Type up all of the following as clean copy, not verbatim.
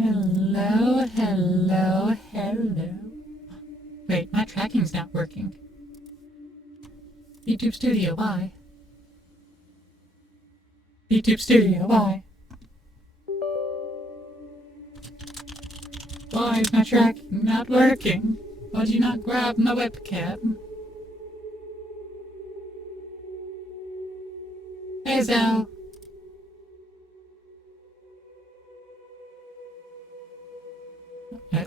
Hello, hello, hello. Wait, my tracking's not working. YouTube Studio, why? YouTube Studio, why? Why is my tracking not working? Why did you not grab my webcam? Hey, Zell.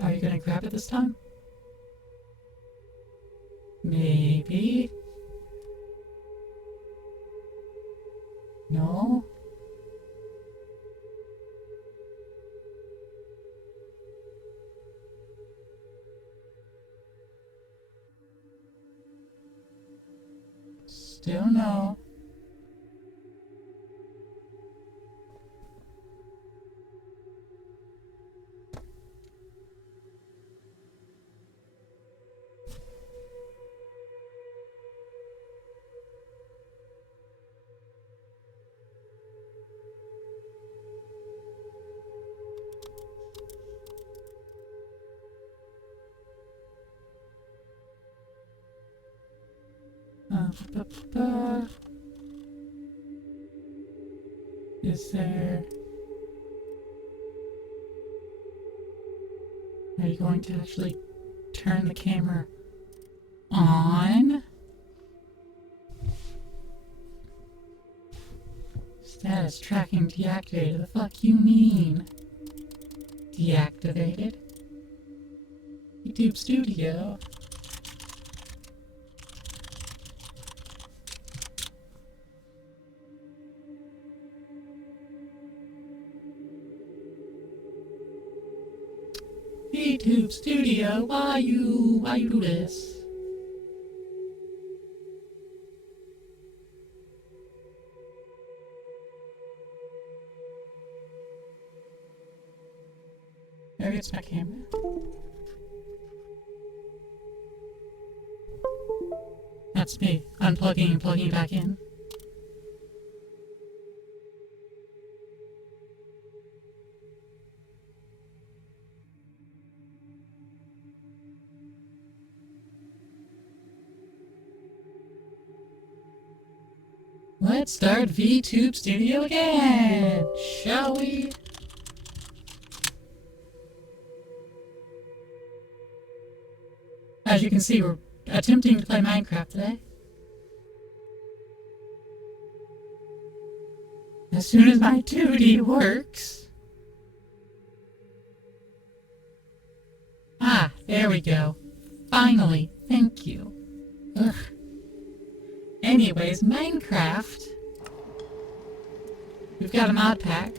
Are you gonna grab it this time? Maybe. No? Still no. Is there... Are you going to actually turn the camera on? Status tracking deactivated. The fuck you mean? Deactivated? YouTube Studio? YouTube Studio, why you do this? Maybe it's my camera. That's me, unplugging and plugging back in. Let's start VTube Studio again, shall we? As you can see, we're attempting to play Minecraft today. As soon as my 2D works... Ah, there we go. Finally, thank you. Ugh. Anyways, Minecraft. We've got a mod pack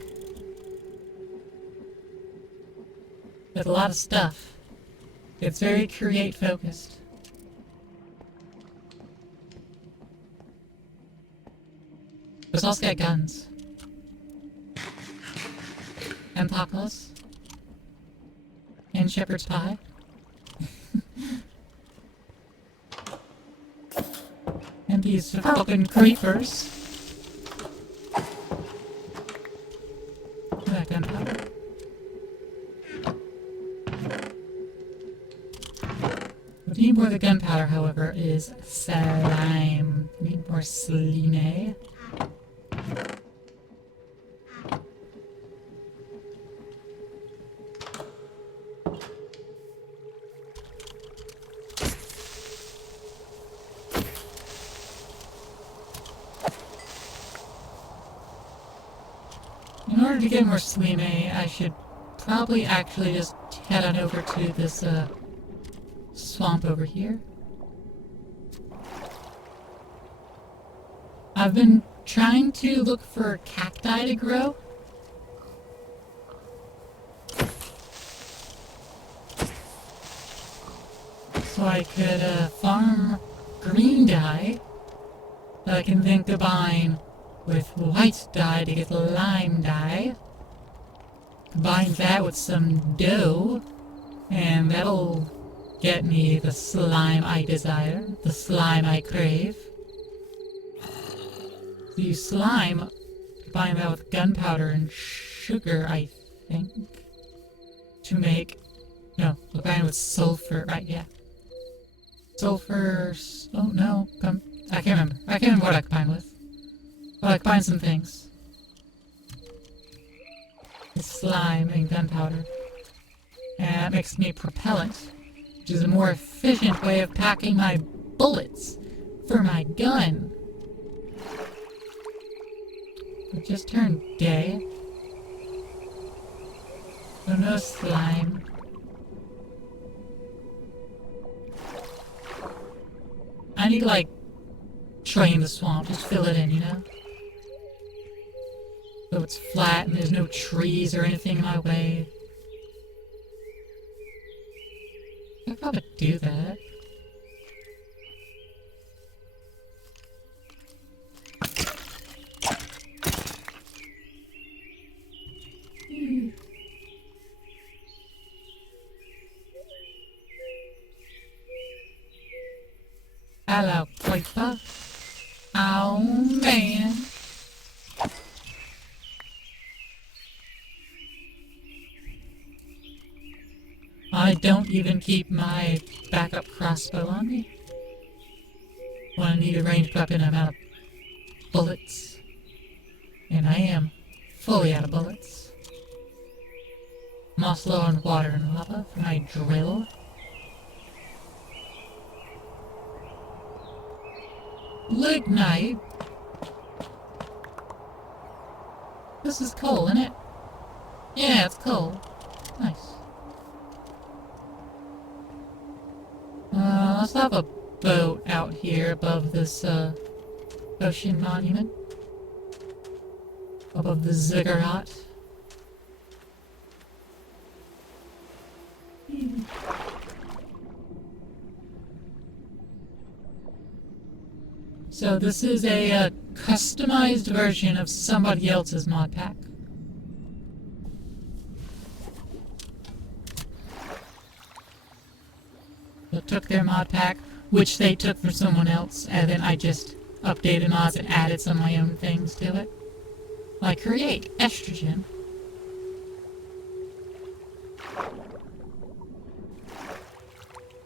with a lot of stuff. It's very create focused. It's also got guns. And tacos. And shepherd's pie. And these fucking creepers. Look at that gunpowder. What we need more of the gunpowder, however, is slime. We need more slime. In order to get more slime, I should probably actually just head on over to this swamp over here. I've been trying to look for cacti to grow. So I could farm green dye that I can then combine with white dye to get lime dye. Combine that with some dough, and that'll get me the slime I desire, the slime I crave. The slime, combine that with gunpowder and sugar, I think. to make... No, combined with sulfur, right, yeah. Sulfur... Oh, no. I can't remember. I can't remember what I combined with. But I combined some things. It's slime and gunpowder. And that makes me propellant, which is a more efficient way of packing my bullets for my gun. It just turned day. So no slime. I need to, like, drain the swamp, just fill it in, you know? So it's flat and there's no trees or anything in my way. I could probably do that. Hello, creeper. Oh, man. I don't even keep my backup crossbow on me when I need a ranged weapon amount of bullets. And I am fully out of bullets. I'm also low on water and lava for my drill. Lignite? This is coal, isn't it? Yeah, it's coal. Nice. Let's have a boat out here above this, ocean monument. Above the ziggurat. So this is a customized version of somebody else's mod pack. So took their mod pack, which they took from someone else, and then I just updated mods and added some of my own things to it. Like create estrogen.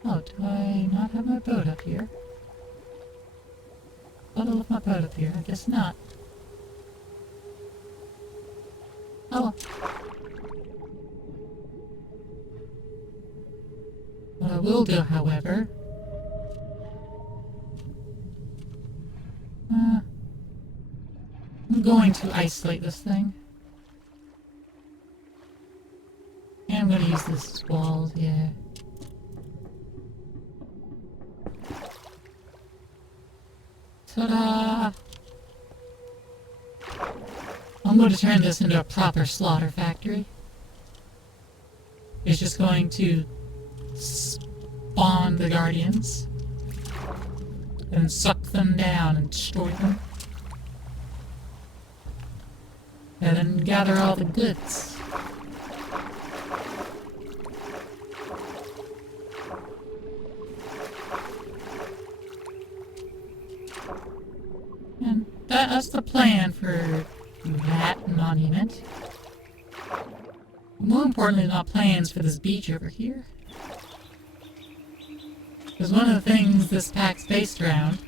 Oh, do I not have my boat up here? Thought I left my boat up here. I guess not. Oh well. What I will do, however... I'm going to isolate this thing. And I'm going to use this as walls, yeah. Ta-da! I'm going to turn this into a proper slaughter factory. It's just going to spawn the guardians and suck them down and destroy them. And then gather all the goods. And that's the plan for that monument. More importantly, not plans for this beach over here. Because one of the things this pack's based around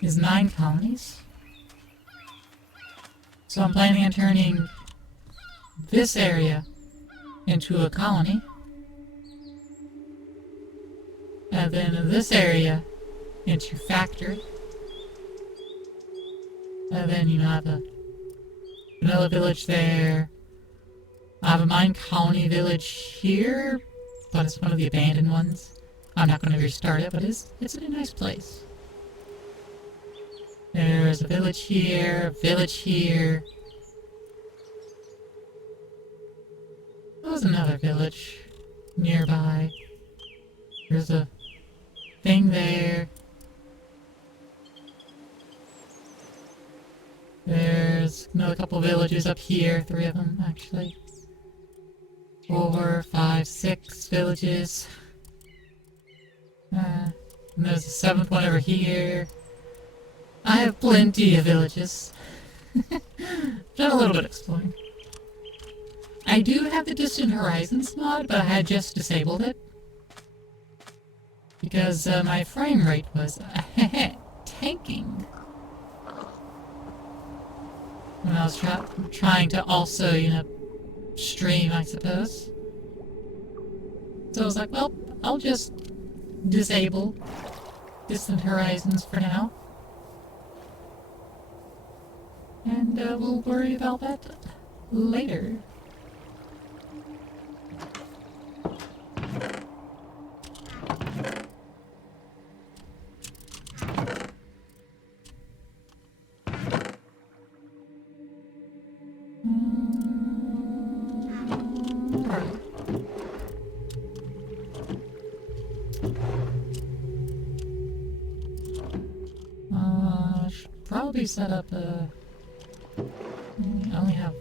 is mine colonies. So I'm planning on turning this area into a colony. And then this area into factory. And then you have a vanilla village there. I have a mine colony village here, but it's one of the abandoned ones. I'm not going to restart it, but it's in a nice place. There's a village here, There's another village nearby. There's a thing there. There's another couple villages up here, 3 of them actually. 4, 5, 6 villages. And there's a 7th one over here. I have plenty of villages. Done a little bit of exploring. I do have the Distant Horizons mod, but I had just disabled it. Because my frame rate was tanking. When I was trying to also, you know, stream, I suppose. So I was like, well, I'll just disable Distant Horizons for now. And we'll worry about that later. Probably set up a... I only have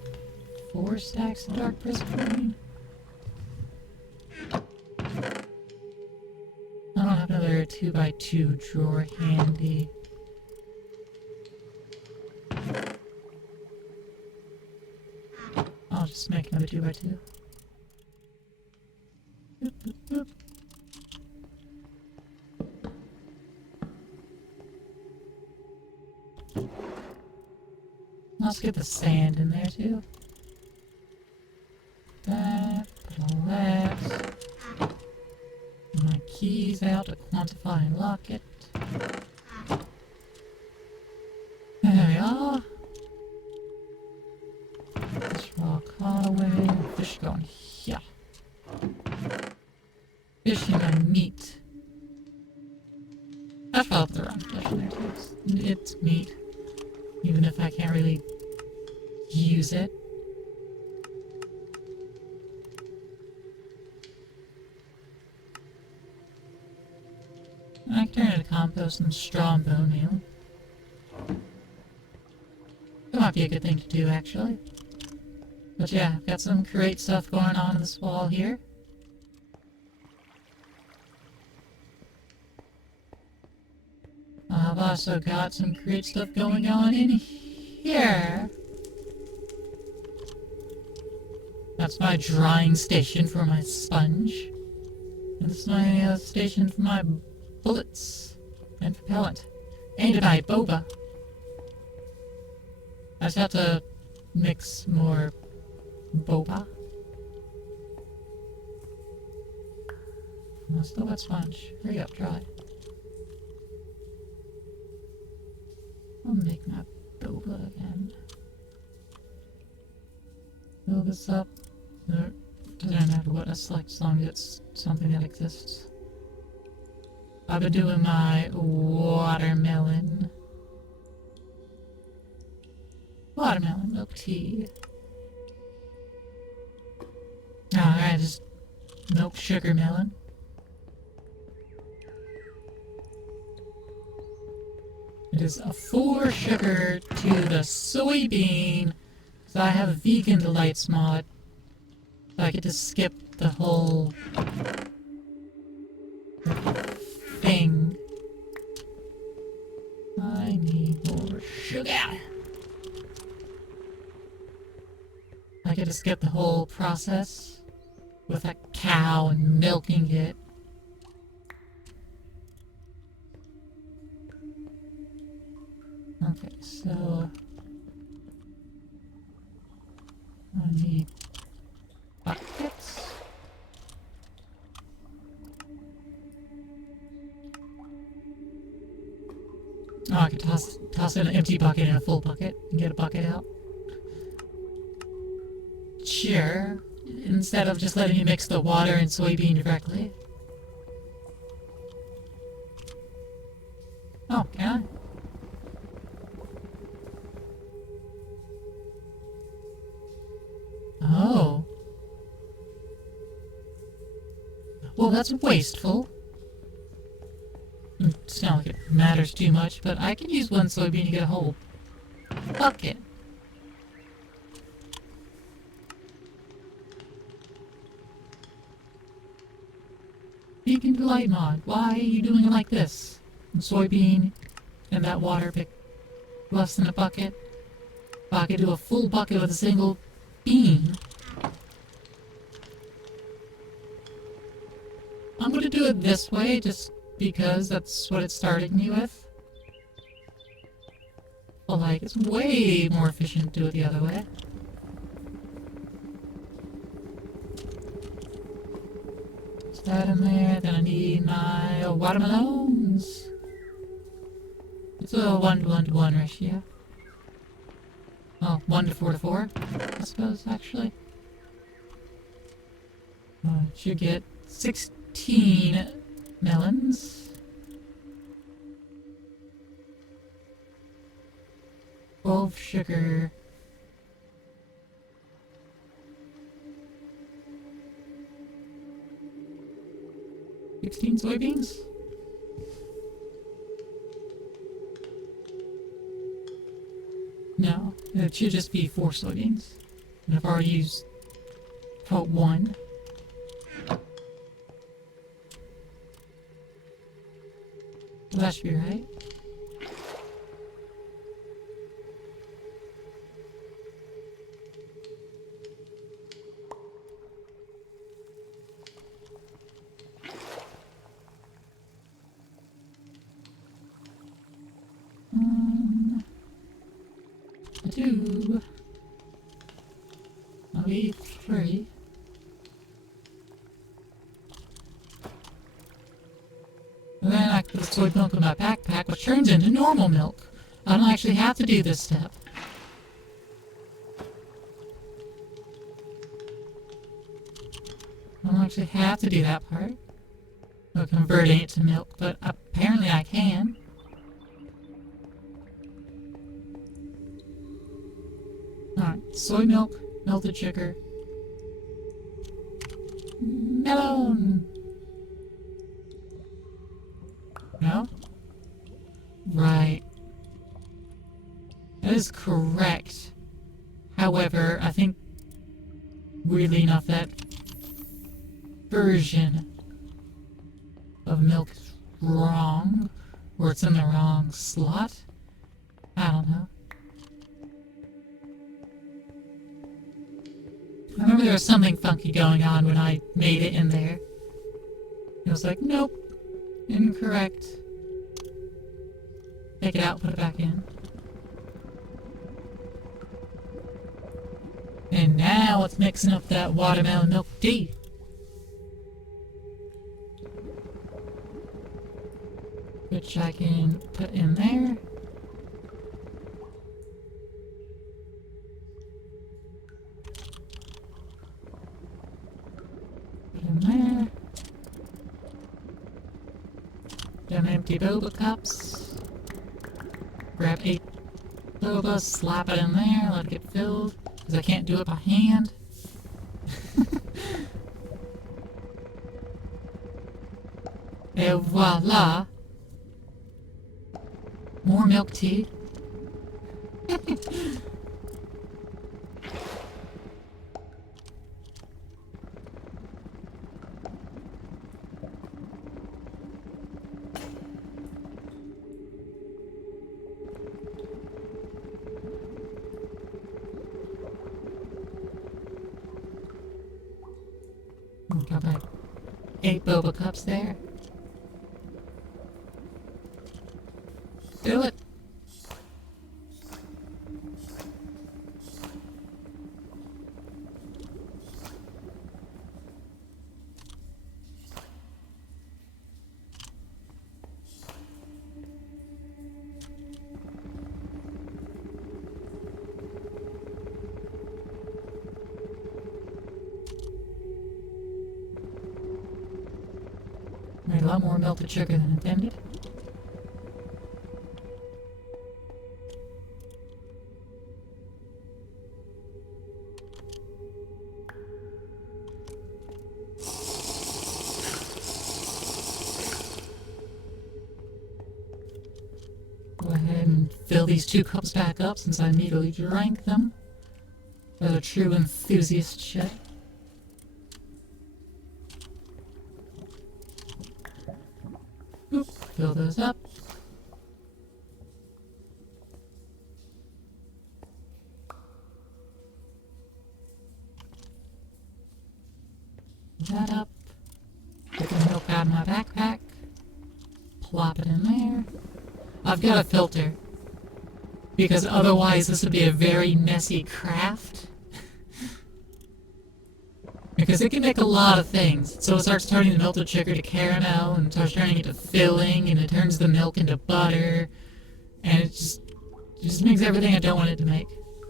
4 stacks of Dark Prismarine. I don't have another 2x2 drawer handy. I'll just make another 2x2. Boop, boop, boop. Let's get the sand in there too. That, put all that. My keys out to quantify and lock it. There we are. This raw caught away. Fish going here. Fish in my meat. I should probably put the wrong fish in there too. It's meat. Even if I can't really use it. I can turn it to compost and straw and bone meal. That might be a good thing to do, actually. But yeah, I've got some great stuff going on in this wall here. I've also got some great stuff going on in here. That's my drying station for my sponge. And this is my station for my bullets and propellant. And my boba. I just have to mix more boba. That's the wet sponge. Hurry up, dry. I'll make my boba again. Fill this up. No, doesn't matter what I select as long as it's something that exists. I've been doing my watermelon. Watermelon milk tea. Alright, just milk sugar melon. It is a 4 sugar to the soybean. So I have a vegan delights mod. So I get to skip the whole thing. I need more sugar. I get to skip the whole process with a cow and milking it. Okay, so I need buckets. Oh, I can toss in an empty bucket and a full bucket and get a bucket out. Sure. Instead of just letting you mix the water and soybean directly. Oh, can I? Oh. Well, that's wasteful. It's not like it matters too much, but I can use one soybean to get a whole bucket. Vegan Delight mod, why are you doing it like this? Soybean and that water pick less than a bucket. If I could do a full bucket with a single bean, do it this way just because that's what it started me with. Well, like, it's way more efficient to do it the other way. Put that in there, then I need my watermelons. It's a 1:1:1 ratio. Oh, 1:4:4, I suppose, actually. Should get 16 melons. 12 sugar. $16 soybeans? No, it should just be 4 soybeans. And I've already used 1. That should be right. Two. Maybe 3. And then I put the soy milk in my backpack, which turns into normal milk. I don't actually have to do this step. I don't actually have to do that part of converting it to milk, but apparently I can. Alright, soy milk, melted sugar, melon. No? Right. That is correct. However, I think, weirdly enough, that version of milk is wrong, or it's in the wrong slot. I don't know. I remember there was something funky going on when I made it in there. It was like, nope, incorrect. Take it out, put it back in. And now it's mixing up that watermelon milk tea. Which I can put in there. Put in there. Then empty boba cups. Grab 8 boba, slap it in there, let it get filled. Because I can't do it by hand. Et voila! More milk tea. Got like 8 boba cups there. Do it! Made a lot more melted sugar than intended. Go ahead and fill these 2 cups back up since I immediately drank them. As a true enthusiast should. Oop, fill those up. That up. Get the milk out of my backpack. Plop it in there. I've got a filter, because otherwise this would be a very messy craft. Because it can make a lot of things. So it starts turning the melted sugar to caramel, and starts turning it to filling, and it turns the milk into butter, and it just makes everything I don't want it to make.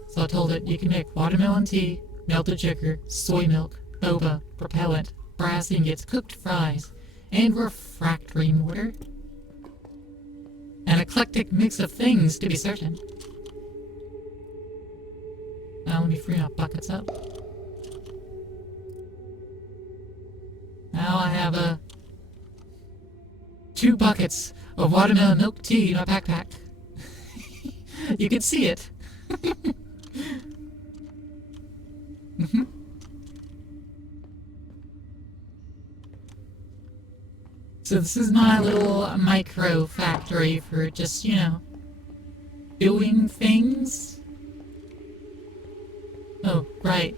So I told it, you can make watermelon tea, melted sugar, soy milk, boba, propellant, brass ingots, cooked fries, and refractory mortar. An eclectic mix of things, to be certain. Now let me free my buckets up. Now I have 2 buckets of watermelon milk tea in my backpack. You can see it. So this is my little micro factory for just, doing things. Oh, right.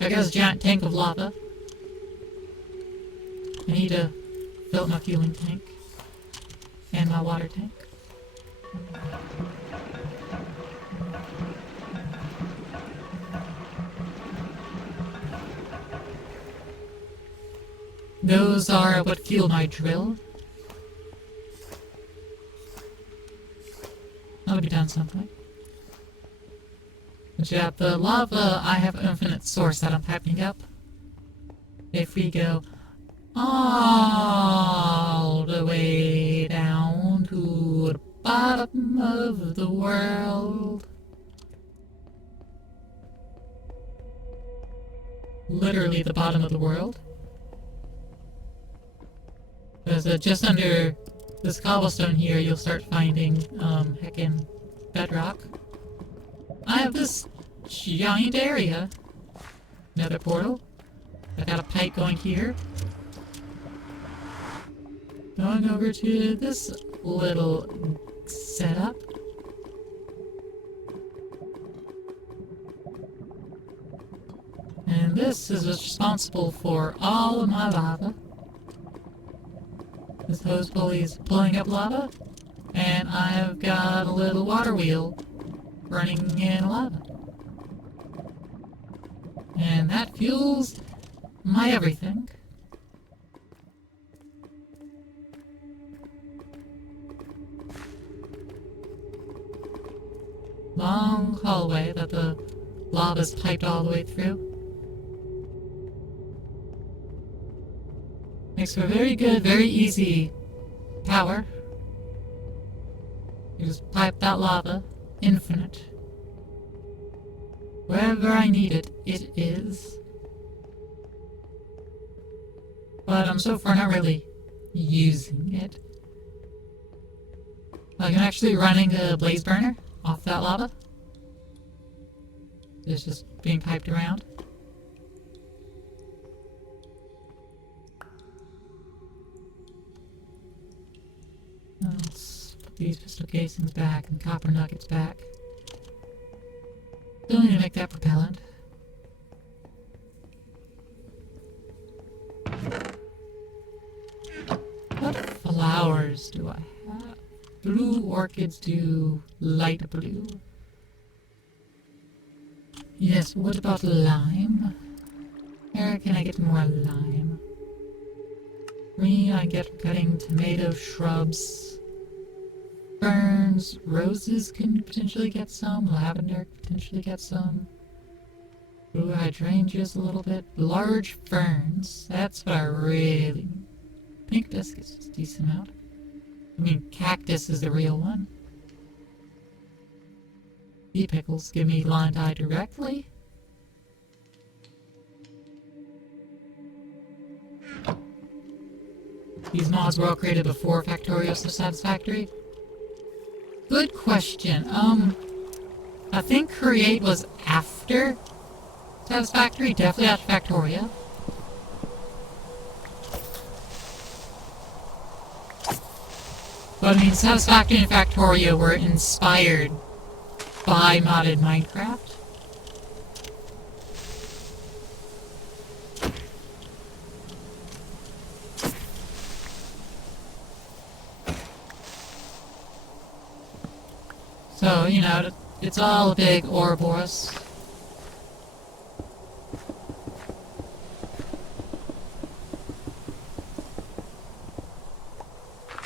I got this giant tank of lava. I need to fill up my fueling tank. And my water tank. Those are what fuel my drill. That'll be done sometime. But yeah, the lava, I have infinite source that I'm piping up. If we go all the way down to the bottom of the world. Literally the bottom of the world. Because just under this cobblestone here, you'll start finding, heckin' bedrock. I have this giant area. Nether portal. I got a pipe going here. Going over to this little setup. And this is responsible for all of my lava. This hose pulley is pulling up lava, and I've got a little water wheel running in lava. And that fuels my everything. Long hallway that the lava's piped all the way through. Makes for very good, very easy power. You just pipe that lava, infinite. Wherever I need it, it is. But I'm so far not really using it. Like, I'm actually running a blaze burner off that lava. It's just being piped around. Let's put these pistol casings back and copper nuggets back. Still need to make that propellant. What flowers do I have? Blue orchids do light blue. Yes, what about lime? Where can I get more lime? Green, I get cutting tomato shrubs. Ferns, roses can potentially get some. Lavender can potentially get some. Blue hydrangeas a little bit. Large ferns, that's what I really need. Pink biscuits is a decent amount. I mean, cactus is the real one. Pea pickles give me line dye directly. These mods were all created before Factorio so Satisfactory. Good question. I think Create was after Satisfactory, definitely after Factorio. But I mean, Satisfactory and Factorio were inspired by modded Minecraft. So, you know, it's all a big Ouroboros.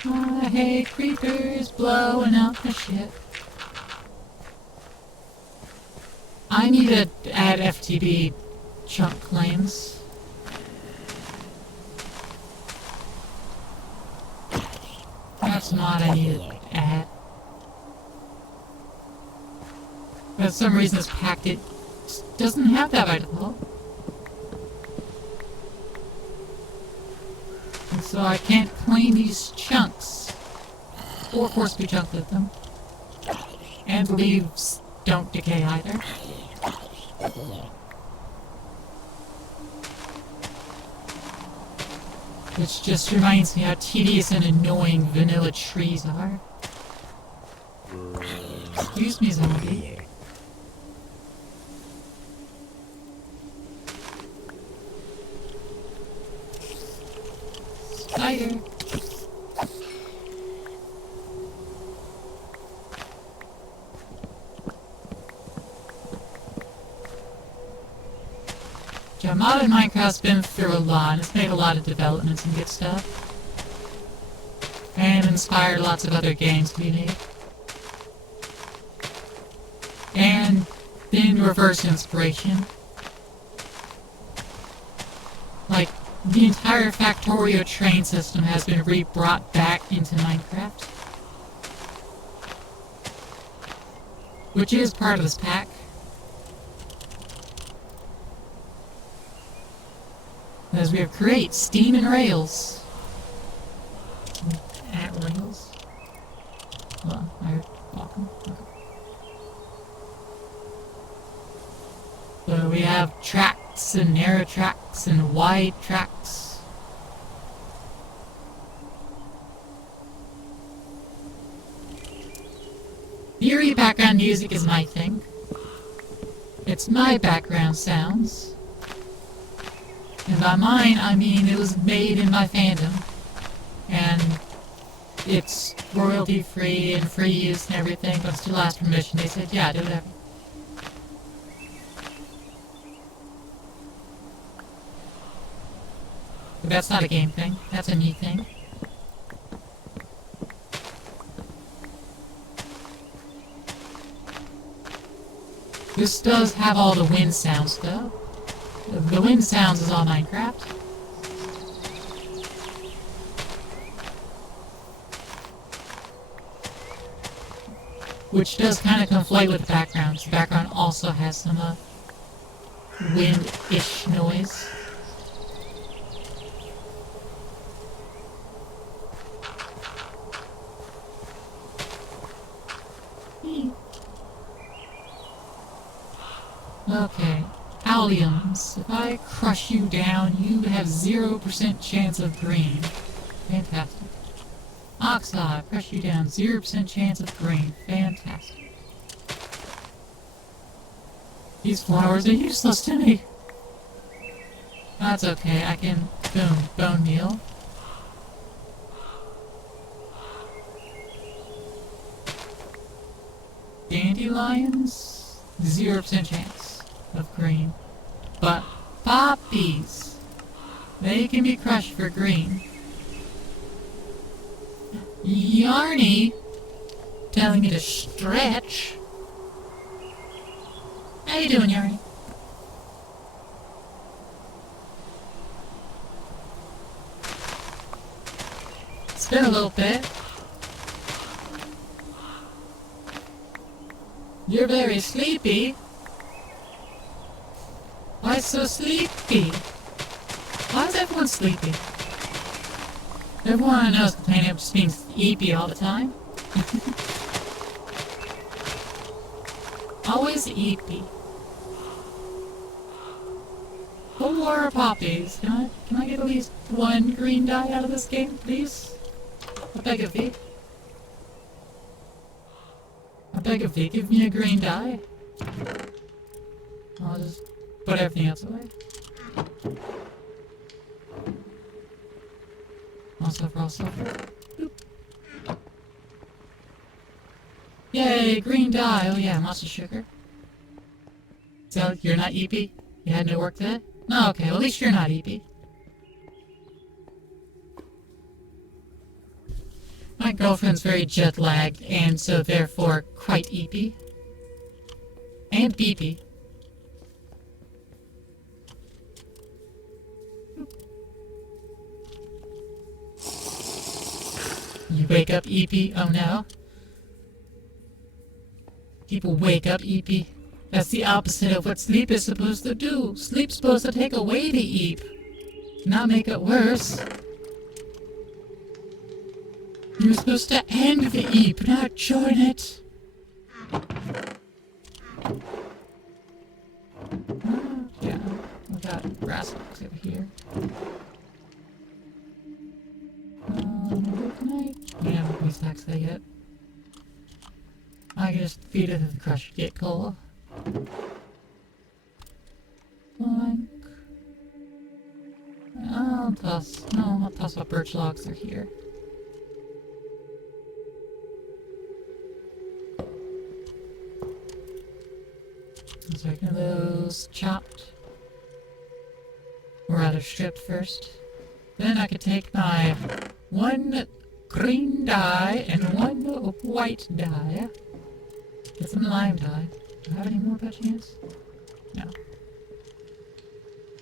I hate creepers blowing up the shit. I need to add FTB chunk claims. That's not I need to add. For some reason this pack doesn't have that by default. And so I can't claim these chunks. Or forcibly chunk with them. And leaves don't decay either. Which just reminds me how tedious and annoying vanilla trees are. Excuse me, zombie. Spider. Yeah, modern Minecraft's been through a lot, and it's made a lot of developments and good stuff. And inspired lots of other games to be made. And been reverse inspiration. Like, the entire Factorio train system has been re-brought back into Minecraft. Which is part of this pack. As we have create Steam and Rails. At Rails. Well, I welcome. Okay. So we have tracks and narrow tracks and wide tracks. Eerie background music is my thing. It's my background sounds. And by mine, I mean it was made in my fandom. And it's royalty free and free use and everything, but still asked permission. They said, yeah, do whatever. But that's not a game thing, that's a me thing. This does have all the wind sounds though. The wind sounds is all Minecraft. Which does kind of conflate with the background. The background also has some wind-ish noise. Okay. Alliums. If I crush you down, you have 0% chance of green. Fantastic. Oxide. Crush you down, 0% chance of green. Fantastic. These flowers are useless to me. That's okay. I can... Boom. Bone meal. Dandelions? 0% chance of green. But poppies, they can be crushed for green. Yarny telling me to stretch. How you doing, Yarny? It's been a little bit. You're very sleepy. Why so sleepy? Why is everyone sleepy? Everyone I know is complaining of just being sleepy all the time. Always sleepy. 4 poppies. Can I get at least 1 green dye out of this game, please? I beg of thee. I beg of thee, give me a green dye. I'll just put everything else away. All suffer, all suffer. Boop. Yay, green dye. Oh yeah, monster sugar. So, you're not Eepy? You had no work today? No, okay, well, at least you're not Eepy. My girlfriend's very jet-lagged, and so therefore quite Eepy. And beepy. You wake up, Eepy? Oh no. People wake up, Eepy. That's the opposite of what sleep is supposed to do. Sleep's supposed to take away the Eep, not make it worse. You're supposed to end the Eep, not join it. Yeah, we got grass hogs over here. Good night. Yeah, how many stacks did I get? I can just feed it to the crusher, get coal. Boink. I'll toss up birch logs, they're here. Let's make those chopped. Or rather stripped first. Then I could take my one green dye and one white dye. Get some lime dye. Do I have any more by chance? No.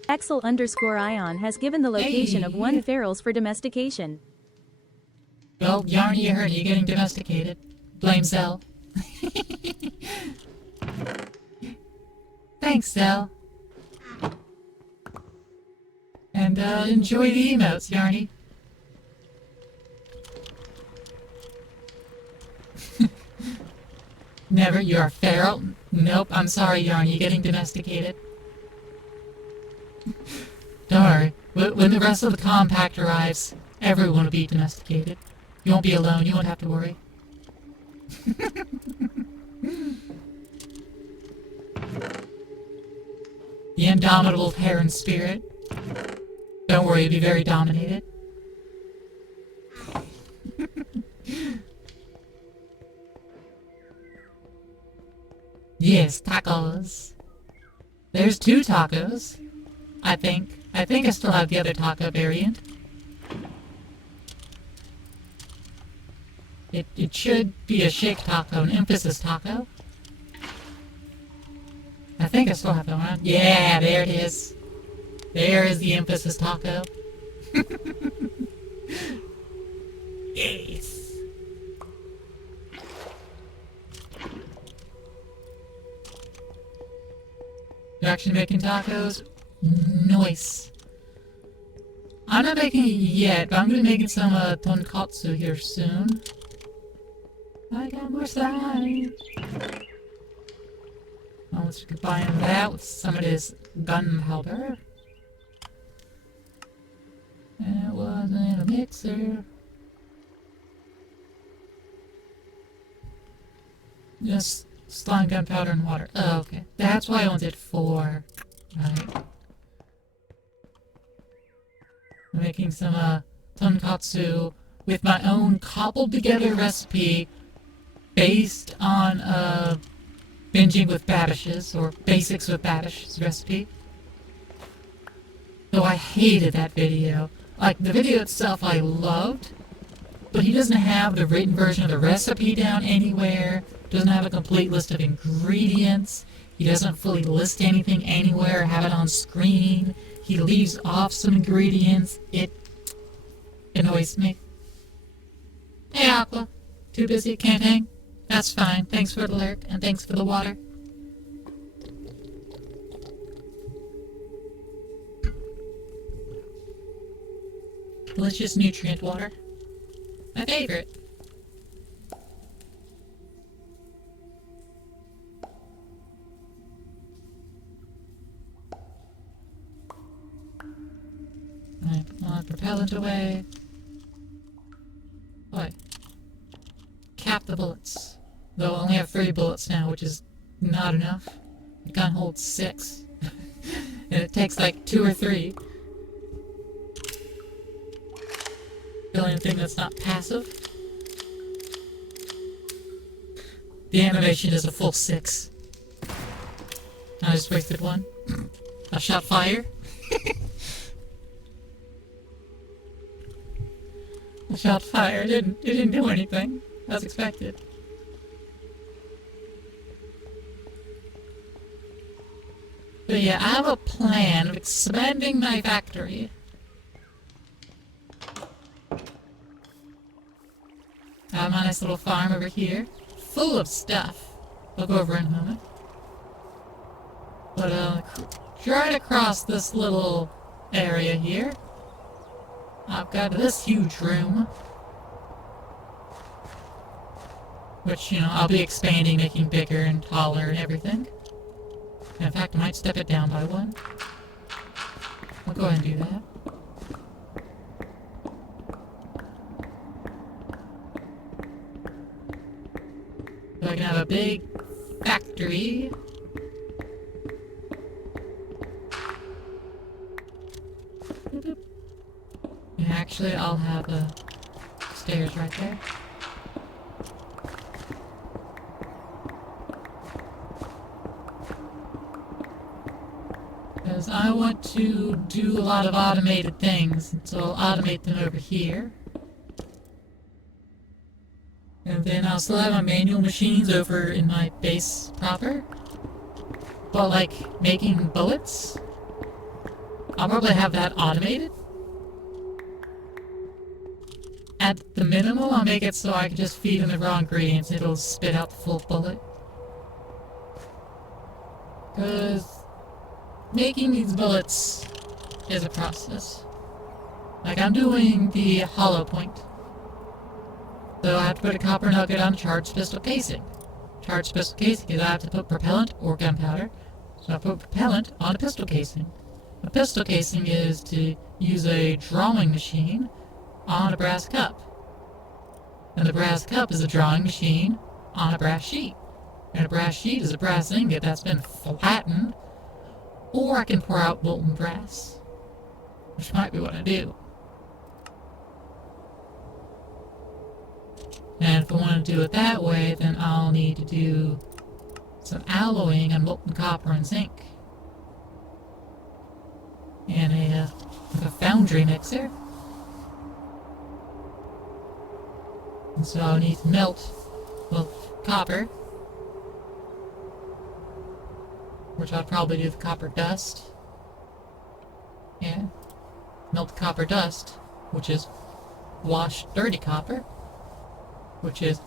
Axel_Ion has given the location of one ferals for domestication. Well, Yarny, you heard you getting domesticated. Blame Zell. Thanks, Zell. And enjoy the emotes, Yarny. Never, you're a feral? Nope, I'm sorry, Yarn, you're getting domesticated. Don't worry, when the rest of the compact arrives, everyone will be domesticated. You won't be alone, you won't have to worry. The indomitable Terran spirit. Don't worry, you'll be very dominated. Yes, tacos. There's 2 tacos. I think I still have the other taco variant. It should be a shake taco, an emphasis taco. I think I still have that one. Yeah, there it is. There is the emphasis taco. Yes. You're actually making tacos? Nice. I'm not making it yet, but I'm gonna be making some tonkatsu here soon. I got more slime. Oh, let's combine that with some of this gunpowder. And it wasn't a mixer. Just slime, gunpowder, and water. Oh, okay. That's why I wanted 4. Right. I'm making some tonkatsu with my own cobbled together recipe based on binging with Babish's, or basics with Babish's recipe. Though I hated that video. Like, the video itself I loved, but he doesn't have the written version of the recipe down anywhere, doesn't have a complete list of ingredients, he doesn't fully list anything anywhere, have it on screen, he leaves off some ingredients. It annoys me. Hey Aqua, too busy, can't hang? That's fine, thanks for the lurk, and thanks for the water. Delicious nutrient water. My favorite. I put my propellant away. Boy. Cap the bullets. Though I only have 3 bullets now, which is not enough. The gun holds 6. And it takes like 2 or 3. The only thing that's not passive. The animation is a full 6. I just wasted one. I shot fire. I shot fire. It didn't do anything, as expected. But yeah, I have a plan of expanding my factory. I have my nice little farm over here, full of stuff. I'll go over in a moment. But right across this little area here, I've got this huge room. Which, you know, I'll be expanding, making bigger and taller and everything. In fact, I might step it down by one. I'll go ahead and do that. So I can have a big factory. And actually, I'll have stairs right there. Because I want to do a lot of automated things, so I'll automate them over here. And then I'll still have my manual machines over in my base proper. But like making bullets, I'll probably have that automated. At the minimum, I'll make it so I can just feed in the raw ingredients and it'll spit out the full bullet. Because making these bullets is a process. Like, I'm doing the hollow point. So I have to put a copper nugget on a charged pistol casing. Charged pistol casing is I have to put propellant or gunpowder. So I put propellant on a pistol casing. A pistol casing is to use a drawing machine on a brass cup. And the brass cup is a drawing machine on a brass sheet. And a brass sheet is a brass ingot that's been flattened. Or I can pour out molten brass, which might be what I do. And if I want to do it that way, then I'll need to do some alloying on molten copper and zinc. And a foundry mixer. And so I'll need to melt, well, copper. Which I'll probably do with copper dust. Yeah. Melt copper dust, which is washed dirty copper. Which is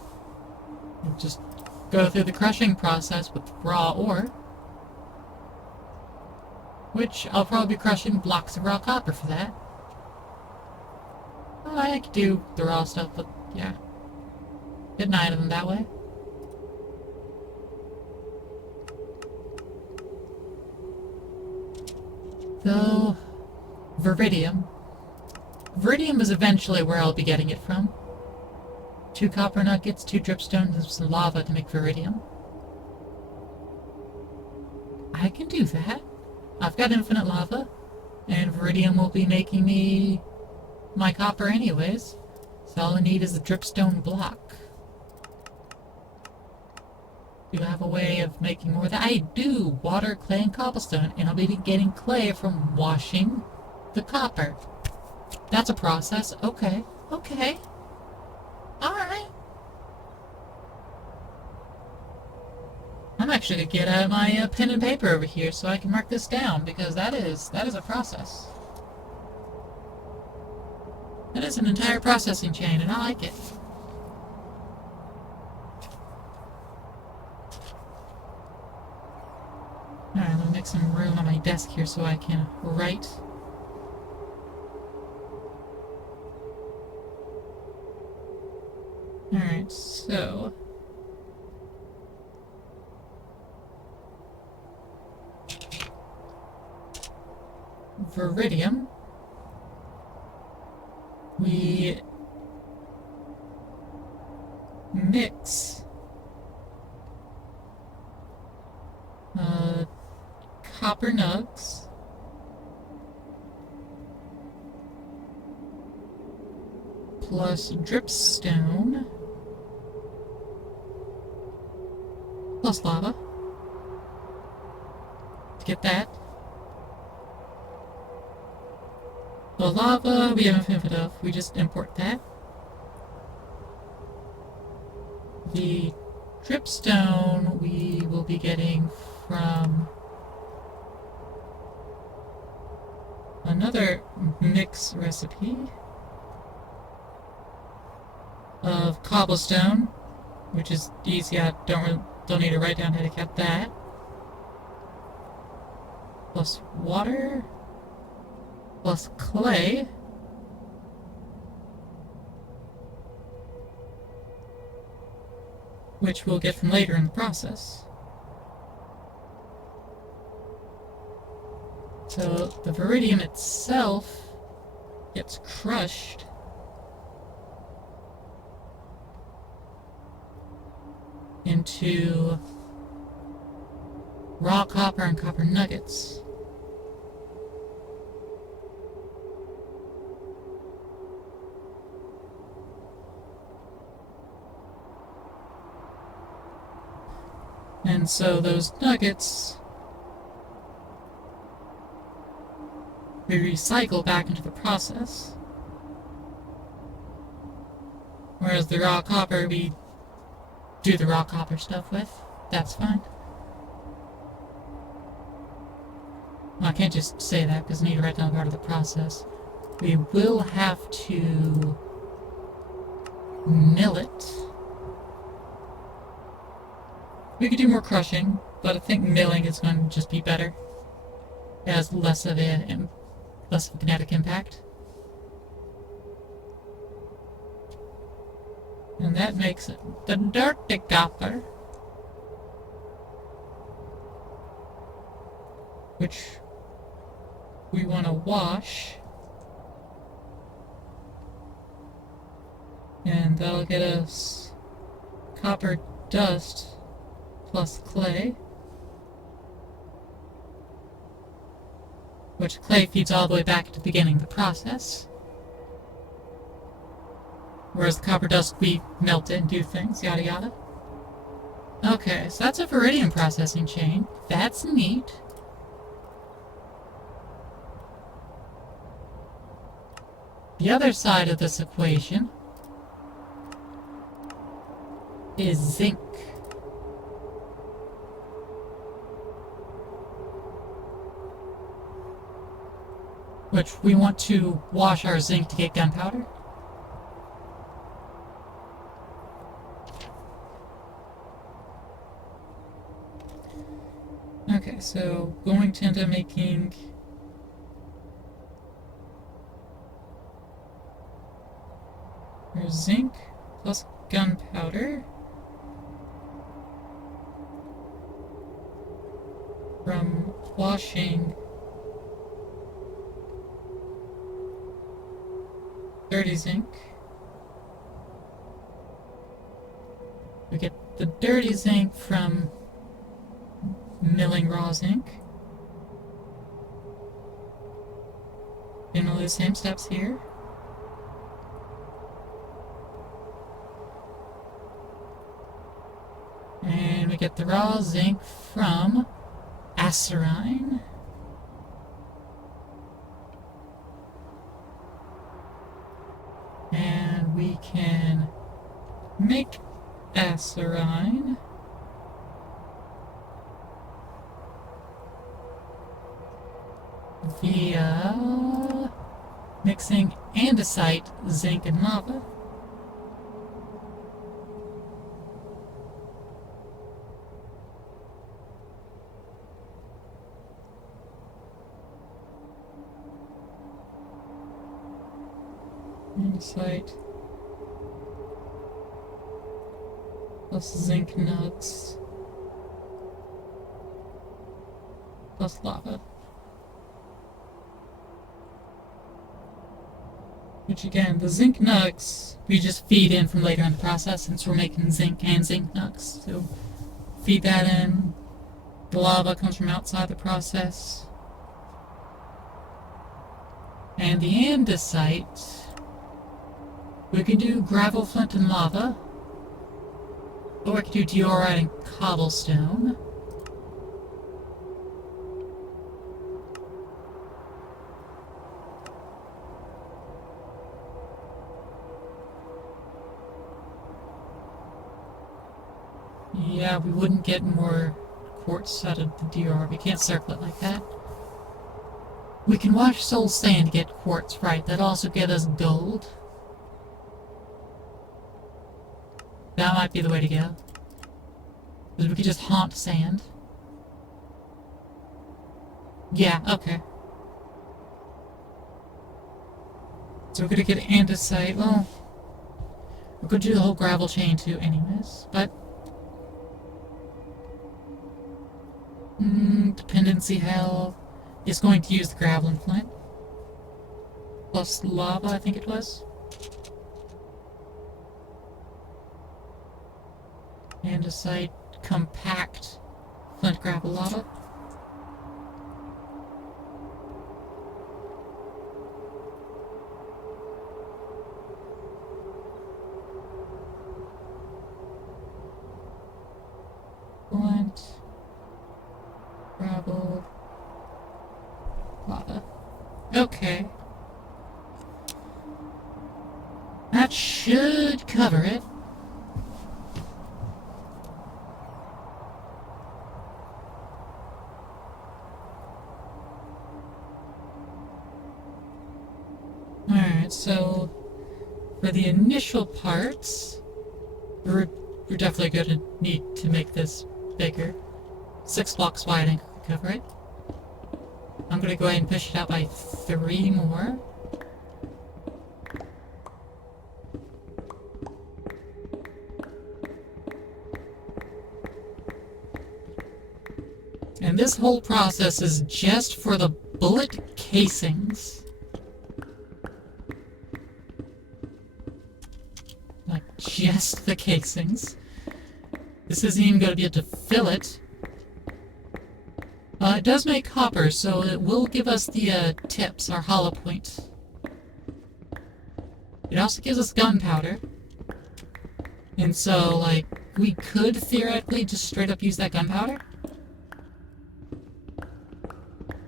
just go through the crushing process with raw ore. Which I'll probably be crushing blocks of raw copper for that. Well, I could do the raw stuff, but yeah. Get 9 of them that way. So, Viridium. Viridium is eventually where I'll be getting it from. 2 copper nuggets, 2 dripstones, and some lava to make Viridium. I can do that. I've got infinite lava, and Viridium will be making me my copper anyways. So all I need is a dripstone block. Do I have a way of making more of that? I do! Water, clay, and cobblestone, and I'll be getting clay from washing the copper. That's a process. Okay. Okay. Alright. I'm actually going to get out my pen and paper over here so I can mark this down, because that is a process. That is an entire processing chain, and I like it. Alright, I'm going to make some room on my desk here so I can write. Alright, so... Viridium. We mix copper nugs plus dripstone plus lava to get that. The lava we have infinite of, we just import that. The dripstone we will be getting from another mix recipe of cobblestone, which is easy. I don't need to write down how to get that. Plus water, plus clay, which we'll get from later in the process. So the Viridium itself gets crushed into raw copper and copper nuggets. And so those nuggets we recycle back into the process. Whereas the raw copper we do the raw copper stuff with. That's fine. Well, I can't just say that because I need to write down part of the process. We will have to mill it. We could do more crushing, but I think milling is going to just be better. It has less of a kinetic impact. And that makes it the dirty copper, which we want to wash. And that'll get us copper dust plus clay, which clay feeds all the way back to the beginning of the process. Whereas the copper dust, we melt it and do things, yada yada. Okay, so that's a Viridium processing chain. That's neat. The other side of this equation is zinc. Which we want to wash our zinc to get gunpowder. Okay, so going to end up making our zinc plus gunpowder from washing dirty zinc. We get the dirty zinc from milling raw zinc. And all the same steps here. And we get the raw zinc from acerine. And we can make acerine via mixing andesite, zinc, and lava. Andesite plus zinc nugs plus lava. Which again, the zinc nugs we just feed in from later in the process since we're making zinc and zinc nugs. So feed that in. The lava comes from outside the process. And the andesite, we can do gravel, flint, and lava. Or I could do diorite and cobblestone. Yeah, we wouldn't get more quartz out of the DR. We can't circle it like that. We can wash soul sand to get quartz, right? That also get us gold. That might be the way to go. Because we could just haunt sand. Yeah, okay. So we're gonna get andesite. Well, we're gonna do the whole gravel chain too anyways, but dependency hell is going to use the gravel and flint. Plus lava, I think it was. Andesite, compact, flint, gravel, lava. Flint, gravel, lava. Okay. That should cover it. Alright, so for the initial parts, we're definitely going to need to make this bigger. 6 blocks wide and cover it. I'm going to go ahead and push it out by 3 more. And this whole process is just for the bullet casings. Like, just the casings. This isn't even going to be able to fill it. It does make copper, so it will give us the tips, our hollow point. It also gives us gunpowder. And so, like, we could theoretically just straight up use that gunpowder.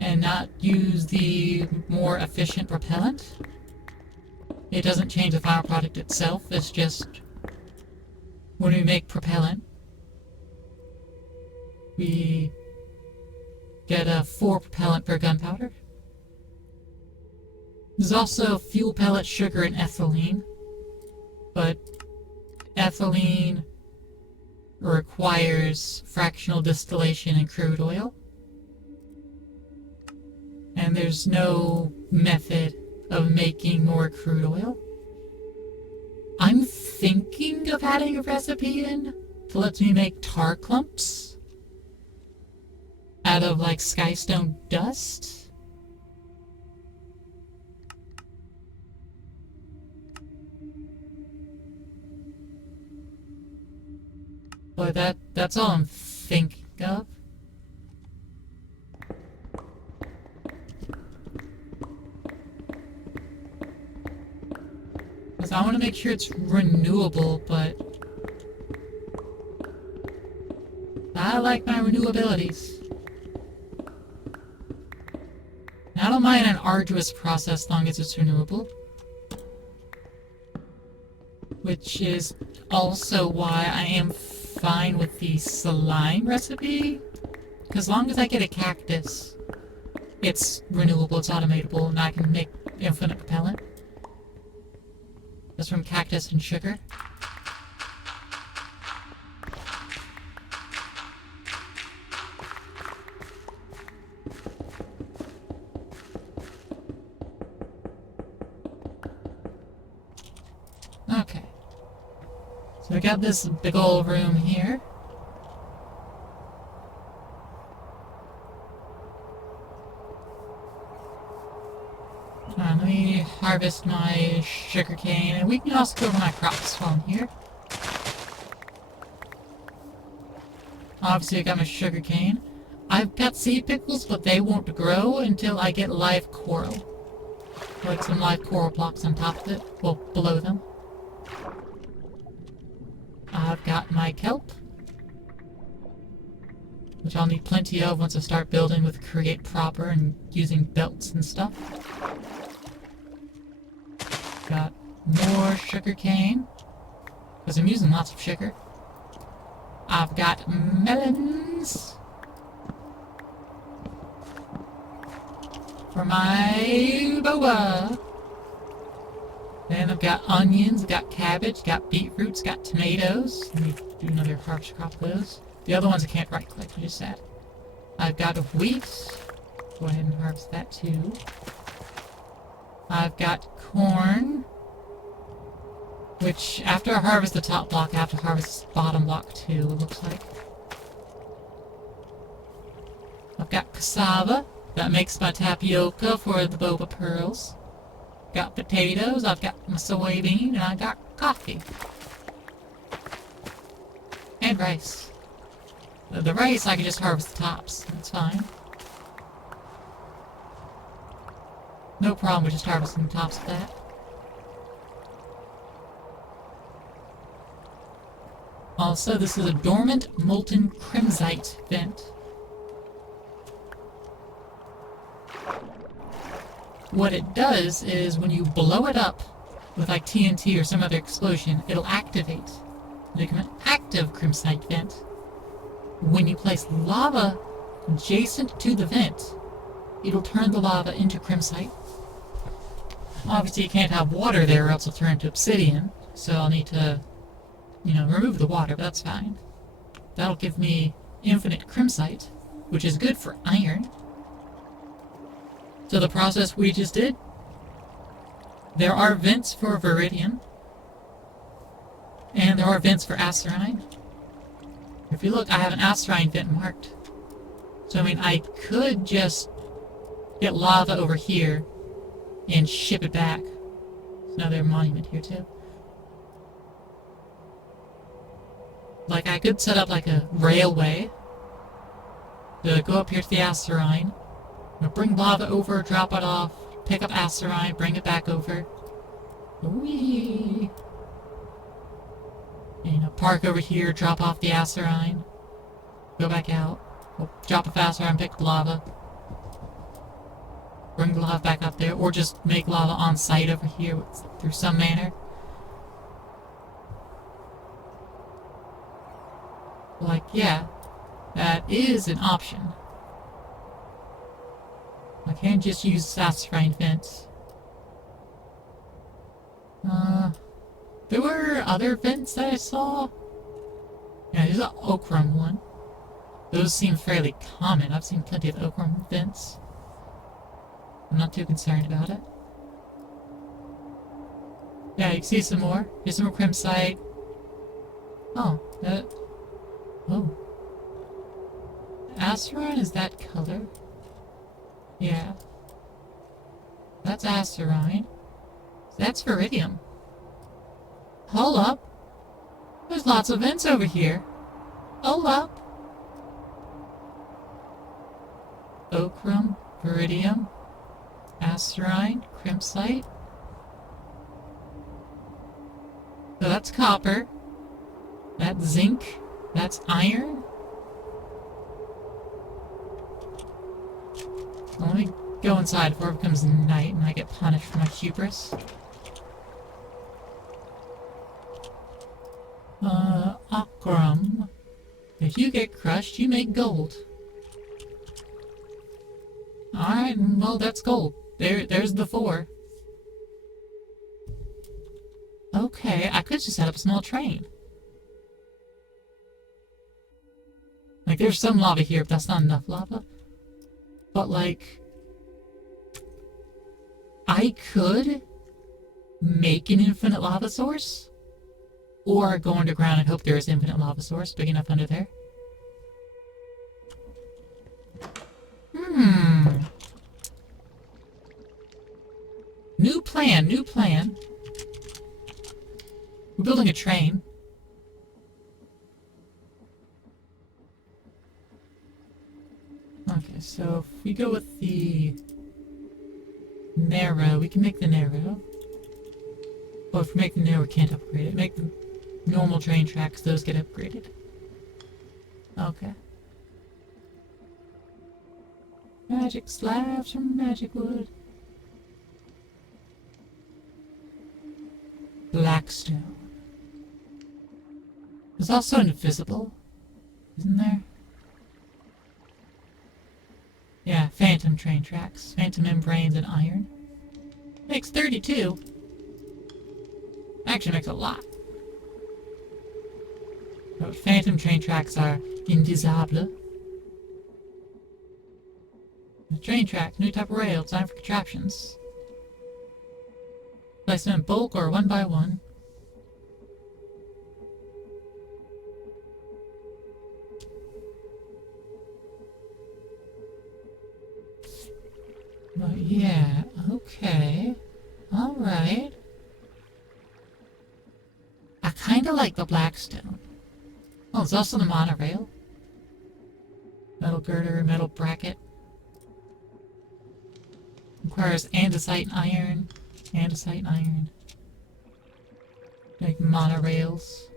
And not use the more efficient propellant. It doesn't change the final product itself, it's just when we make propellant, we get a 4 propellant per gunpowder. There's also fuel pellet, sugar, and ethylene, but ethylene requires fractional distillation in crude oil. And there's no method of making more crude oil. I'm thinking of adding a recipe in to let me make tar clumps out of like skystone dust. But that's all I'm thinking of. I want to make sure it's renewable, but I like my renewabilities. I don't mind an arduous process as long as it's renewable. Which is also why I am fine with the slime recipe. Because as long as I get a cactus, it's renewable, it's automatable, and I can make infinite propellant. That's from cactus and sugar. Okay. So we got this big old room here. Let me harvest my sugarcane, and we can also go over my crops while I'm here. Obviously I got my sugarcane. I've got seed pickles, but they won't grow until I get live coral. Like some live coral blocks on top of it, well, below them. I've got my kelp, which I'll need plenty of once I start building with Create Proper and using belts and stuff. Got more sugarcane, because I'm using lots of sugar. I've got melons for my boba. And I've got onions, got cabbage, got beetroots, got tomatoes. Let me do another harvest crop of those. The other ones I can't right click, I just said. I've got wheat. Go ahead and harvest that too. I've got corn, which after I harvest the top block, I have to harvest the bottom block too, it looks like. I've got cassava. That makes my tapioca for the boba pearls. Got potatoes, I've got my soybean, and I got coffee. And rice. The rice, I can just harvest the tops. That's fine. No problem with just harvesting the tops of that. Also, this is a dormant molten crimsite vent. What it does is when you blow it up with like TNT or some other explosion, it'll activate. It'll become an active crimsite vent. When you place lava adjacent to the vent, it'll turn the lava into crimsite. Obviously you can't have water there or else it'll turn into obsidian, so I'll need to, remove the water, but that's fine. That'll give me infinite crimsite, which is good for iron. So the process we just did, there are vents for Viridium, and there are vents for Acerine. If you look, I have an Acerine vent marked. So I could just get lava over here and ship it back. There's another monument here too. Like I could set up like a railway to go up here to the Acerine. Bring lava over, drop it off, pick up Acerine, bring it back over. Whee! Park over here, drop off the Acerine, go back out, drop off Acerine, pick up lava, bring the lava back up there, or just make lava on site over here through some manner. Like, yeah, that is an option. I can't just use Acerine vents. There were other vents that I saw. Yeah, there's an Okram one. Those seem fairly common. I've seen plenty of Okram vents. I'm not too concerned about it. Yeah, you can see some more. Here's some more crimsite. Oh, oh. Acerine is that color? Yeah. That's Acerine. That's Viridium. Hold up. There's lots of vents over here. Hold up. Okram, Viridium, Acerine, Crimsite. So that's copper. That's zinc. That's iron. Let me go inside before it becomes night and I get punished for my hubris. Okram. If you get crushed, you make gold. Alright, well, that's gold. There's the 4. Okay, I could just set up a small train. Like, there's some lava here, but that's not enough lava. But, like, I could make an infinite lava source, or go underground and hope there is infinite lava source big enough under there. New plan. We're building a train. Okay, so if we go with the narrow, we can make the narrow. Well, if we make the narrow, we can't upgrade it. Make the normal train tracks, those get upgraded. Okay. Magic slabs from magic wood. Blackstone. There's also invisible, isn't there? Yeah, phantom train tracks. Phantom membranes and iron. Makes 32. Actually makes a lot. But phantom train tracks are invisible. The train track, new type of rail, designed for contraptions. Place them in bulk or one by one. But yeah, okay. Alright. I kinda like the Blackstone. Oh, there's also the monorail. Metal girder, metal bracket. Requires andesite and iron. Andesite and iron. Like monorails.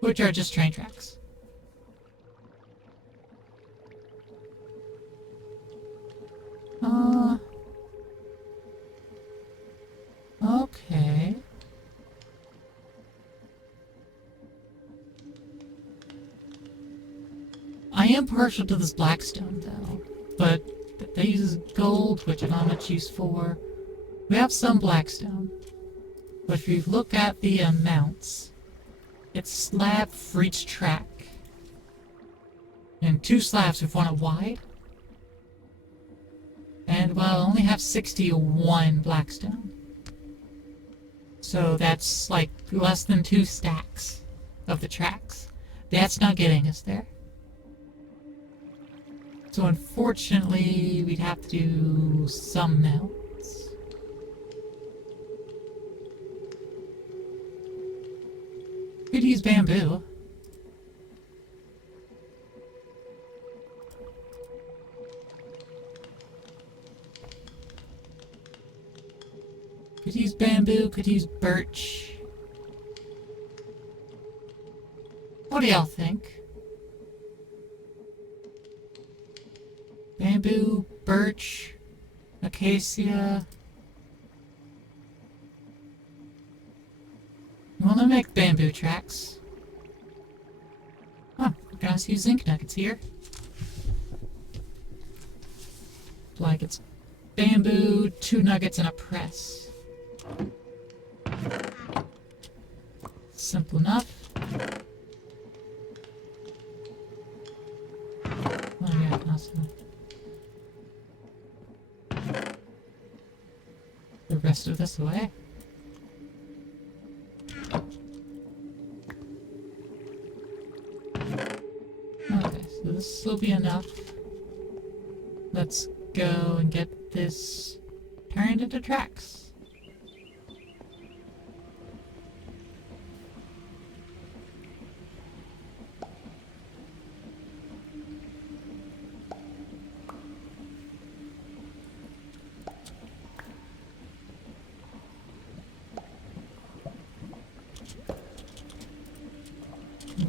Which are just train tracks. Okay. I am partial to this Blackstone, though. But they use gold, which I don't have much use for. We have some Blackstone. But if you look at the amounts, it's slab for each track. And 2 slabs if one wide. And well, I only have 61 Blackstone. So that's like less than 2 stacks of the tracks. That's not getting us there. So unfortunately, we'd have to do some melts. Could use bamboo. Could use bamboo, could use birch. What do y'all think? Bamboo, birch, acacia. You wanna make bamboo tracks? Huh, I can also use zinc nuggets here. Like it's bamboo, 2 nuggets, and a press. Simple enough. Oh yeah, awesome. The rest of this away. Okay, so this will be enough. Let's go and get this turned into tracks.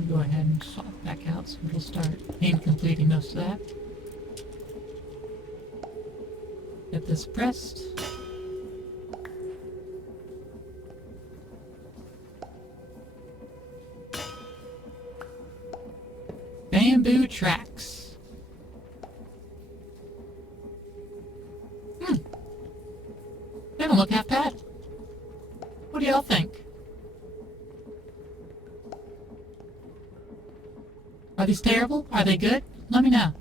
Go ahead and swap back out so we'll start completing most of that. Get this pressed. Bamboo tracks. They don't look half bad. What do y'all think? Are these terrible? Are they good? Let me know.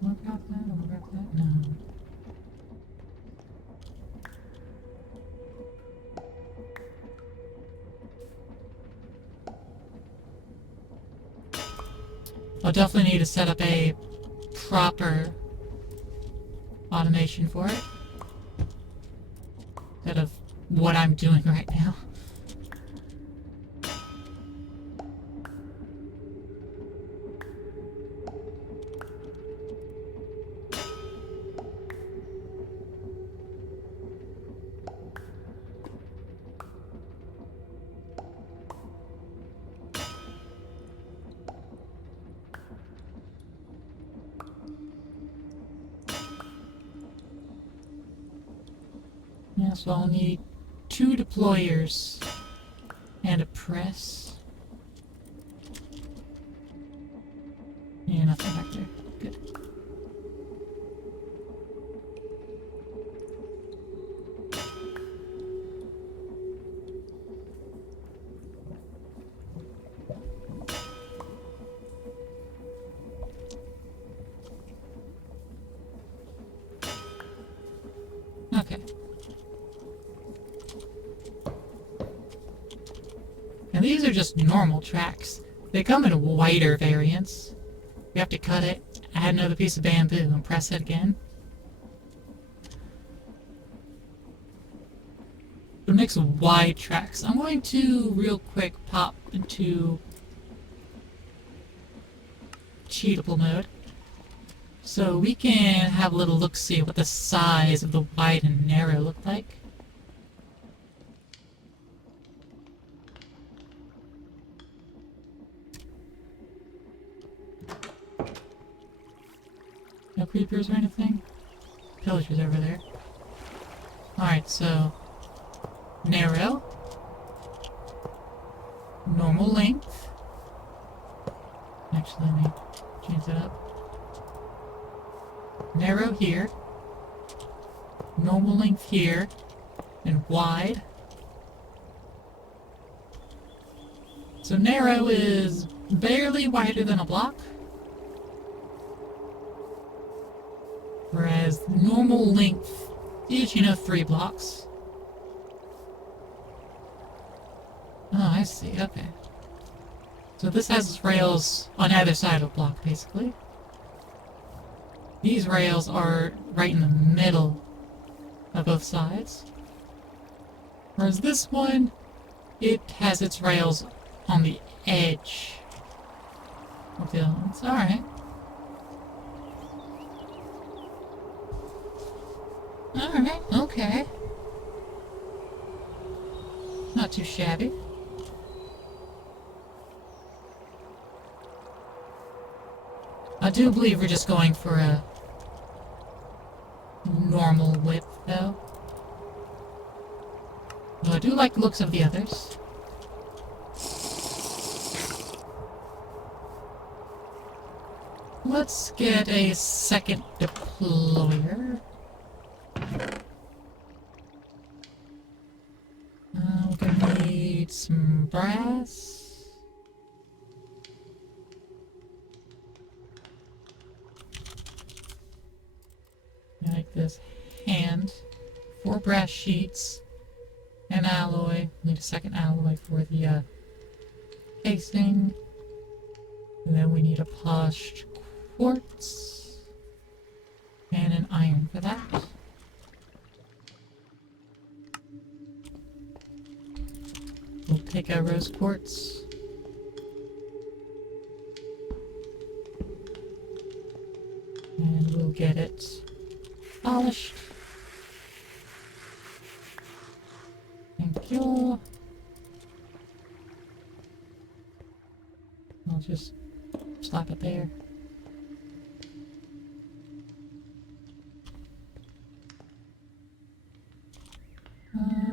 What about that? What about that? No. I'll definitely need to set up a proper automation for it. Instead of what I'm doing right now. Yeah, so I'll need 2 deployers and a press. Yeah, nothing back there. Good. Okay. And these are just normal tracks. They come in wider variants. You have to cut it, add another piece of bamboo, and press it again. It makes wide tracks. I'm going to real quick pop into cheatable mode so we can have a little look-see what the size of the wide and narrow look like. No creepers or anything? Pillagers over there. Alright, so narrow, normal length. Actually, let me change that up. Narrow here, normal length here, and wide. So narrow is barely wider than a block, whereas normal length is, 3 blocks. Oh, I see, okay. So this has rails on either side of a block, basically. These rails are right in the middle of both sides. Whereas this one, it has its rails on the edge of the other ones. Alright. Alright, okay. Not too shabby. I do believe we're just going for a normal width, though. Though I do like the looks of the others. Let's get a second deployer. We're gonna need some brass. Like this hand, 4 brass sheets, an alloy. Need a second alloy for the casing, and then we need a polished quartz and an iron for that. We'll take our rose quartz. And we'll get it polished. Thank you. I'll just slap it there.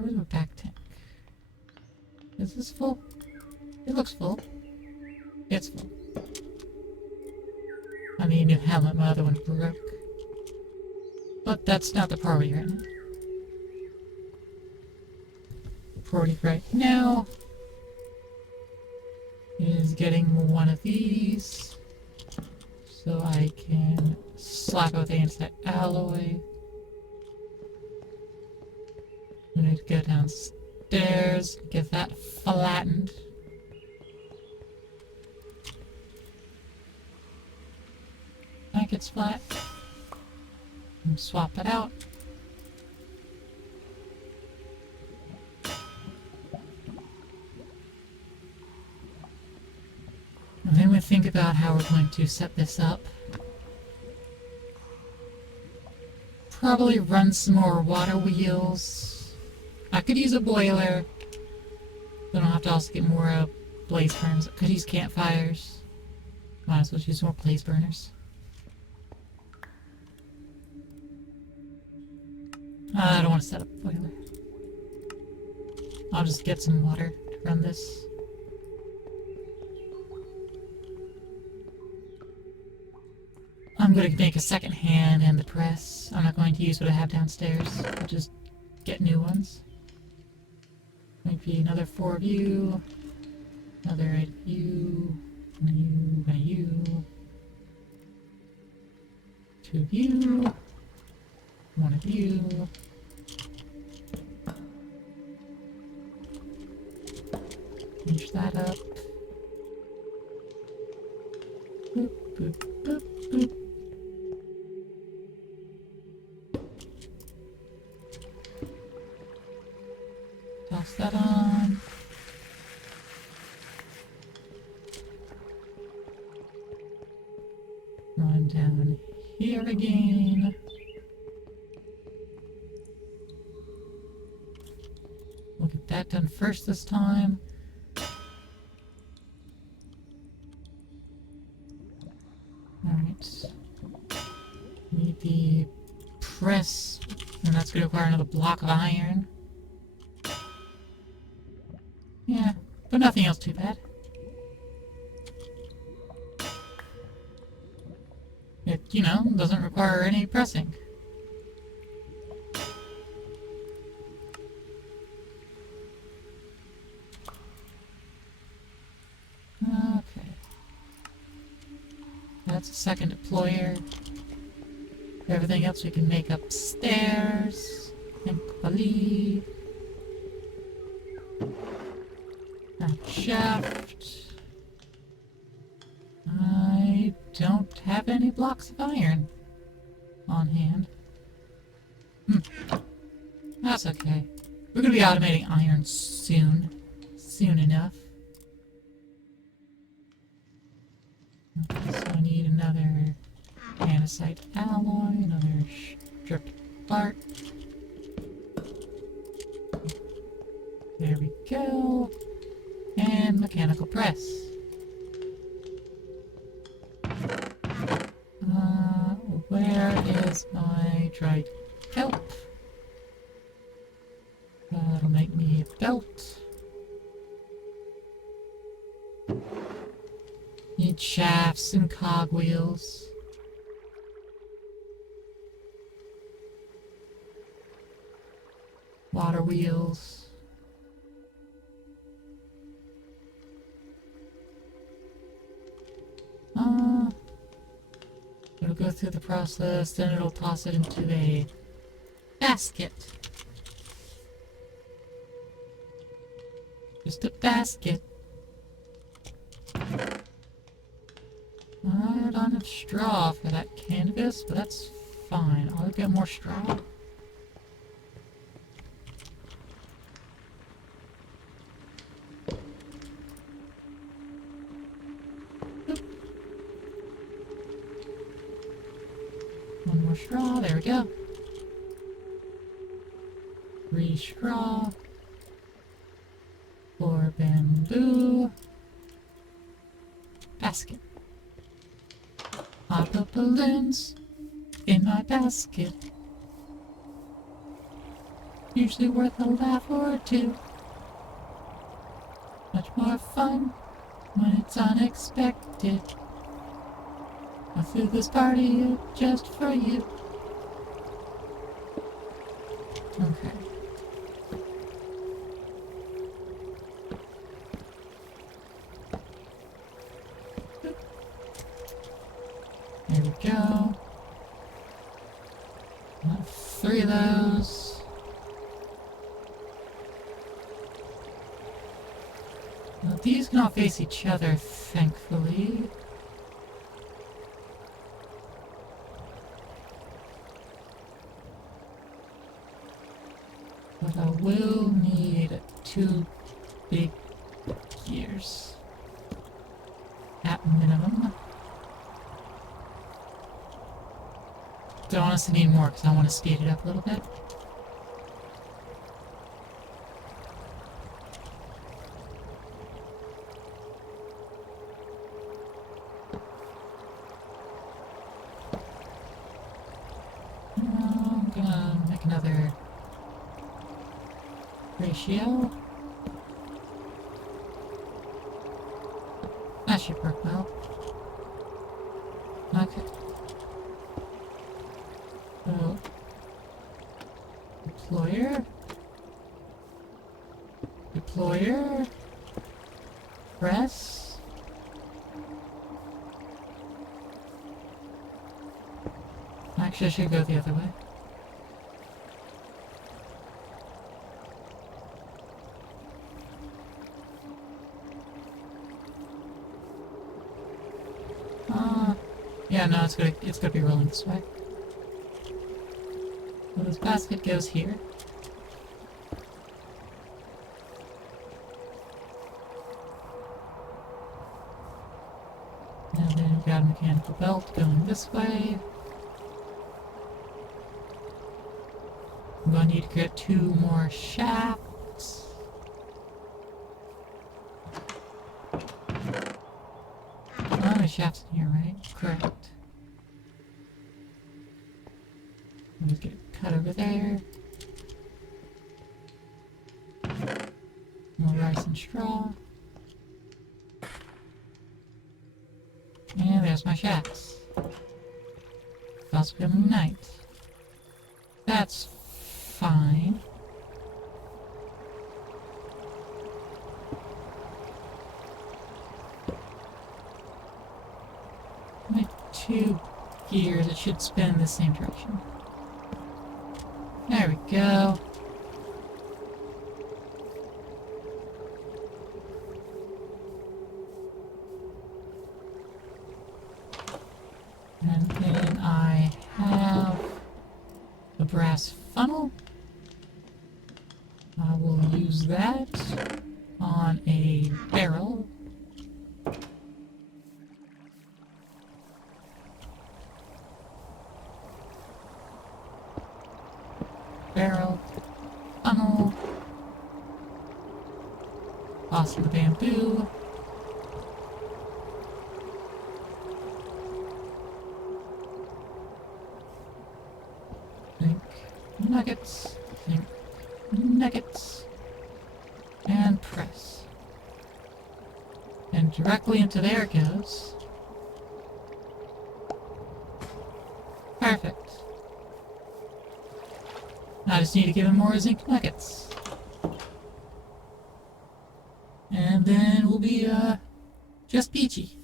Where's my back tank? Is this full? It looks full. It's full. I need a new helmet, my other one broke. But that's not the priority right now. The priority right now is getting one of these so I can slap out the inside alloy. I need to go downstairs, get that flattened. That gets flat. And swap it out. And then we think about how we're going to set this up. Probably run some more water wheels. I could use a boiler. But I'll have to also get more blaze burners. I could use campfires. Might as well use more blaze burners. I don't want to set up a boiler. I'll just get some water to run this. I'm going to make a second hand and the press. I'm not going to use what I have downstairs. I'll just get new ones. Maybe another 4 of you. Another 8 of you. And you. 2 of you. 1 of you. Finish that up. Boop, boop, boop, boop. Toss that on. Run down here again. We'll get that done first this time. Alright. Need the press, and that's going to require another block of iron. Yeah, but nothing else too bad. It, you know, doesn't require any pressing. Okay. That's a second deployer. Everything else we can make upstairs. I believe. That shaft. I don't have any blocks of iron on hand. That's okay. We're gonna be automating iron soon. Soon enough. Okay, so I need another andesite alloy, another stripped bark. There we go. And mechanical press. Where is my dried kelp? That'll make me a belt. Need shafts and cogwheels. Water wheels. It'll go through the process, then it'll toss it into a basket. Just a basket. I don't have straw for that canvas, but that's fine. I'll get more straw. One more straw, there we go. 3 straw. 4 bamboo. Basket. I put balloons in my basket. Usually worth a laugh or two. Much more fun when it's unexpected. I threw this party just for you. Okay. There we go. 3 of those. Now these cannot face each other, thankfully. But I will need 2 big gears. At minimum. Don't honestly need more because I want to speed it up a little bit. I'm gonna make another ratio. That should work well. Okay. So, deployer. Deployer. Press. Actually, I should go the other way. Yeah, no, it's gonna be rolling this way. So this basket goes here. And then we've got a mechanical belt going this way. I'm gonna need to get 2 more shafts. Oh, there's shafts in here, right? Correct. Let's get it cut over there. More rice and straw. And there's my shafts. It's also becoming night. That's fine. My 2 gears, it should spin in the same direction. There we go. And then I have the brass funnel. I will use that on a barrel. Barrel, funnel, toss the bamboo. Think nuggets, think nuggets, and press. And directly into there it goes. Perfect. I just need to give him more zinc nuggets. And then we'll be, just peachy.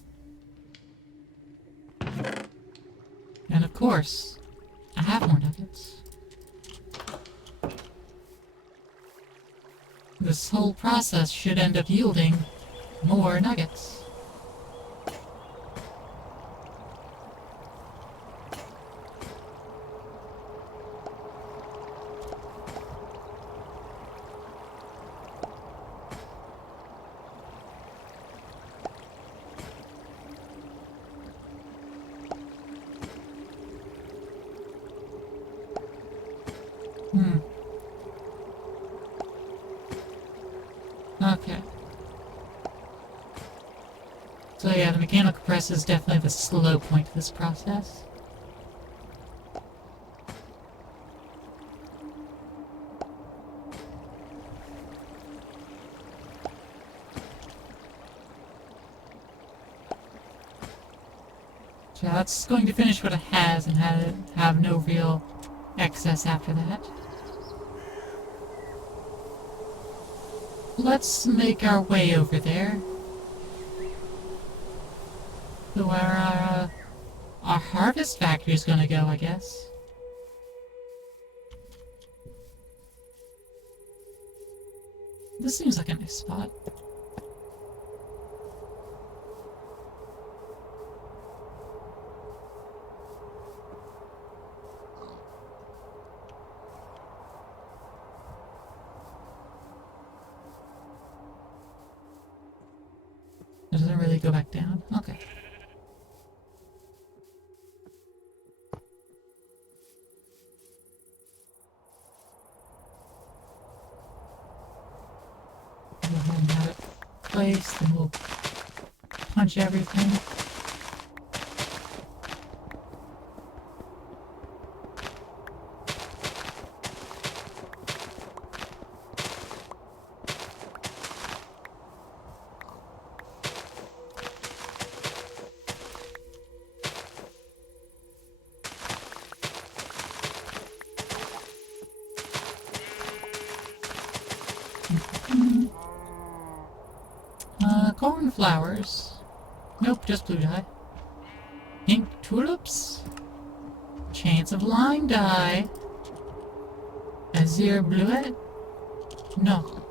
And of course, I have more nuggets. This whole process should end up yielding more nuggets. Okay. So yeah, the mechanical press is definitely the slow point of this process. So that's going to finish what it has and have no real excess after that. Let's make our way over there. So where our harvest factory is gonna go, I guess. This seems like a nice spot. It doesn't really go back down. Okay. Go ahead and have it placed, and we'll punch everything. Cornflowers. Nope, just blue dye. Pink tulips. Chance of lime dye. Azure bluet. No.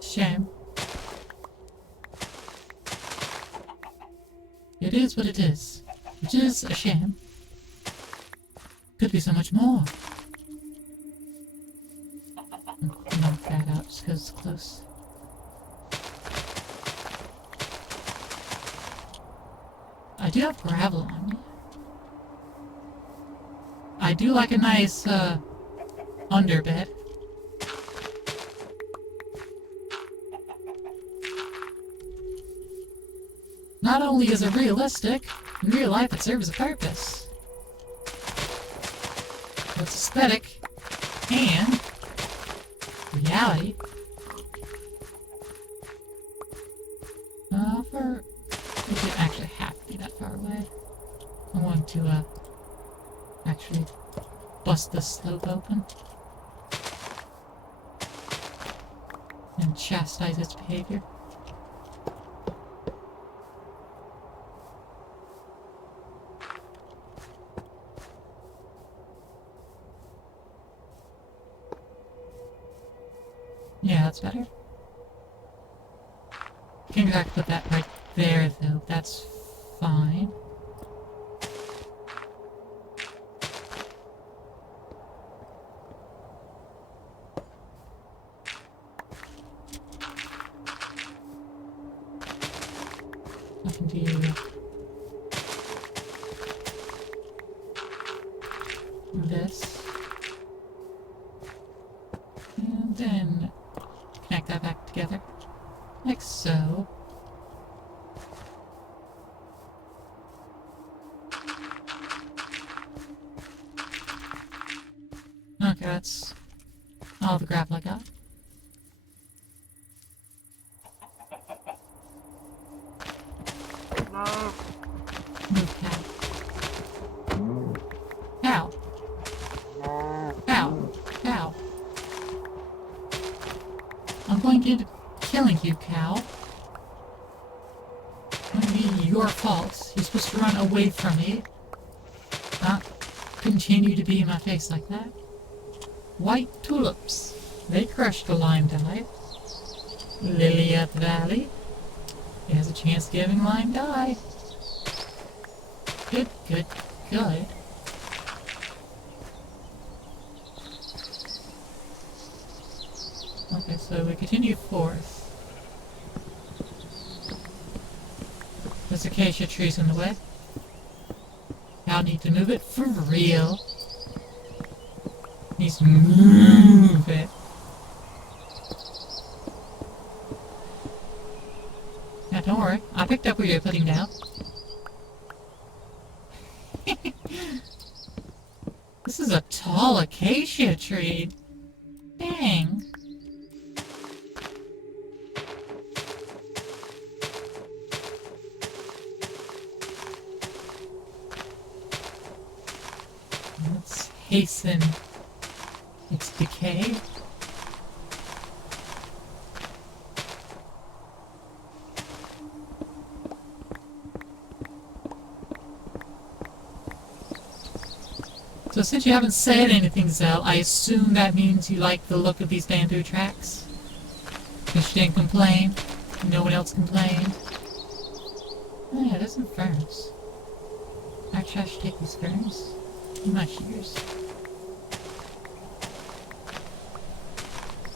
Shame. It is what it is. Which is a shame. Could be so much more. Knock that out just because it's close. I do have gravel on me. I do like a nice, underbed. Not only is it realistic, in real life it serves a purpose. It's aesthetic and reality. We didn't actually have to be that far away. I'm going to actually bust this slope open and chastise its behavior. Yeah, that's better. Can't exactly put that right there, though. That's fine. I can do this. And then connect that back together. Like so. Okay, that's all the gravel I got. Move, cow. Cow. Cow. Cow. I'm going to killing you, cow. It's going to be your fault. You're supposed to run away from me. Not continue to be in my face like that. White tulips. They crushed the lime dye. Lily of the Valley. It has a chance of giving lime dye. Good, good, good. Okay, so we continue forth. This acacia tree's in the way. I'll need to move it for real. Needs to move it. Now don't worry, I picked up what you're putting down. This is a tall acacia tree. Dang. Let's hasten its decay. So since you haven't said anything, Zell, I assume that means you like the look of these bamboo tracks? Because you didn't complain? No one else complained? Oh yeah, there's some ferns. Actually, I should take these ferns in my shears.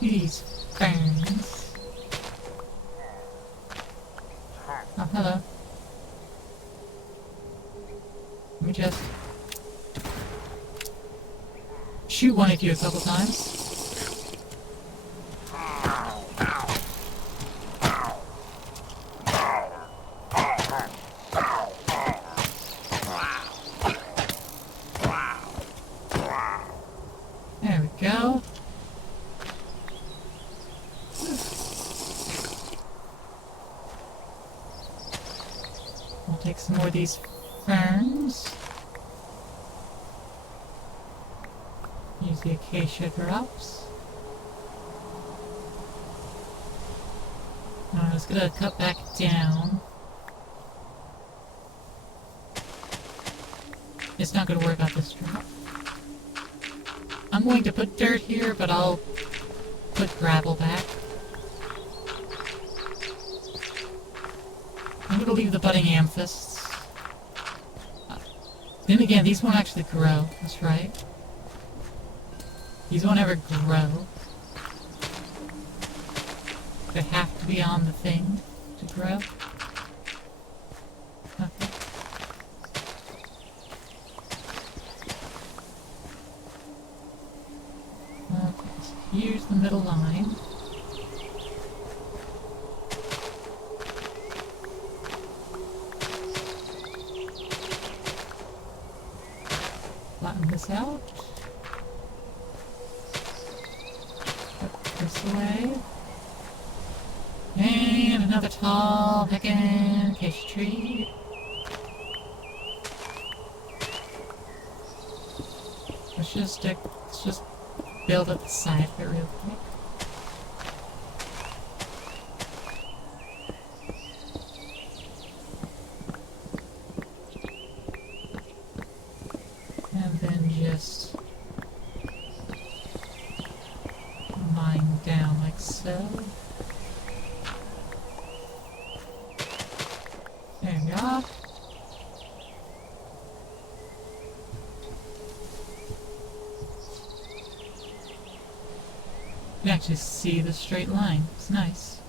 These ferns. Oh, hello. Let me just shoot one of you a couple times. There we go. We'll take some more of these ferns. Use the acacia drops. I was gonna cut back down. It's not gonna work out this drop. I'm going to put dirt here, but I'll put gravel back. I'm gonna leave the budding amethysts. Then again, these won't actually grow. That's right. These won't ever grow. They have to be on the thing to grow. Okay. Okay, so here's the middle line. Flatten this out. Put this away. And another tall heckin' acacia tree. Let's just build up the side of it real quick. And then just mine down like so. There we go. You can actually see the straight line. It's nice.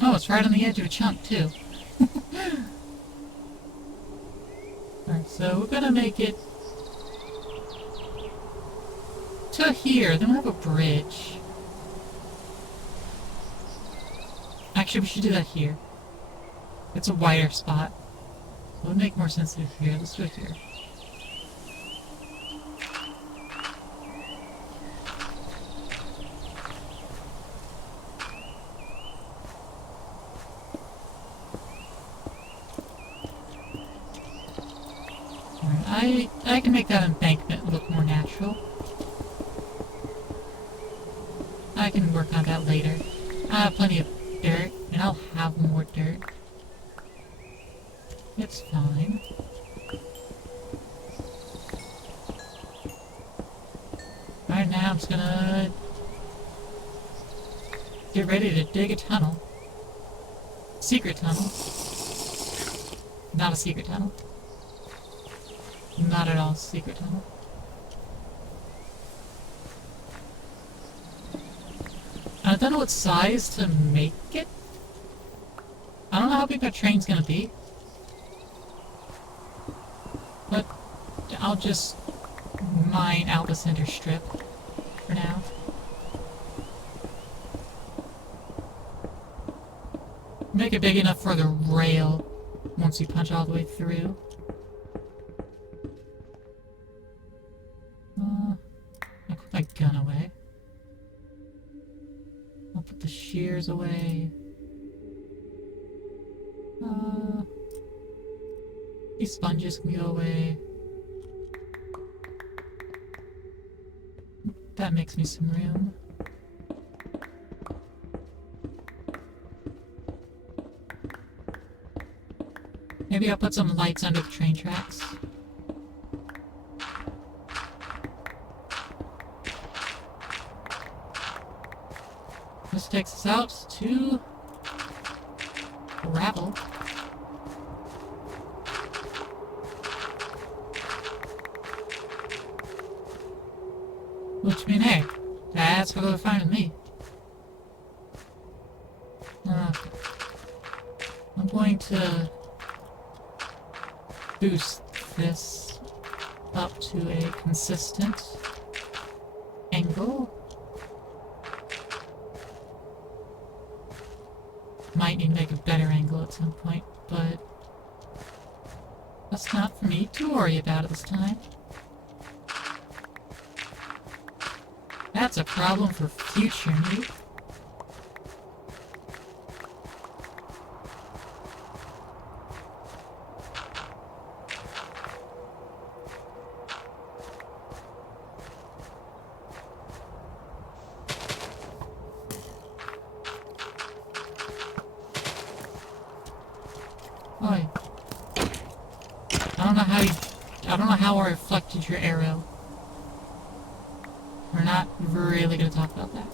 Oh, it's right on the edge of a chunk, too. Alright, so we're gonna make it to here, then we'll have a bridge. Actually, we should do that here. It's a wider spot. It would make more sense to do it here. Let's do it here. Alright, I can make that embankment look more natural. I can work on that later. I have plenty of dirt, and I'll have more dirt. It's fine. Right now I'm just gonna get ready to dig a tunnel. Secret tunnel. Not a secret tunnel. Not at all a secret tunnel. I don't know what size to make it. I don't know how big that train's gonna be. But I'll just mine out the center strip for now. Make it big enough for the rail once you punch all the way through. I'll put my gun away. I'll put the shears away. These sponges can go away. That makes me some room. Maybe I'll put some lights under the train tracks. This takes us out to gravel. Which means, hey, that's gonna be fine with me. I'm going to boost this up to a consistent angle. Might need to make a better angle at some point, but that's not for me to worry about at this time. That's a problem for future me. I don't know how I reflected your arrow. We're not really gonna talk about that.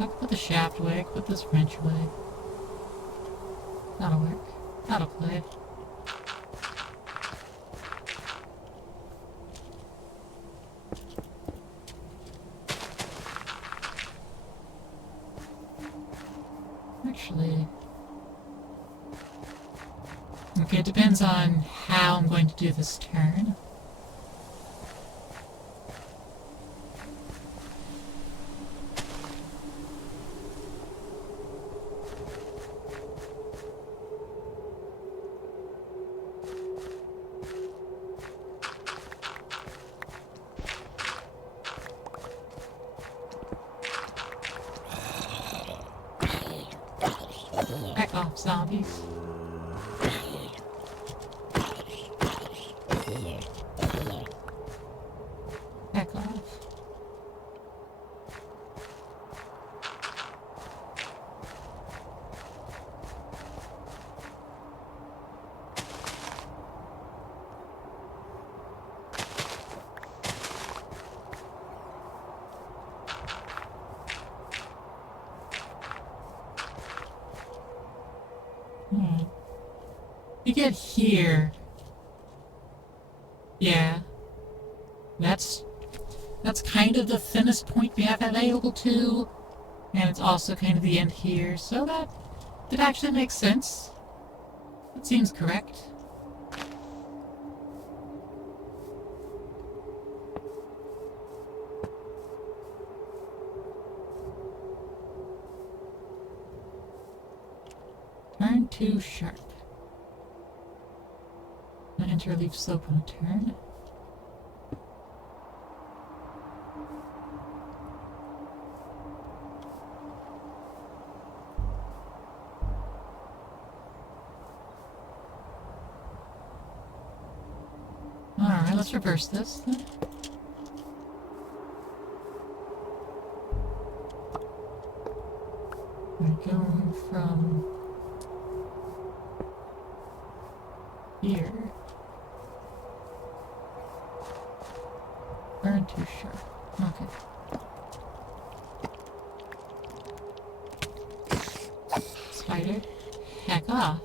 I could put the shaft away, I could put this wrench away. That'll work. That'll play. Actually... Okay, it depends on how I'm going to do this turn. Back off, zombies. Back off. You get here. Yeah. That's kind of the thinnest point we have available to. And it's also kind of the end here. So that actually makes sense. It seems correct. Turn 2 sharp. Enter leaf slope on a turn. Alright, let's reverse this then. We're going from here. Burn 2 sharp. Okay. Spider, heck off.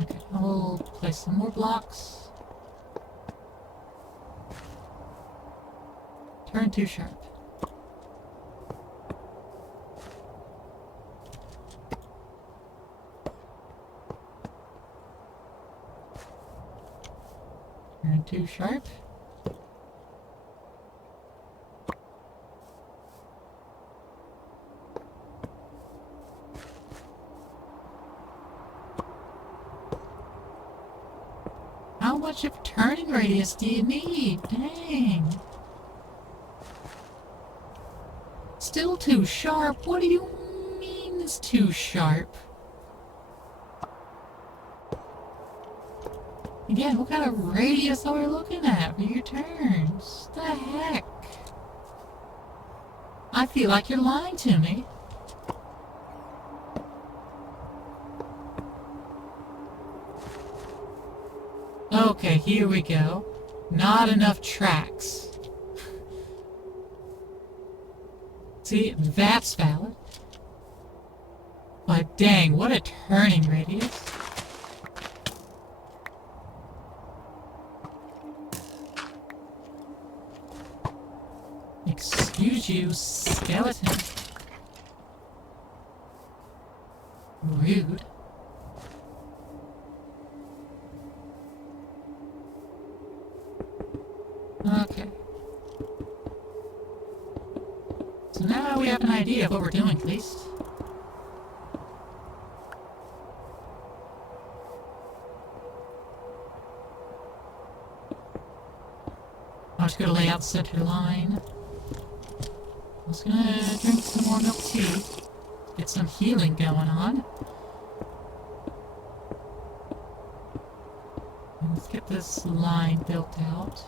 Okay, I'll place some more blocks. Turn 2 sharp. Turn 2 sharp. How much of turning radius do you need? Dang. Still too sharp? What do you mean it's too sharp? Again, what kind of radius are we looking at for your turns? The heck? I feel like you're lying to me. Okay, here we go. Not enough tracks. See, that's valid. But dang, what a turning radius. Excuse you, skeleton. Rude. Okay. So now we have an idea of what we're doing, at least. I'm just gonna lay out the center line. I'm just gonna drink some more milk tea. Get some healing going on. And let's get this line built out.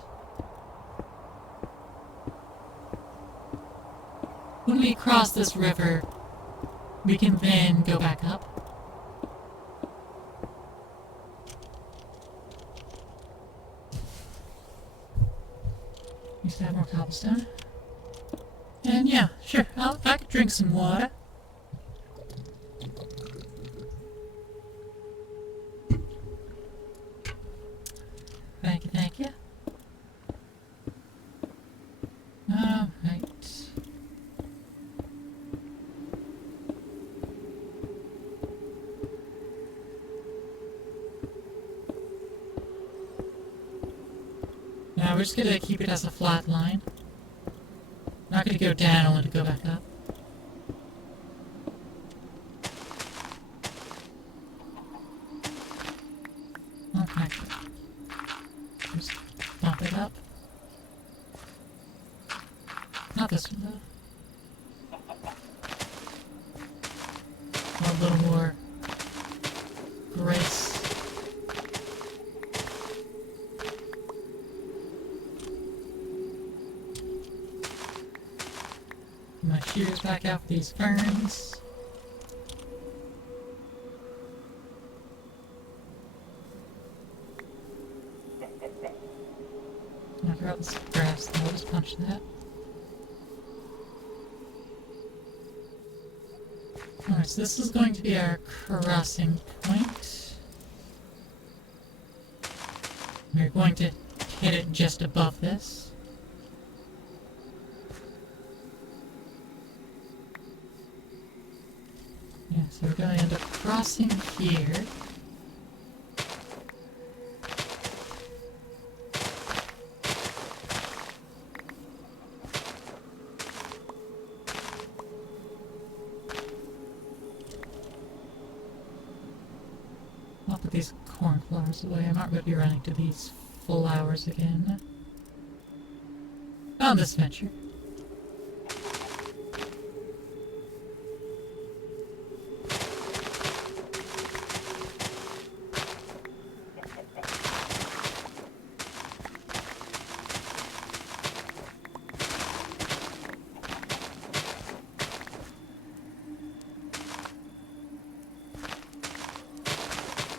When we cross this river, we can then go back up. Used to have more cobblestone. And yeah, sure, I could drink some water. Thank you, thank you. Alright. Now we're just gonna keep it as a flat line. Not gonna go down, only to go back up. Okay. Just bump it up. Not this one though. A little more grace. My shears back out for these ferns. Now grab this grass, and I'll just punch that. Alright, so this is going to be our crossing point. We're going to hit it just above this. Yeah, so we're going to end up crossing here. I'll put these cornflowers away. I'm not going to be running to these full hours again. On this venture.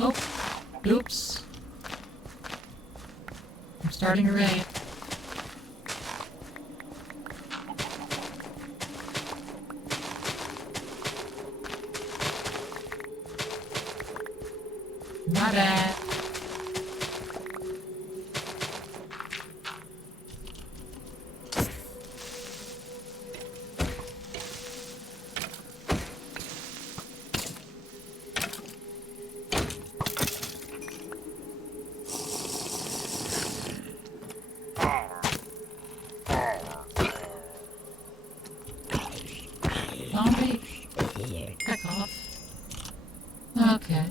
Oh, oops. I'm starting a raid. My bad. Zombie? Heck off. Okay.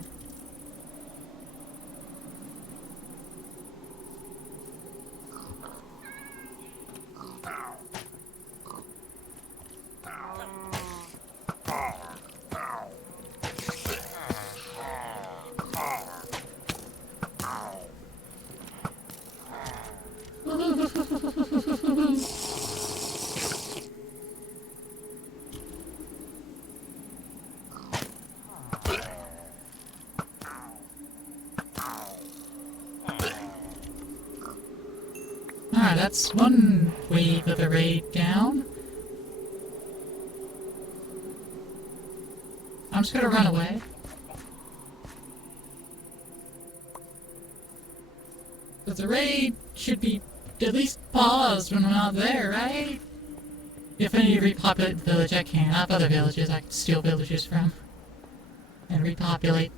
Alright, that's one wave of the raid down. I'm just gonna run away. But the raid should be at least paused when we're not there, right? If I need to repopulate the village, I can. I have other villages I can steal villages from. And repopulate.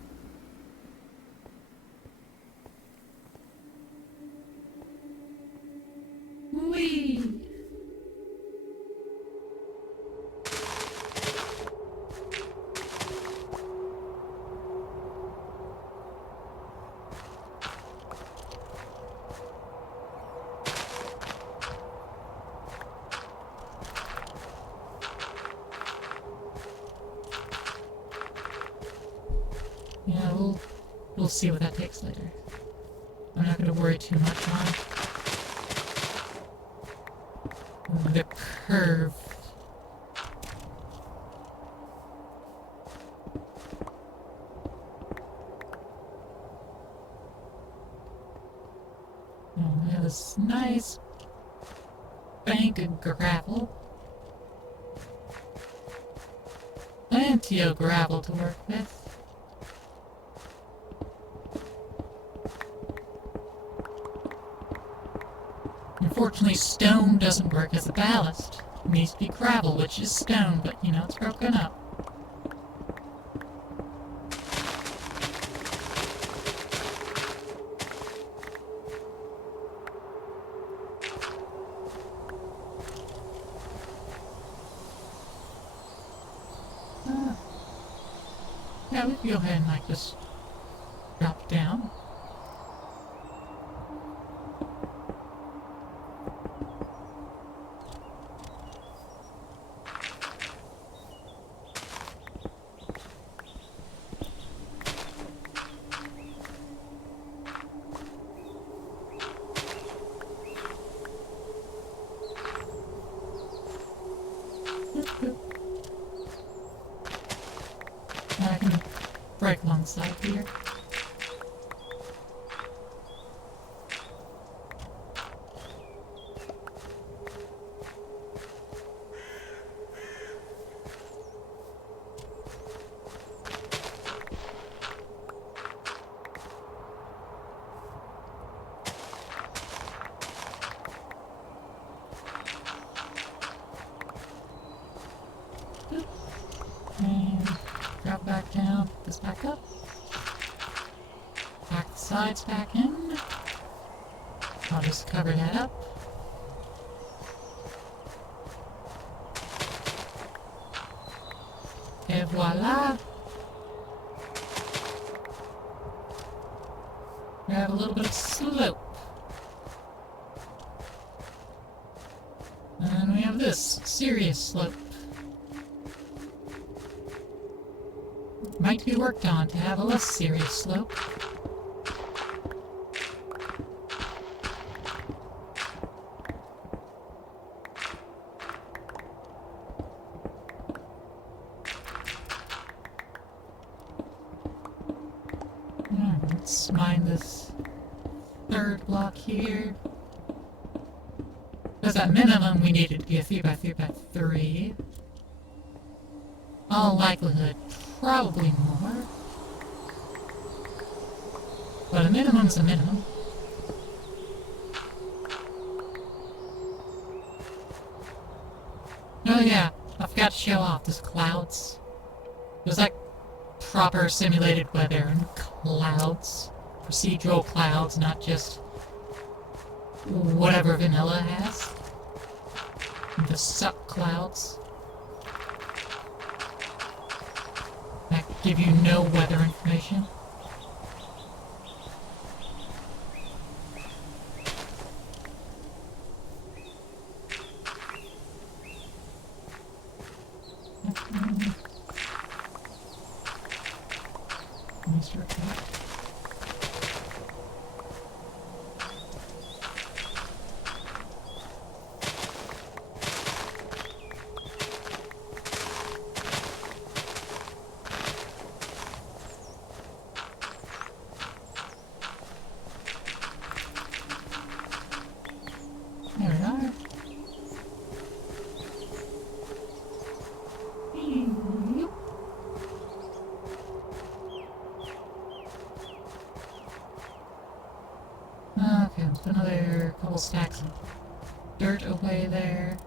Whee! Yeah, we'll see what that takes later. I'm not gonna worry too much on the curve. And we have this nice bank of gravel. Plenty of gravel to work with. Unfortunately, stone doesn't work as a ballast. It needs to be gravel, which is stone, but you know, it's broken up. Yeah, we can go ahead and like just drop down. I can break alongside here. And drop back down, put this back up. Back the sides back in. I'll just cover that up. Et voila! We have a little bit of slope. And we have this serious slope. Might be worked on to have a less serious slope. Let's mine this third block here. Because at minimum we need it to be a 3x3x3. All likelihood, probably more. But a minimum's a minimum. Oh yeah, I forgot to show off those clouds. There's like proper simulated weather and clouds. Procedural clouds, not just whatever vanilla has. The suck clouds. That give you no weather information. Let me start that. There we are. Okay, let's put another couple stacks of dirt away there.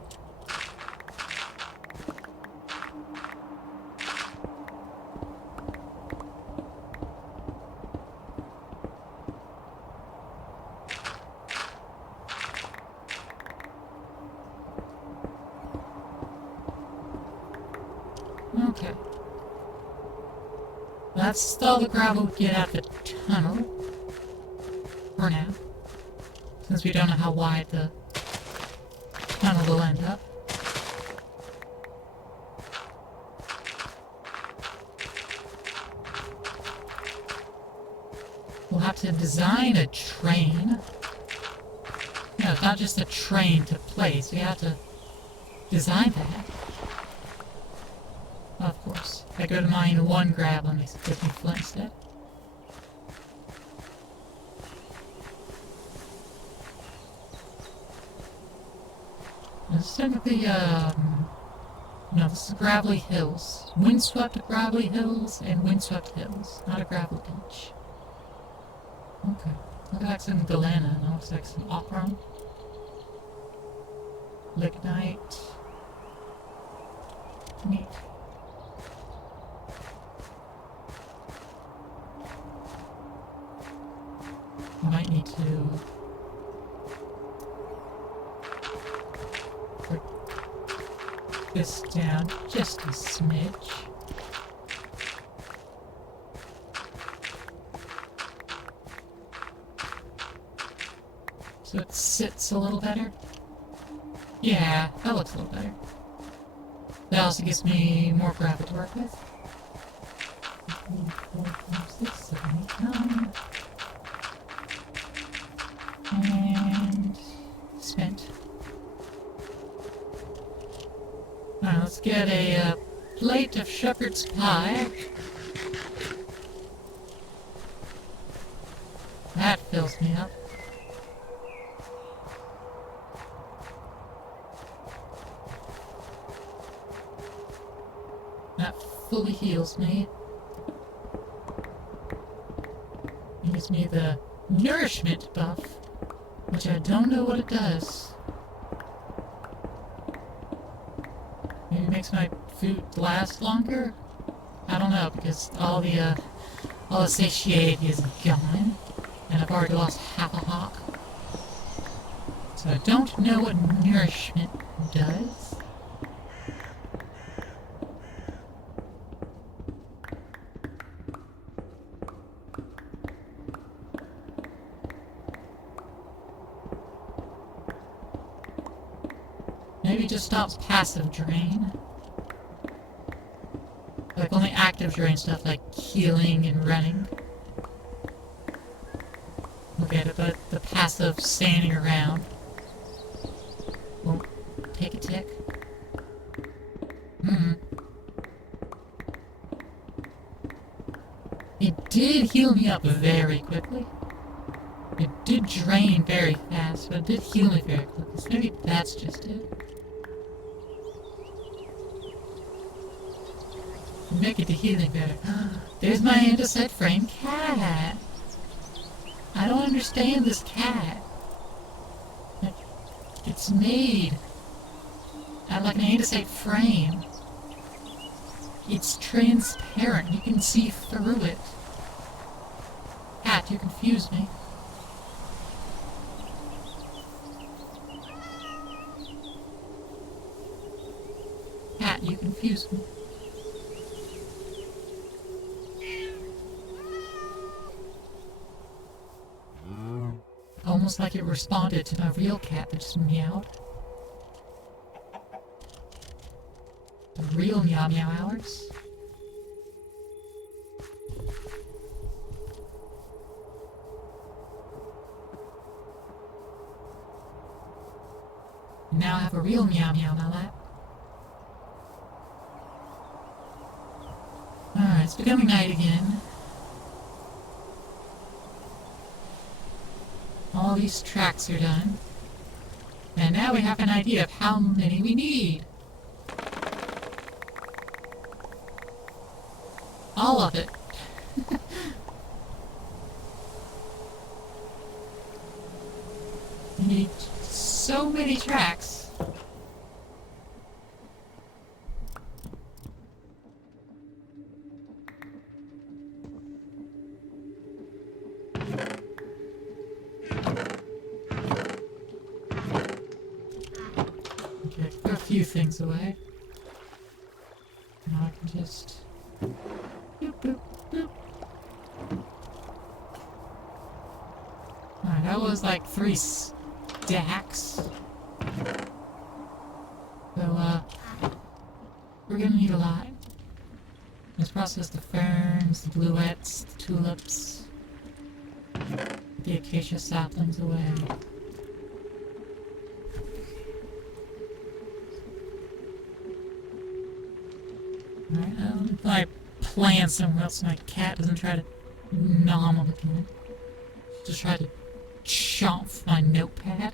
Okay. That's all the gravel we get out of the tunnel. For now. Since we don't know how wide the tunnel will end up. We'll have to design a train. No, it's not just a train to place. We have to design that. Of course. If I go to mine one gravel and it gives me flint instead. This is the, no, this is gravelly hills. Windswept gravelly hills and windswept hills, not a gravel beach. Okay. Looks like some galena, and looks like some ochron. Lignite. Neat. I might need to break this down just a smidge. So it sits a little better. Yeah, that looks a little better. That also gives me more gravel to work with. 3, 4, 5, 6, 7, 8, 9. And spent. Alright, let's get a plate of shepherd's pie. That fills me up. That fully heals me. It gives me the nourishment buff, which I don't know what it does. Maybe it makes my food last longer? I don't know, because all the satiety is gone, and I've already lost half a hawk. So I don't know what nourishment does. Maybe it just stops passive drain. Like only active drain stuff like healing and running. Okay, but the passive standing around won't take a tick. It did heal me up very quickly. It did drain very fast, but it did heal me very quickly. So maybe that's just it. Make it to healing better. There's my andesite frame cat. I don't understand this cat. It's made out of like an andesite frame. It's transparent. You can see through it. Cat, you confuse me. Cat, you confuse me. Almost like it responded to my real cat that just meowed. The real meow meow hours. Now I have a real meow meow in my lap. Alright, it's becoming night again. All these tracks are done. And now we have an idea of how many we need. All of it. We need so many tracks. Okay, put a few things away. Now I can just... Boop, boop, boop. Alright, that was like 3 stacks. So, we're gonna need a lot. Let's process the ferns, the bluets, the tulips, the acacia saplings away. Alright, I plant somewhere else so my cat doesn't try to nom on it. Just try to chomp my notepad.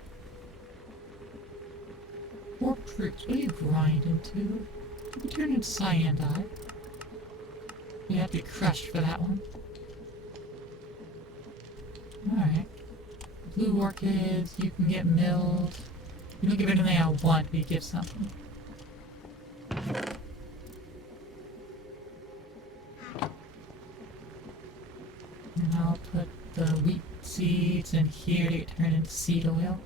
Warped roots. What do you grind into? You turn into cyan dye. You have to be crushed for that one. Alright. Blue orchids, you can get milled. You don't give anything I want, but you give something. And I'll put the wheat seeds in here to get turned into seed oil.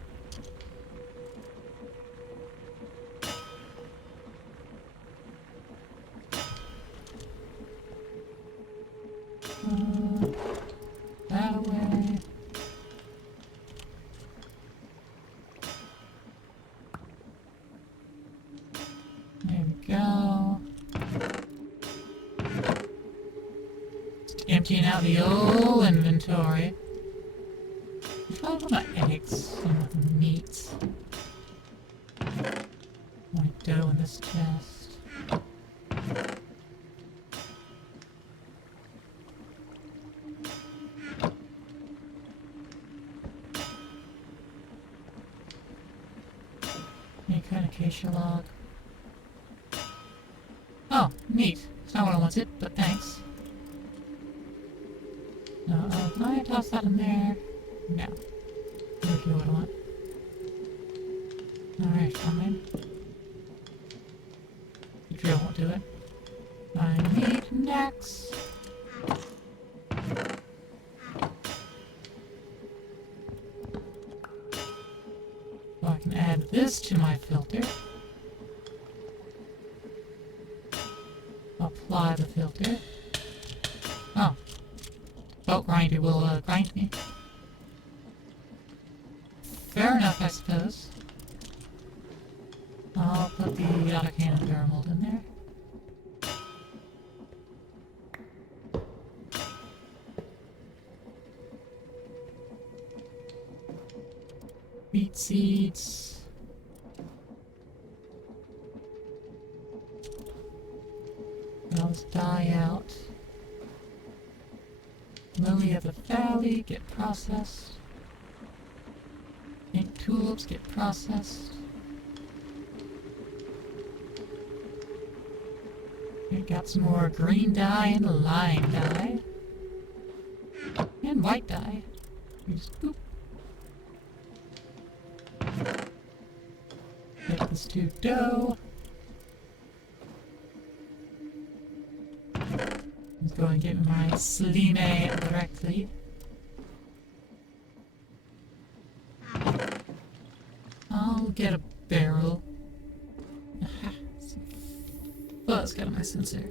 That away. There we go. Just emptying out the old inventory. There's probably a lot of eggs and meat. More dough in this chest. Any kind of acacia log. Oh, neat. It's not what I wanted, but thanks. No, can I toss that in there? No. Look at what I want. Alright, fine. The drill won't do it. I need an axe. So I can add this to my filter. Apply the filter. Oh. Belt grinder will grind me. Fair enough, I suppose. I'll put the autocannon barrel mold in there. Wheat seeds. Those die out. Lily of the Valley get processed. Pink tulips get processed. We got some more green dye and lime dye. And white dye. We just boop. Make this to dough. Let's go and get my slime directly. I'll get a barrel. Aha, some fuzz got on my sensor.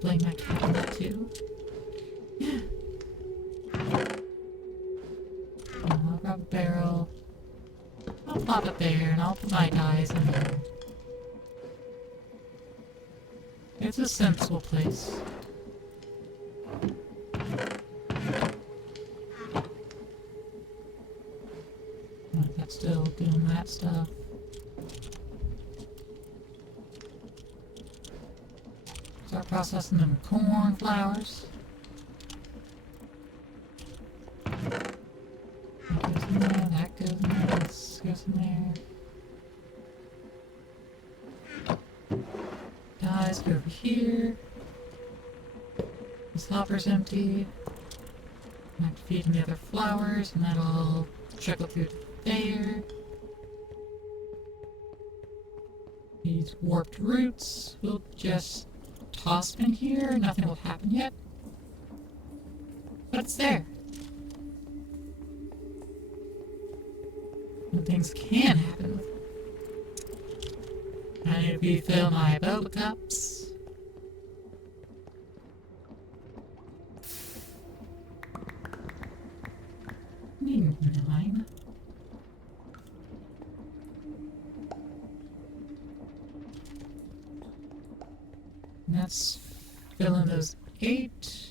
Blame my cat on that too. I'll grab a barrel. I'll pop it there and I'll put my dyes in there. It's a sensible place. That's still doing that stuff. Start processing them cornflowers. That goes in there, that goes in there, this goes in there. Dyes go over here. This hopper's empty. I have to feed them the other flowers, and that'll trickle through there. These warped roots will just toss them in here. Nothing will happen yet. But it's there. And things can happen. I need to refill my boba cups. Need 9. And that's filling those 8.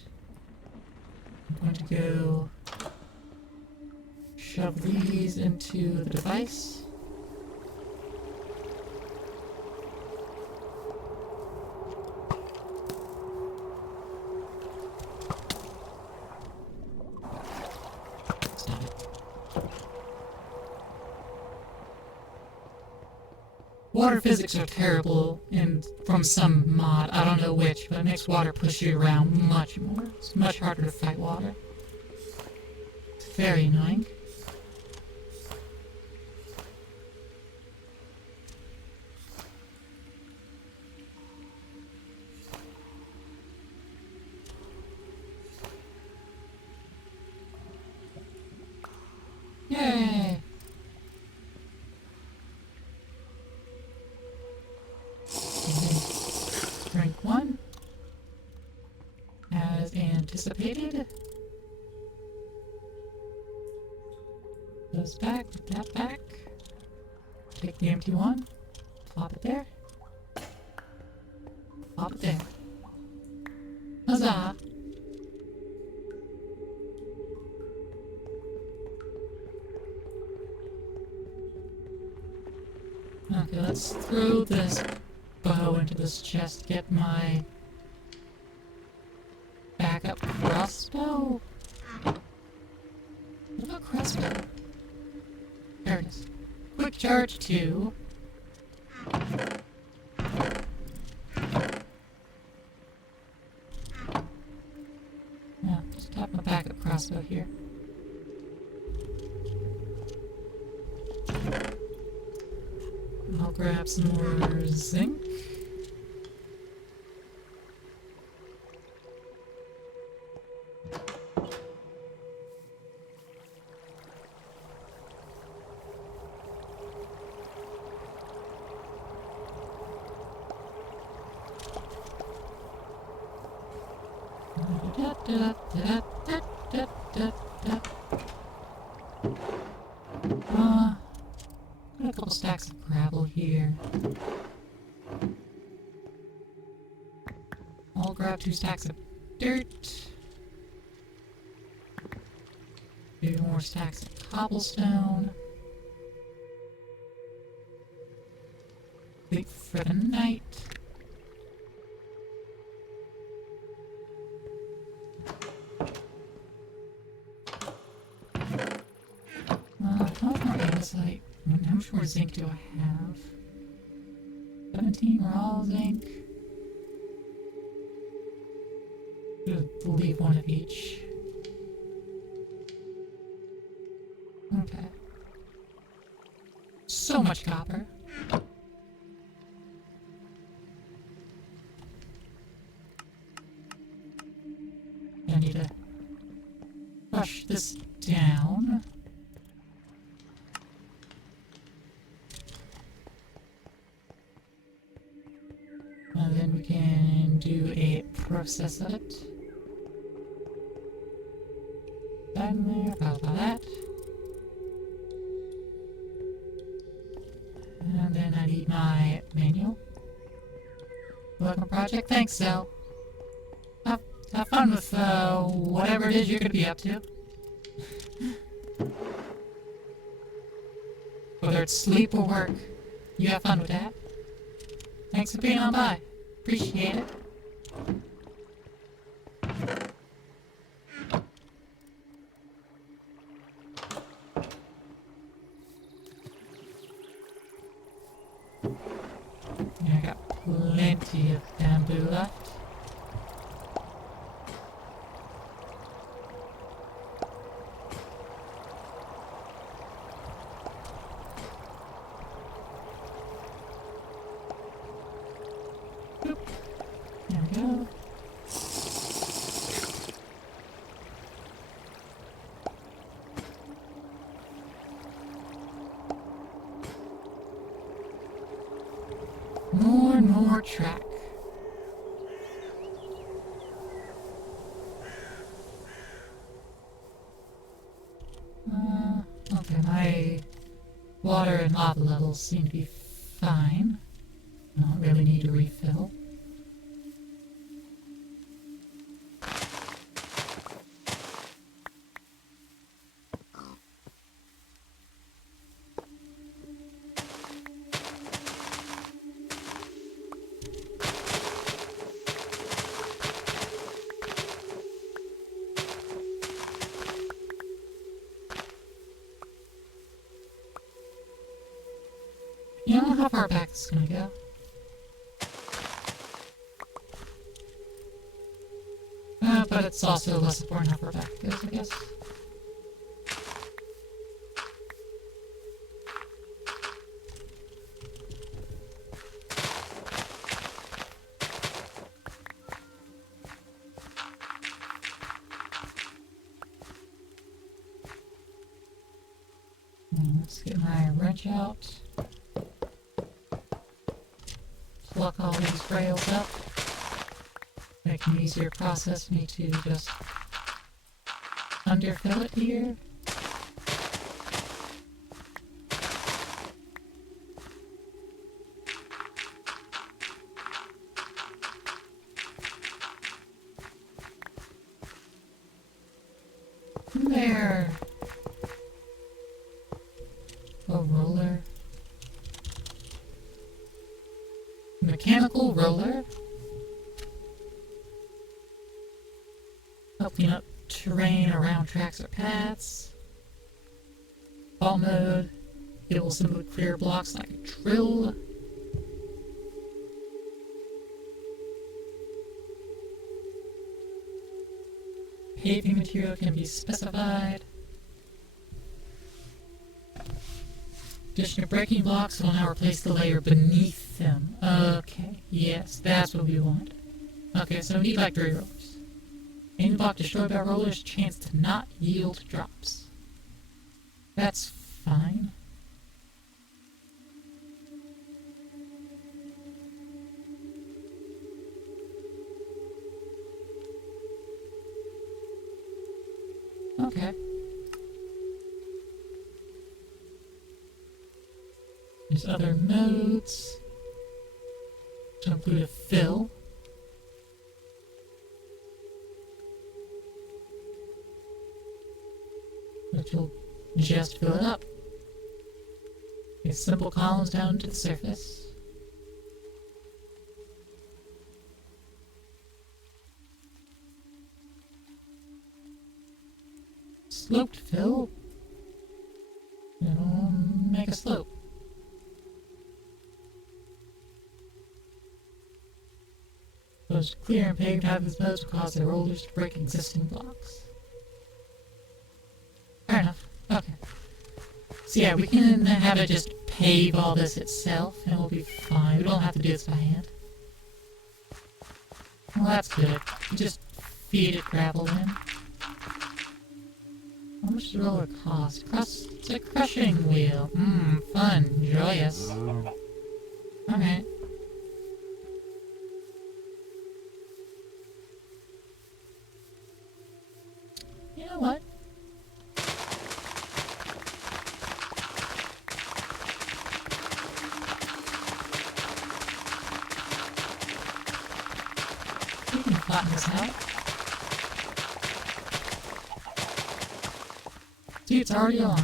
I'm going to go shove these into the device. water physics are terrible from some mod, I don't know which, but it makes water push you around much more. It's much harder to fight water. It's very annoying. Yay! Drink one. As anticipated. Goes back, put that back. Take the empty one. Plop it there. Plop it there. Huzzah! Okay, let's throw this bow into this chest, get my backup crossbow. What about crossbow? There it is. Quick charge 2. Yeah, just have my backup crossbow here. I'll grab some more zinc. Got a couple stacks of gravel here. I'll grab 2 stacks of dirt. 2 more stacks of cobblestone. Wait for the night. How much more andesite? How much more zinc do I have? 17 raw zinc. Just leave one of each. Okay. So much copper. I need to push this down. And then we can do a process of it. That in there, about that. And then I need my manual. Welcome project, thanks Zell. Have fun with whatever it is you're gonna be up to. Whether it's sleep or work, you have fun with that. Thanks for being on by. Appreciate it. Yeah, I got plenty of bamboo left. Boop. There we go. More and more track. Okay, my water and lava levels seem to be fine. I don't really need a refill. You don't know how far back this is gonna go. But it's also less important how far back it goes, I guess. Let's get my wrench out. Pluck all these rails up. Make an easier process for me to just underfill it here. There. A roller. Mechanical roller. Help clean up terrain around tracks or paths. Fall mode. It will simply clear blocks like a drill. Paving material can be specified. Addition of breaking blocks will now replace the layer beneath them. Okay, yes, that's what we want. Okay, so we need like 3 rollers. Any block destroyed by rollers, chance to not yield drops. That's fine. Okay. There's other modes to include a fill. Which will just fill it up. These simple columns down to the surface. Sloped fill. It'll make a slope. Those clear and paved hazardous modes will cause the rollers to break existing blocks. Fair enough. Okay. So yeah, we can have it just pave all this itself, and we'll be fine. We don't have to do this by hand. Well, that's good. Just feed it gravel in. How much does the roller cost? It's a crushing wheel. Fun. Joyous. Okay. You know what? We can flatten this out. See, it's already on.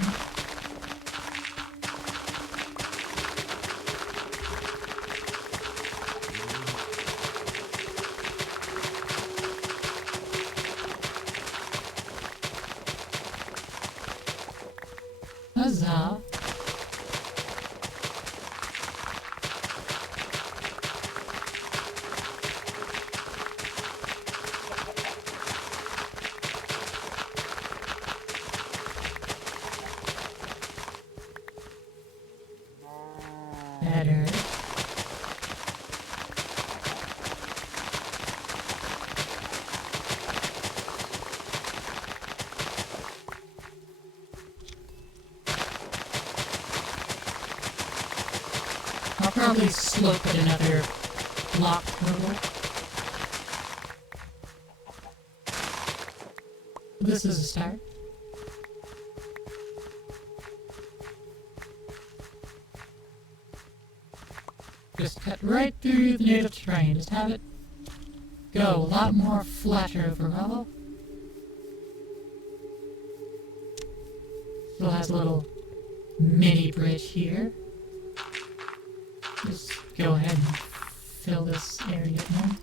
Huzzah. Better. I'll probably slope it another block total. This is a start. Just cut right through the native terrain. Just have it go a lot more flatter overall. Still has a little mini bridge here. Just go ahead and fill this area in.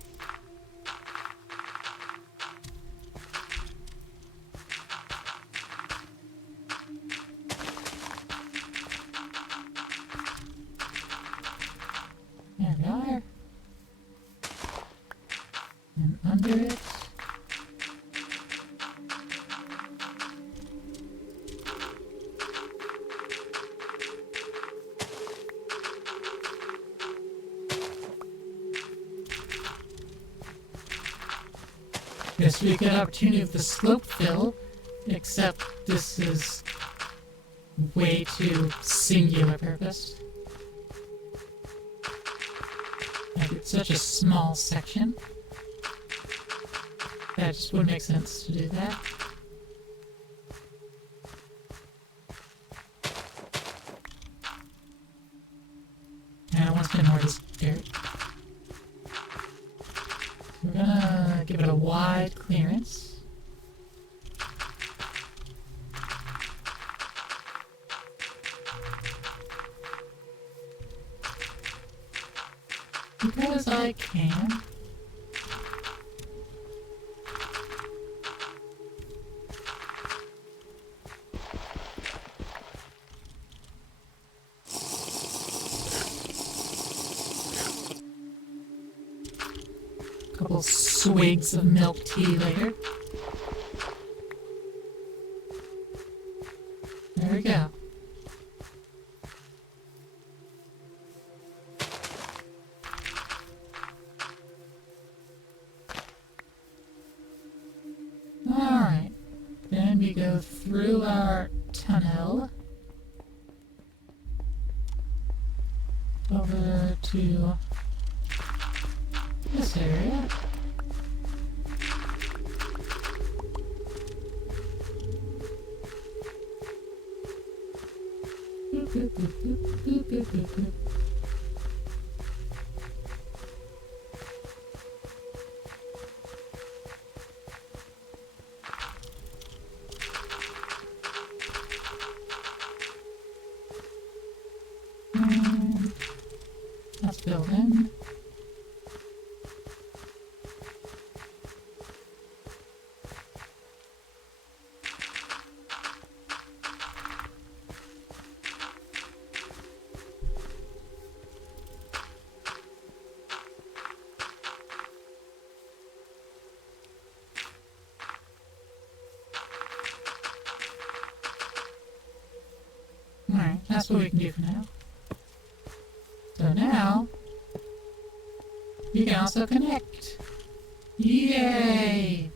This would be a good opportunity with the slope fill, except this is way too singular purpose. Like, it's such a small section that it just wouldn't make sense to do that. And I want to spend more of this dirt. We're gonna give it a wide clearance. Because I can. Couple swigs of milk tea later. There we go. Alright. Then we go through our tunnel over to this area. Boop, boop, boop, boop, boop, boop, boop, boop. That's filled in. Alright, that's what we can do for now. So now, you can also connect. Yay!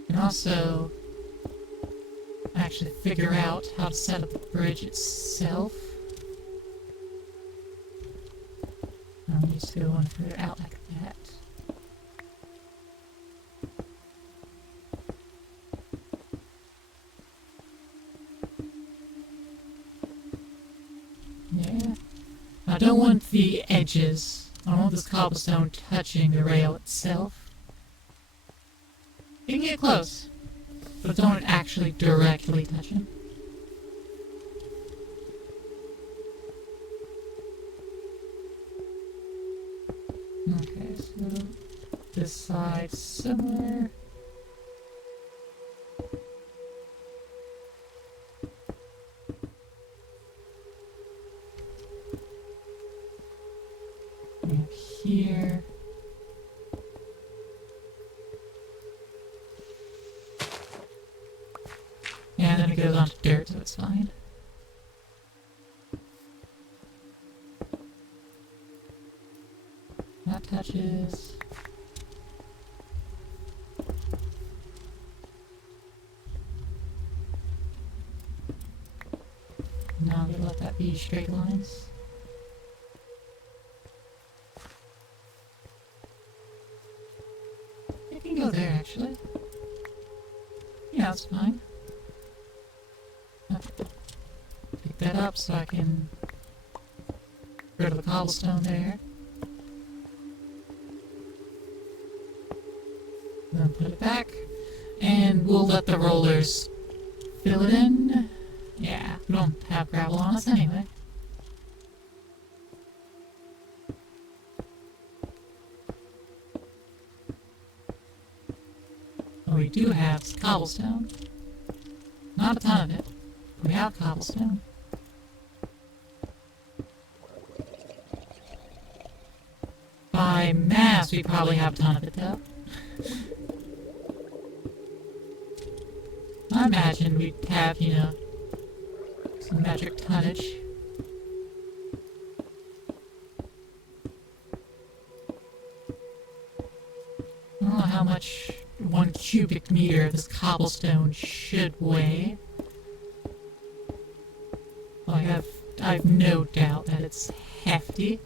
You can also actually figure out how to set up the bridge itself. I'm just going to put it out like that. Yeah. I don't want the edges. I don't want this cobblestone touching the rail itself. You can get close, but don't actually directly touch it. Okay, so this side somewhere. And here. And then it goes onto dirt, so it's fine. That touches. Now I'm gonna let that be straight lines. It can go there, actually. Yeah, that's fine. Pick that up so I can get rid of the cobblestone there. Then put it back. And we'll let the rollers fill it in. Yeah, we don't have gravel on us anyway. What we do have is cobblestone. Not a ton of it. We have cobblestone. By mass, we probably have a ton of it though. I imagine we'd have, you know, some metric tonnage. don't know how much 1 cubic meter of this cobblestone should weigh. Well, I've no doubt that it's hefty.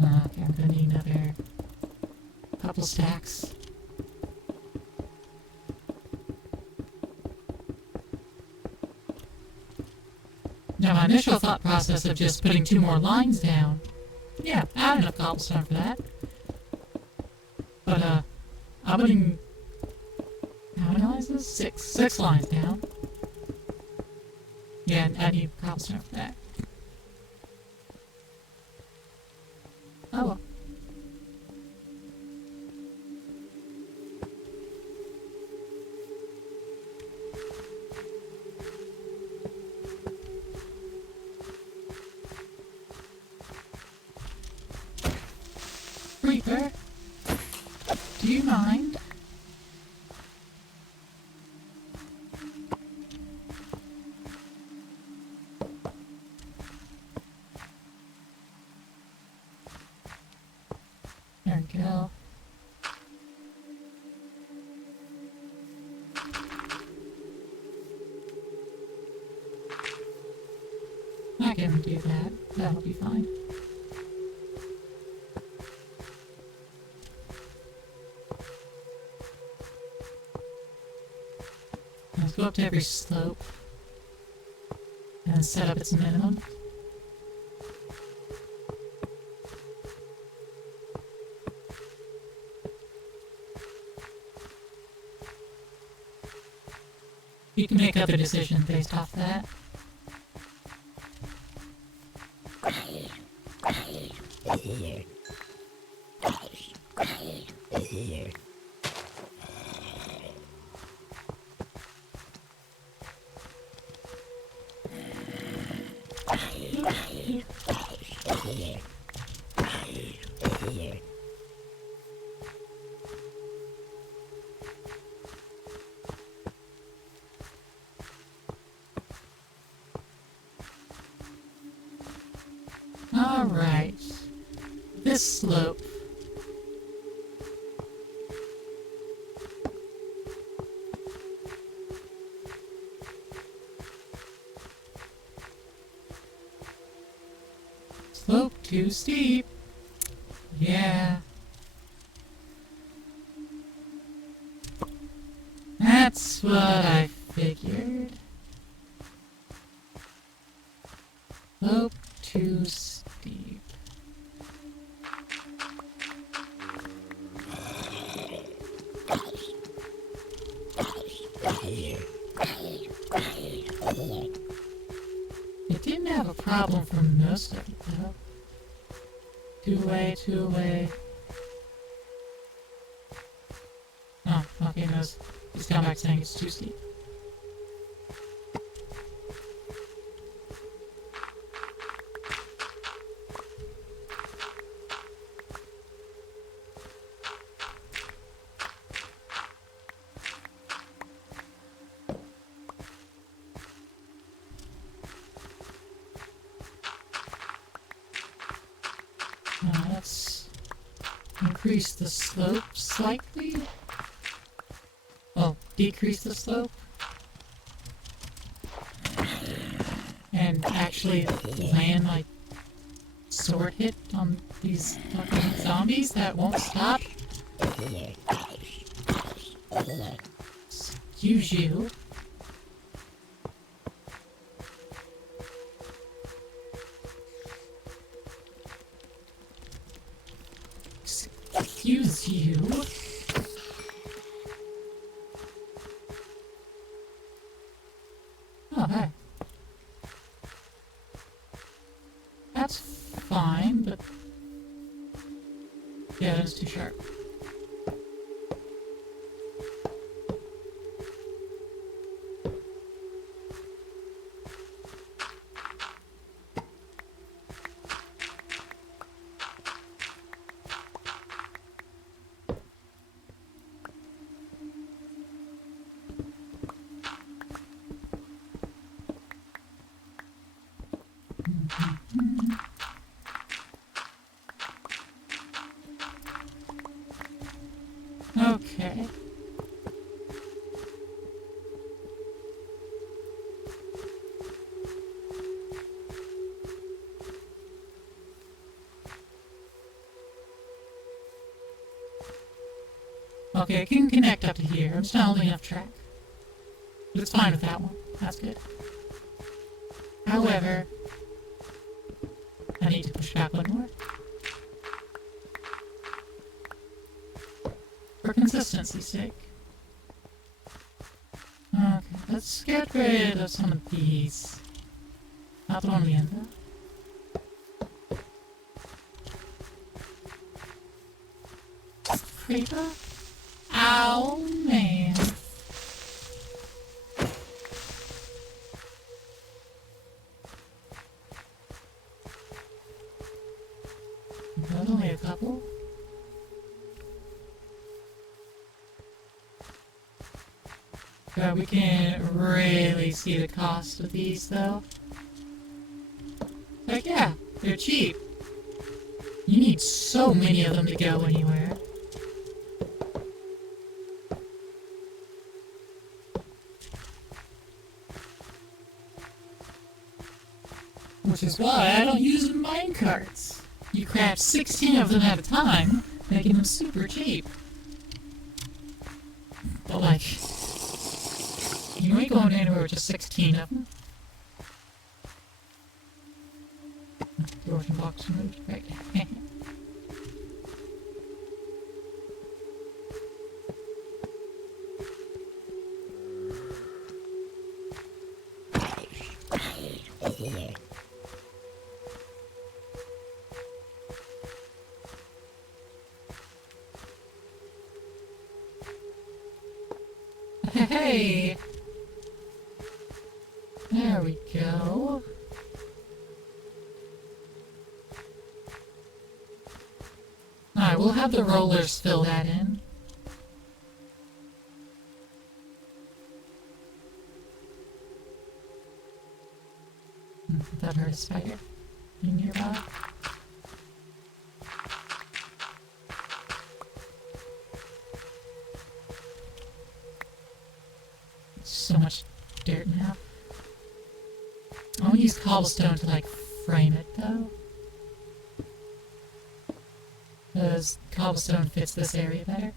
Okay, I'm gonna need another couple stacks. Now, my initial thought process of just putting 2 more lines down, yeah, I have enough cobblestone for that. But, I'm putting, how many lines is this? 6 lines down. Yeah, and I need cobblestone for that. Oh well. Reaper, do you mind? There we go. I can do that. That'll be fine. Let's go up to every slope and set up its minimum. You can make other decisions based off that. Alright. This slope. Slope too steep. Yeah. That's what I figured. Slope too steep. It didn't have a problem for most of it, though. Two-way, two-way. Oh, okay, no, he's come back saying it's too steep. Let's increase the slope slightly. Well, decrease the slope. And actually land my sword hit on these fucking zombies that won't stop. Excuse you. Excuse you. Oh, hey. That's fine, but... yeah, that's too sharp. Okay, it can connect up to here. I'm just not holding enough track. But it's fine with that one. That's good. However, I need to push back one more. For consistency's sake. Okay, let's get rid of some of these. Not the one on the end, though. Creeper? Ow, man. There's only a couple. But we can really see the cost of these, though. Like, yeah, they're cheap. You need so many of them to go anywhere. Which is why I don't use minecarts. You craft 16 of them at a time, making them super cheap. But like, you ain't going anywhere with just 16 of them. The orphan box removed, right? Hey! There we go. Alright, we'll have the rollers fill that in. That hurt a spider. You nearby? So much dirt now. I'll use cobblestone to like frame it though. Because cobblestone fits this area better.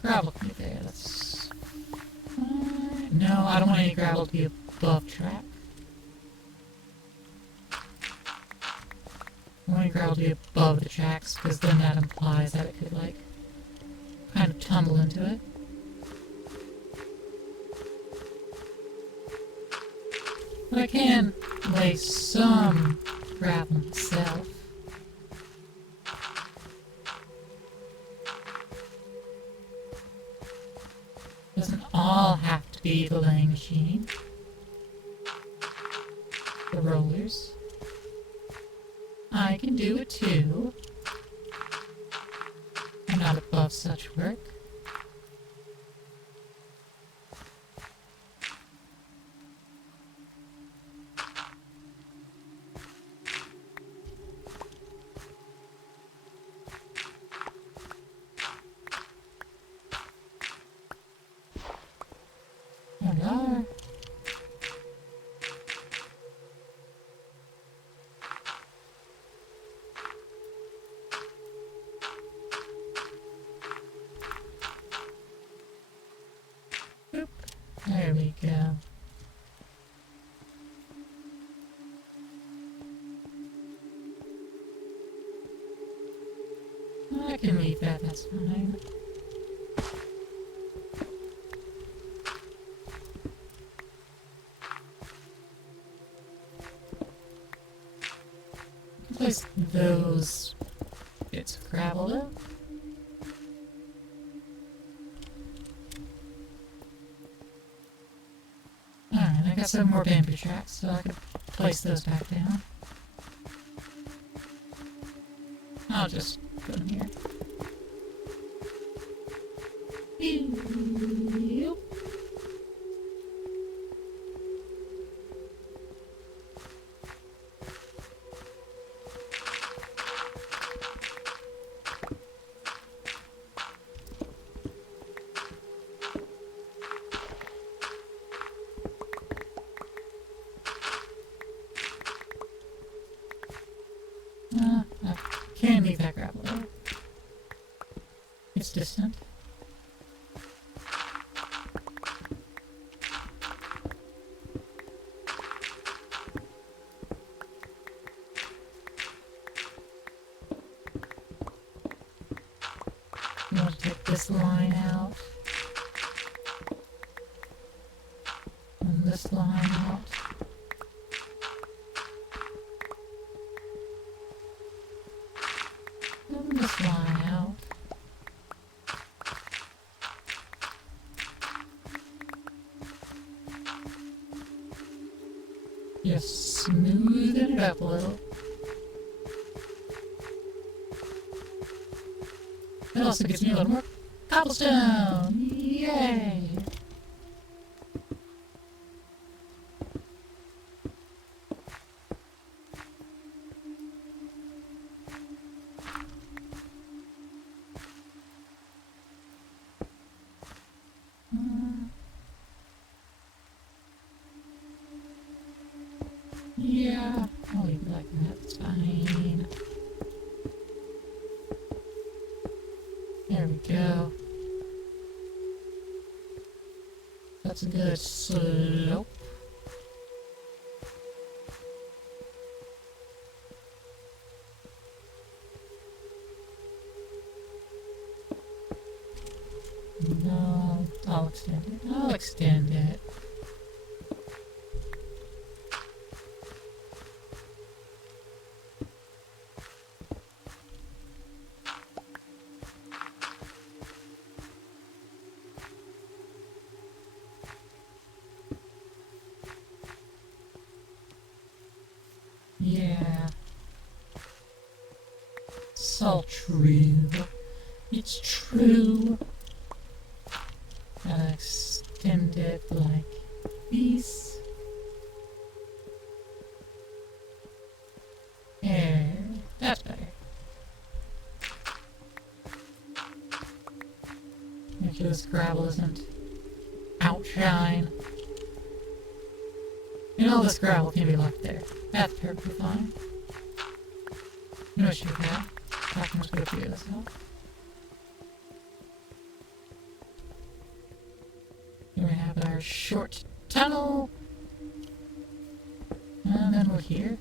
Gravel can be there, that's fine. No, I don't want any gravel to be above track. I want gravel to be above the tracks, because then that implies that it could, like, kind of tumble into it. But I can lay some gravel myself. Doesn't all have to be the laying machine. The rollers. I can do it too. I'm not above such work. There we are. Boop. There we go. I can leave that, that's fine. Place those bits of gravel though. Alright, I got some more bamboo tracks, so I could place those back down. I'll just put them here. Yep. It's distant. You want to take this line out. And this line out. And this line out. Just smoothing it up a little. That also gives me a little more cobblestone! Yay! Yeah, I'll leave it like that, it's fine. There we go. That's a good slope. No, I'll extend it. I'll extend it. Yeah. It's all true. It's true. Gotta extend it like this. There. That's better. Make sure this gravel isn't outshine. And all this gravel can be left there. That's perfectly fine. No issue with that. I can just go figure this out. Here we have our short tunnel. And then we're here.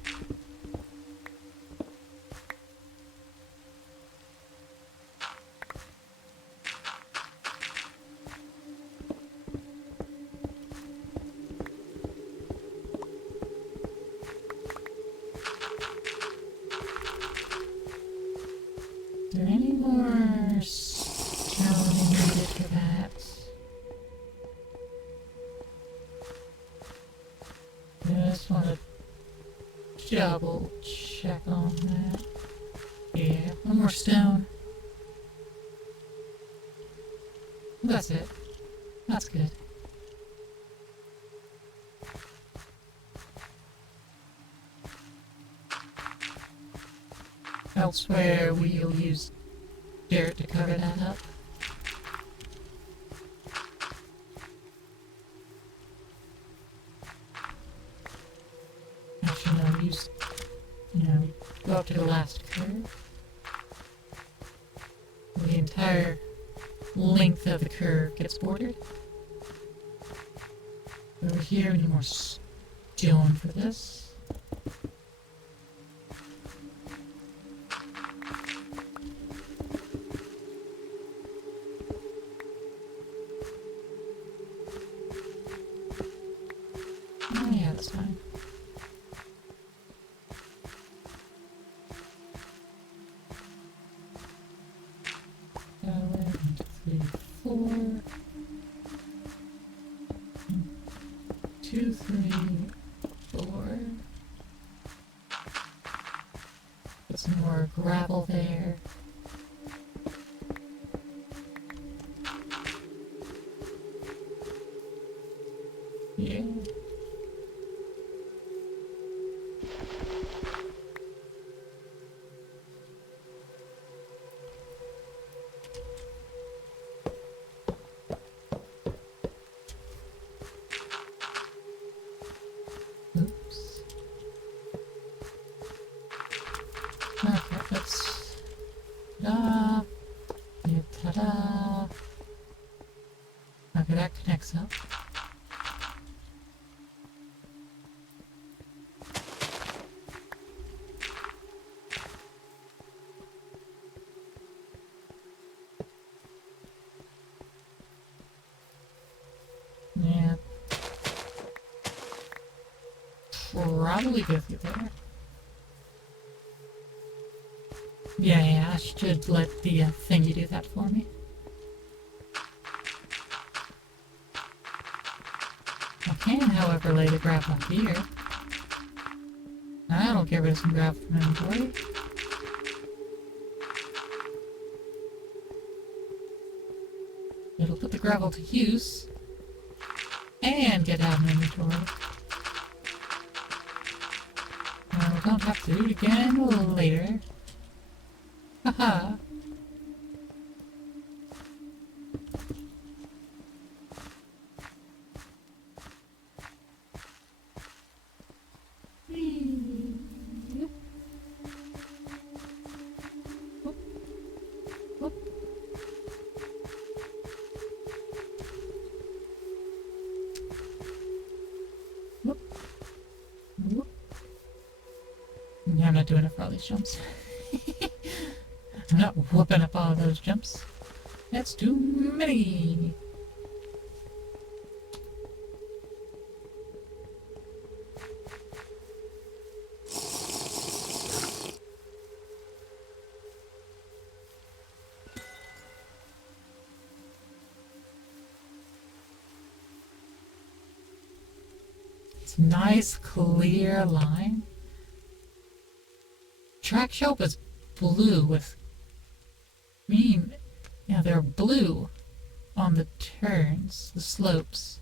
Is there any more stone needed for that? I just want to double check on that. Yeah, one more stone. That's it. That's good. Elsewhere, we'll use dirt to cover that up. Actually, no, use, go up to the last curve. The entire length of the curve gets bordered. Over here, we need more stone for this. Oh yeah, that's fine. One, 2, 3, 4. 1, 2, 3, 4. Put some more gravel there. Yeah. Ta-da! Okay, that connects up. Yeah. Probably go through there. Yeah, I should let the thingy do that for me. I can, however, lay the gravel here. That'll get rid of some gravel from inventory. It'll put the gravel to use. And get out of inventory. And we don't have to do it again later. Haha. Yeah, I'm not doing it for all these jumps. I'm not whooping up all of those jumps. That's too many. It's a nice clear line. Track shelf is blue with green. Yeah, they're blue on the turns, the slopes.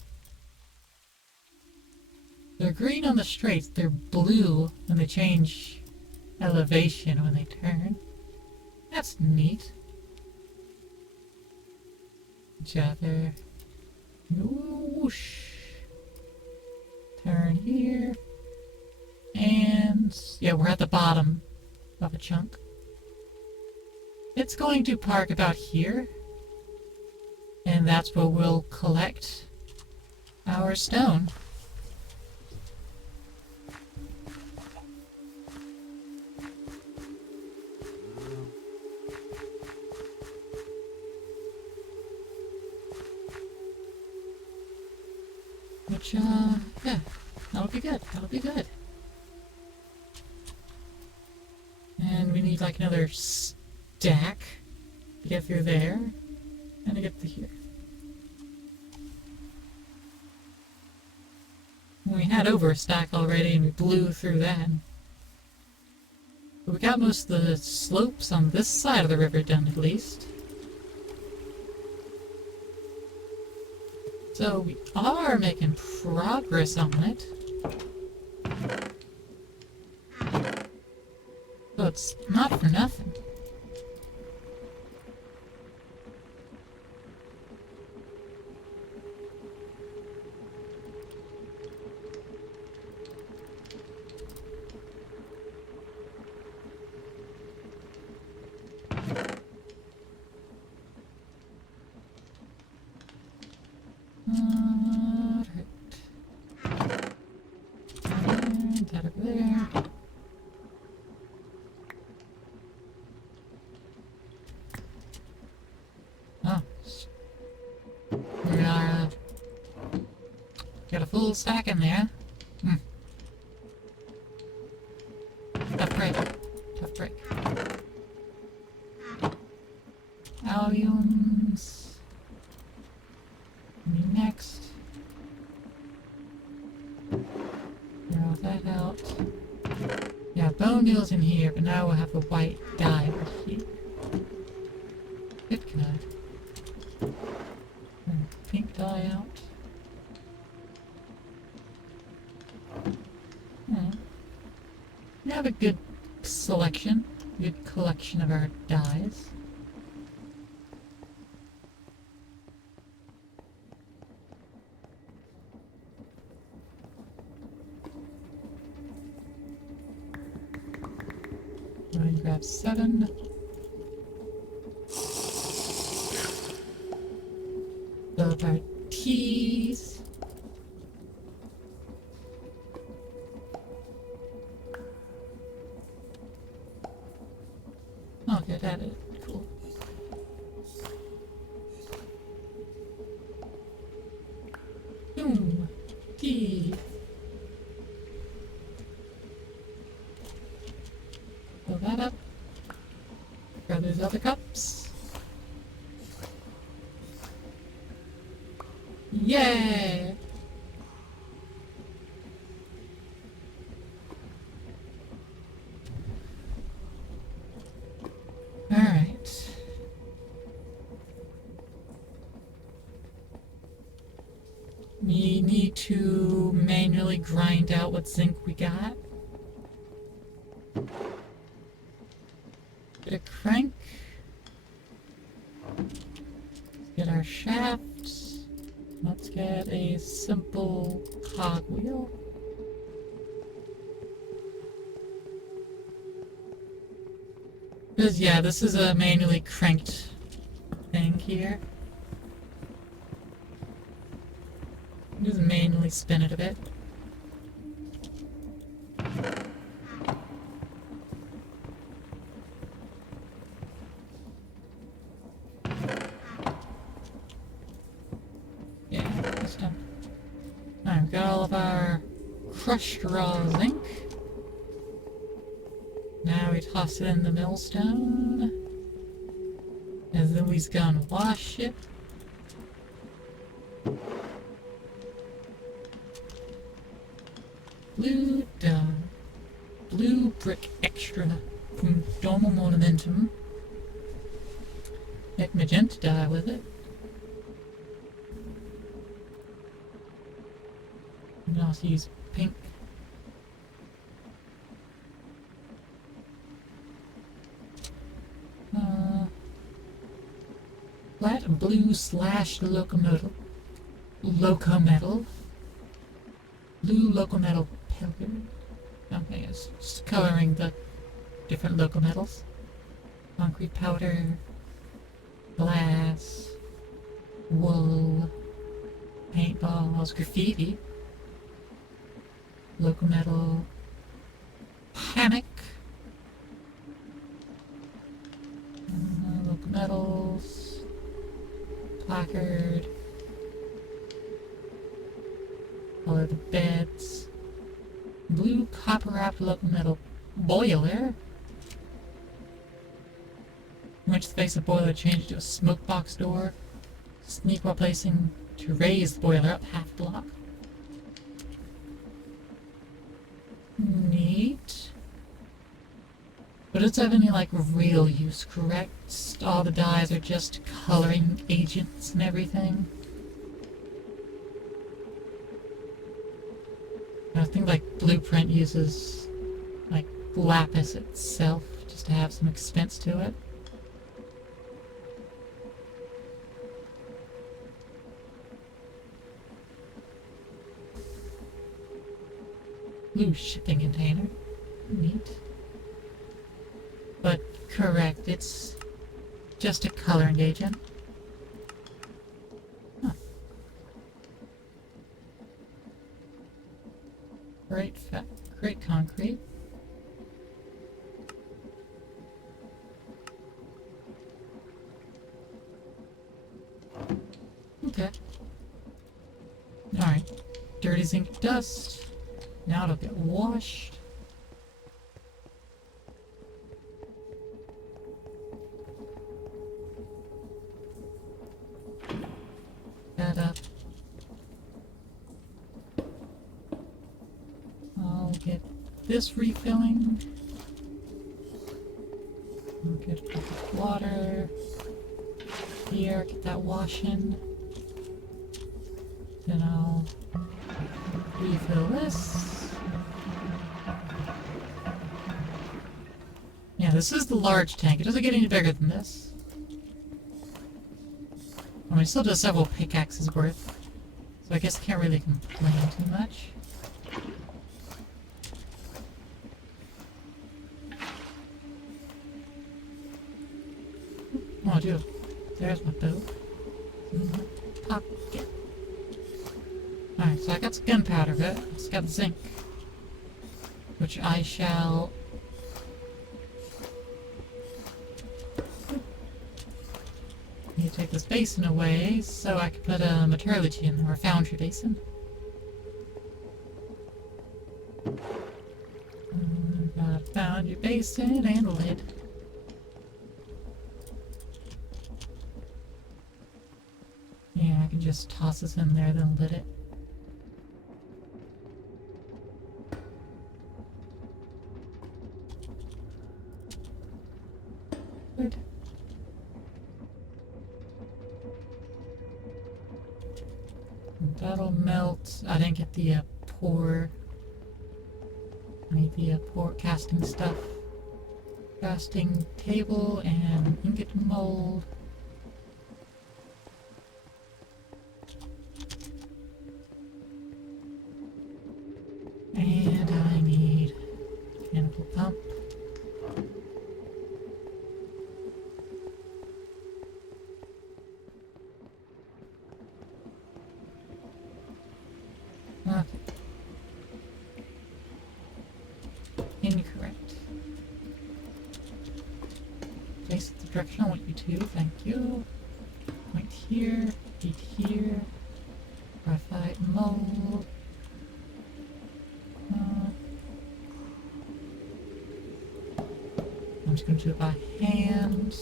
They're green on the straights, they're blue when they change elevation when they turn. That's neat. Each other. Whoosh. Turn here. And yeah, we're at the bottom of a chunk. It's going to park about here. And that's where we'll collect our stone. Which, yeah, that'll be good, that'll be good. And we need like another stack to get through there, and to get to here. We had over a stack already, and we blew through that. But we got most of the slopes on this side of the river done, at least. So we are making progress on it. So it's not for nothing. And that over there. Oh, we are got a full stack in there. Tough break. Tough break. Alliums. Next. Draw that out. Yeah, bone meal's in here, but now we'll have the white dye over here. Good good. And pink dye out. We have a good selection, good collection of our dyes. Go ahead and grab 7. all of our teas. Oh, good at it. Cool. Boom. Tea. Fill that up. Grab those other cups. Yay! Alright. We need to manually grind out what zinc we got. Bit of crank. Get our shafts. Let's get a simple cogwheel. Because, yeah, this is a manually cranked thing here. Just manually spin it a bit. Yeah, this done. Alright, we've got all of our crushed raw zinc. Now we toss it in the millstone. And then we's gonna wash it. Blue brick extra from Domo Monumentum. Make magenta dye with it. And also use pink. Flat blue slash locomotive. Locometal. Blue locometal powder. Okay, it's just coloring the different locometals. Concrete powder. Glass. Wool. Paintballs. Graffiti. Locometal. Hammock. Locometals. Placard. Color the beds. Blue copper wrapped locometal boiler. In which the face of the boiler changed to a smoke box door. Sneak while placing to raise the boiler up half block. Neat. But it doesn't have any like real use, correct? All the dyes are just coloring agents and everything. I think like Blueprint uses like lapis itself just to have some expense to it. Blue shipping container. Neat. But correct, it's just a coloring agent. Huh. Great concrete. Okay. Alright. Dirty zinc dust. Now it'll get washed. That up. I'll get this refilling. I'll get a bit of water. Here, get that washing. Then I'll refill this. Yeah, this is the large tank. It doesn't get any bigger than this. I mean, it still does several pickaxes worth. So I guess I can't really complain too much. Oh, dude. There's my boat. pocket. Alright, so I got some gunpowder, but I just got zinc. Which I shall... need to take this basin away so I can put a metallurgy in, or a foundry basin. Got a foundry basin and a lid. Yeah, I can just toss this in there, then lid it. Good. That'll melt. I didn't get the pour. I need the pour casting stuff. Casting table and ingot mold. And I need mechanical pump. Okay. Incorrect. Place the direction I want you to, thank you. Point here, feed here. Graphite mold. I'm just going to do it by hand.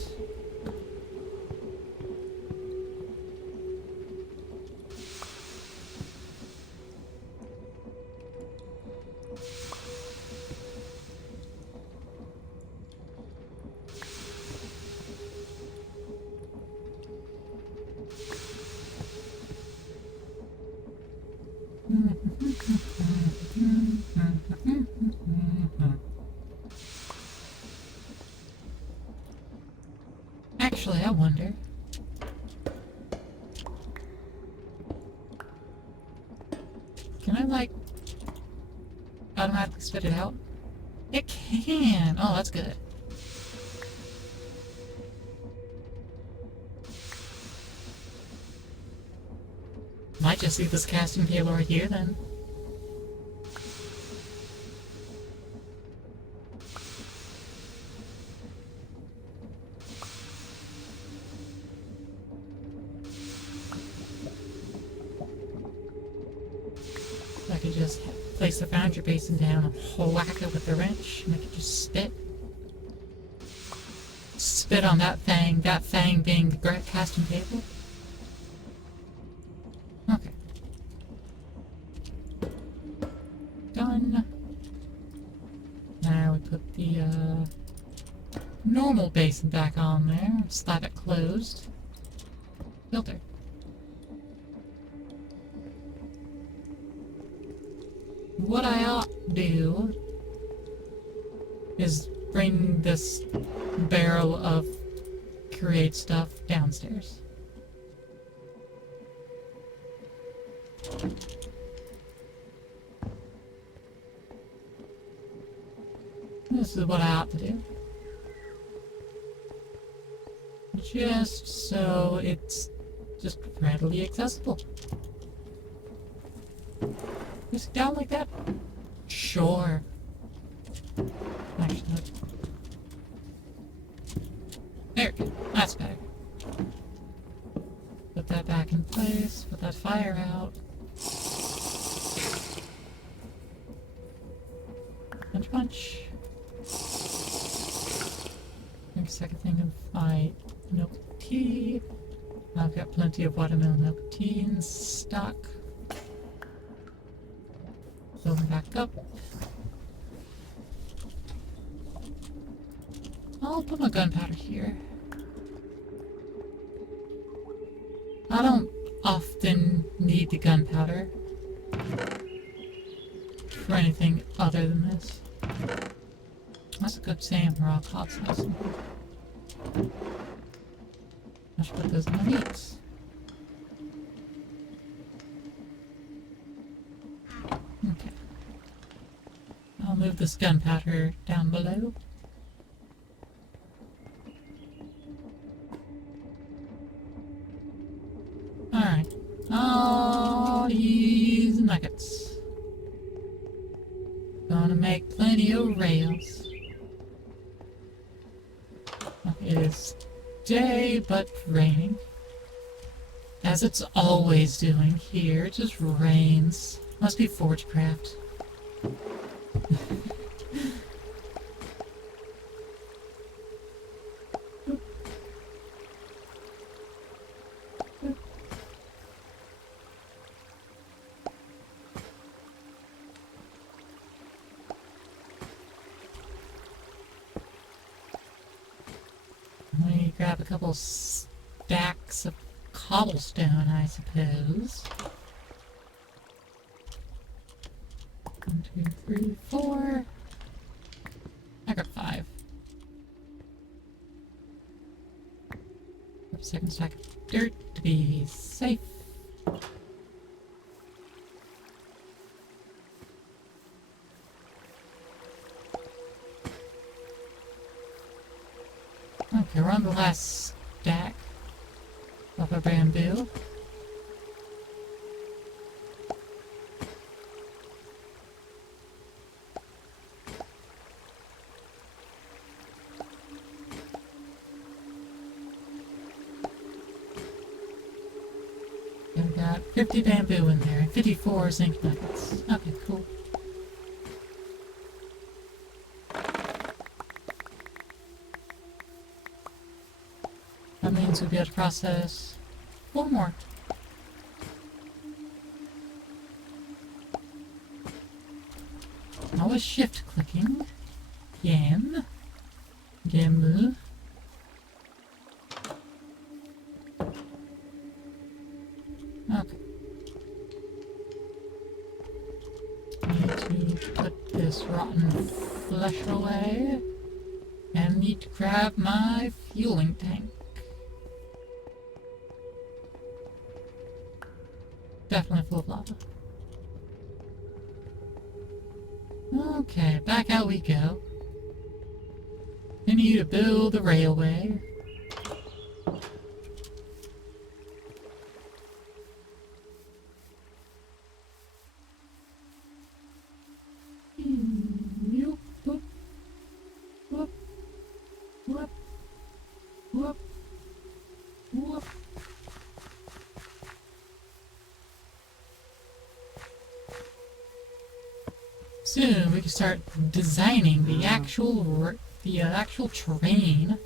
Actually, I wonder. Can I, like, automatically spit it out? It can! Oh, that's good. Might just leave this casting table right here, then. I could just place the foundry basin down and whack it with the wrench, make it just spit. Spit on that thing being the casting table. Okay. Done. Now we put the normal basin back on there, slap it closed. Filter. What I ought to do is bring this barrel of create stuff downstairs. This is what I ought to do. Just so it's just readily accessible. Just down like that? Sure. Actually, no. There we go. That's better. Put that back in place. Put that fire out. Punch, punch. Make a second thing of my milk tea. I've got plenty of watermelon milk tea in stock. Fill them back up. I'll put my gunpowder here. I don't often need the gunpowder for anything other than this. That's a good Samrock hot sauce. I should put those in the meats. Okay. I'll move this gunpowder down below. Alright. All these nuggets. Gonna make plenty of rails. It is day, but raining. As it's always doing here, it just rains. Must be Forgecraft. Let me grab a couple stacks of cobblestone, I suppose. 1, 2, 3, 4. I got 5. Second stack of dirt to be safe. Okay, we're on the last stack of our bamboo. We've got 50 bamboo in there and 54 zinc nuggets. Okay, cool. That means we'll be able to process 4 more. I was shift clicking. Game. Game. Okay. Need to put this rotten flesh away. And need to grab my fueling tank. Definitely full of lava. Okay, back out we go. Continue to build the railway. Whoop, whoop, whoop, whoop, whoop, whoop. Soon we can start designing the actual train.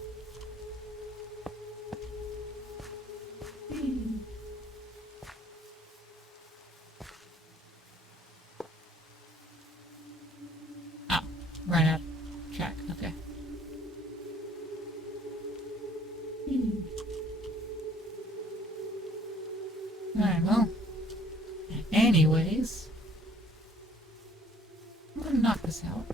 Oh, ran out of track. Okay. Alright, well. Anyways. I'm gonna knock this out.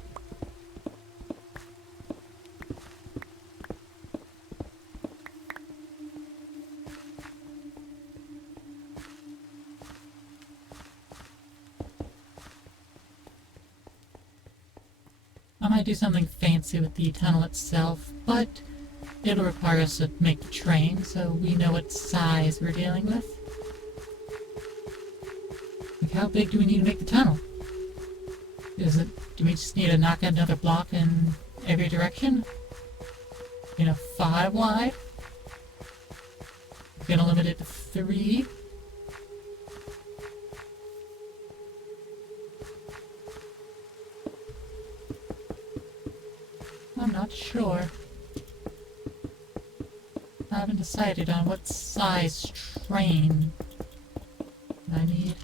I might do something fancy with the tunnel itself, but it'll require us to make the train so we know what size we're dealing with. Like, how big do we need to make the tunnel? Do we just need to knock out another block in every direction? 5 wide? We're gonna limit it to 3. I'm not sure. I haven't decided on what size train I need.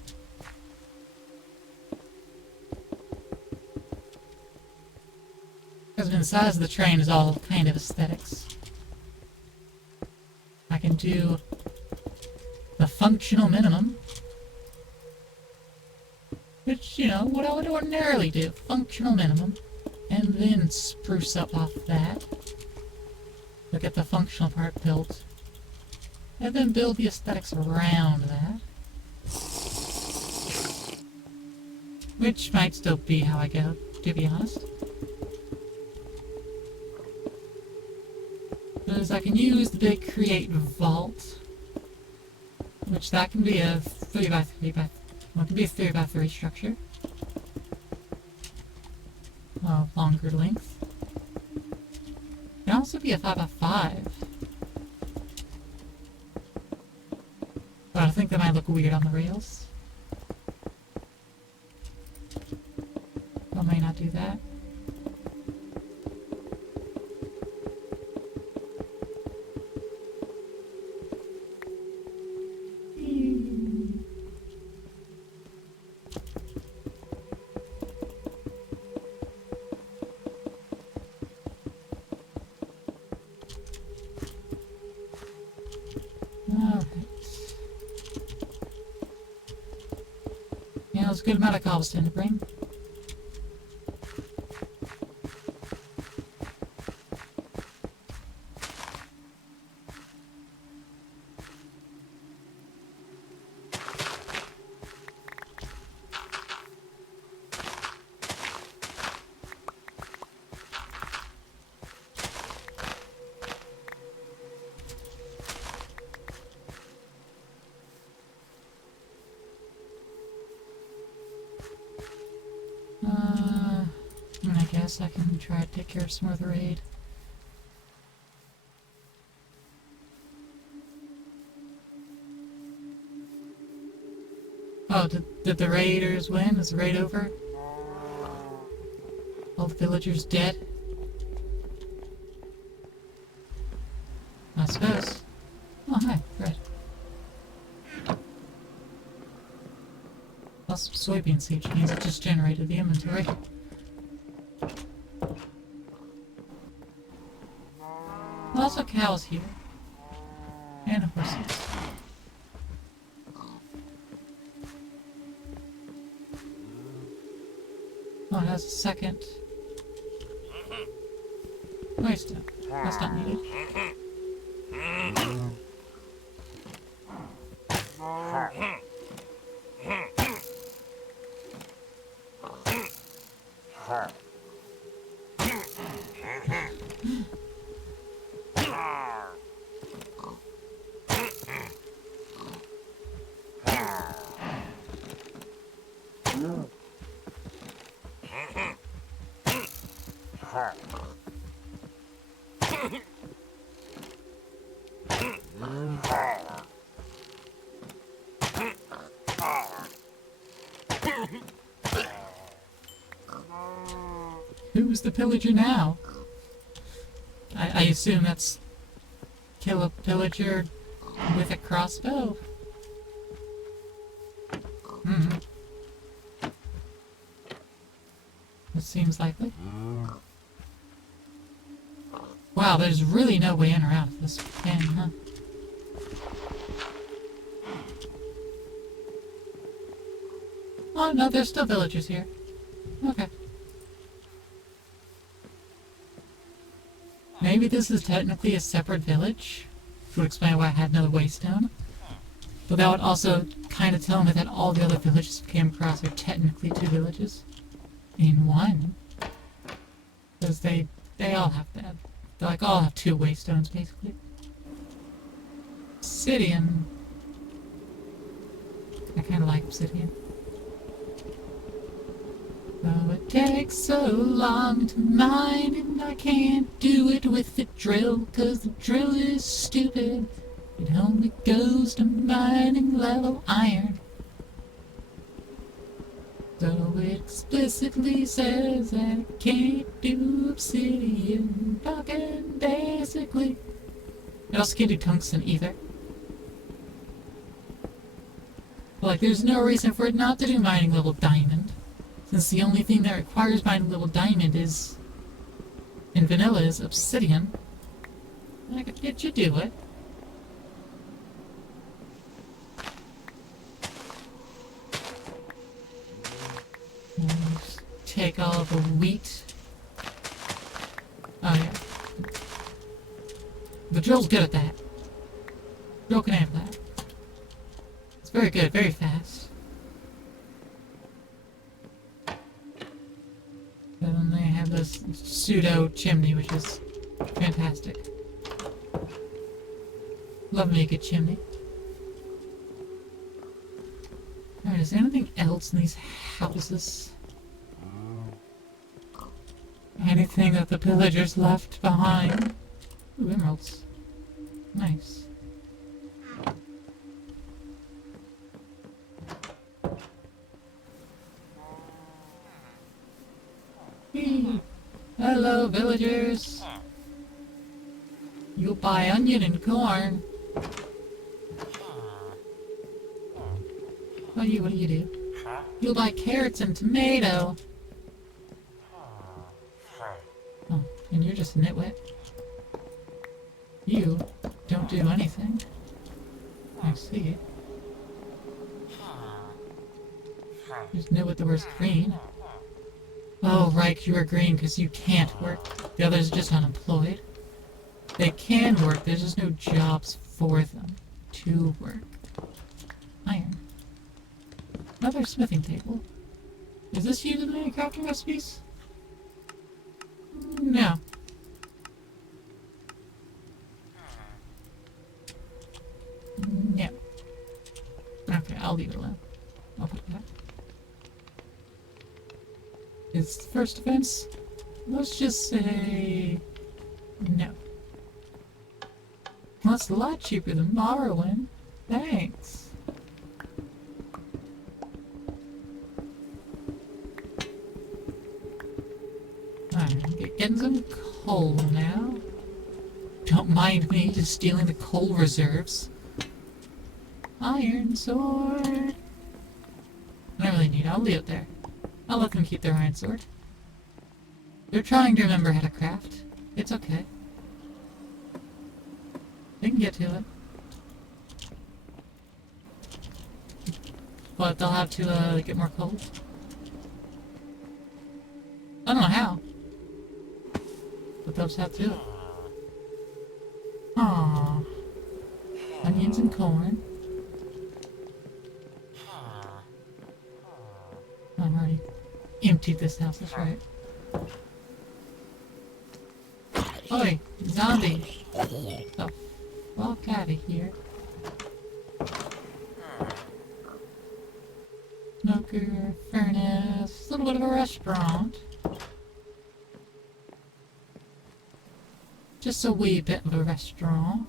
Because the size of the train is all kind of aesthetics. I can do the functional minimum. Which, what I would ordinarily do. Functional minimum. And then spruce up off that. To get the functional part built. And then build the aesthetics around that. Which might still be how I go, to be honest. Because I can use the big create vault. Which that can be a 3 by 3 by... Well, it can be a 3 by 3 structure. Longer length. It can also be a 5 by 5. But I think that might look weird on the rails. I may not do that. Yeah, there's a good amount of cobblestone to bring. I guess I can try to take care of some of the raid. Oh, did the raiders win? Is the raid over? All the villagers dead? I suppose. Oh, hi, Fred. Plus soybean seed, which means it just generated the inventory. Lots of cows here. And horses. Oh, it has a second. Waste. That's not needed. Who's the pillager now? I assume that's kill a pillager with a crossbow. That seems likely. Wow, there's really no way in or out of this pen, huh? Oh no, there's still villagers here. Okay. Maybe this is technically a separate village, which would explain why I had another waystone. But that would also kind of tell me that all the other villages we came across are technically two villages in one. Because they all have that. They like all have two waystones basically. Obsidian. I kind of like obsidian. Oh, it takes so long to mine, and I can't do it with the drill, 'cause the drill is stupid. It only goes to mining level iron. So it explicitly says that I can't do obsidian, talking basically. It also can't do tungsten either. But like, there's no reason for it not to do mining level diamond. Since the only thing that requires mining level diamond is, in vanilla, is obsidian. I could get you do it. Just take all the wheat. Oh yeah. The drill's good at that. Drill can handle that. It's very good, very fast. And then they have this pseudo chimney, which is fantastic. Love me a good chimney. Alright, is there anything else in these houses? Anything that the pillagers left behind? Ooh, emeralds. Nice. Hello, villagers. You'll buy onion and corn. What do you do? You'll buy carrots and tomato. Oh, and you're just a nitwit. You don't do anything. I see. Just nitwit the worst green. Oh, right, you are green because you can't work. The others are just unemployed. They can work, there's just no jobs for them to work. Iron. Another smithing table. Is this used in any crafting recipes? No. No. Okay, I'll leave it alone. I'll put it back. Is first offense? Let's just say no. Well, that's a lot cheaper than Morrowind. Thanks. Alright, getting some coal now. Don't mind me just stealing the coal reserves. Iron sword. I don't really need it. I'll leave it there. I'll let them keep their iron sword. They're trying to remember how to craft. It's okay. They can get to it. But they'll have to get more coal. I don't know how. But they'll just have to do it. Aww. Onions and corn. I've already emptied this house, that's right. Oi, zombie! The fuck out of here. Smoker, furnace, a little bit of a restaurant. Just a wee bit of a restaurant.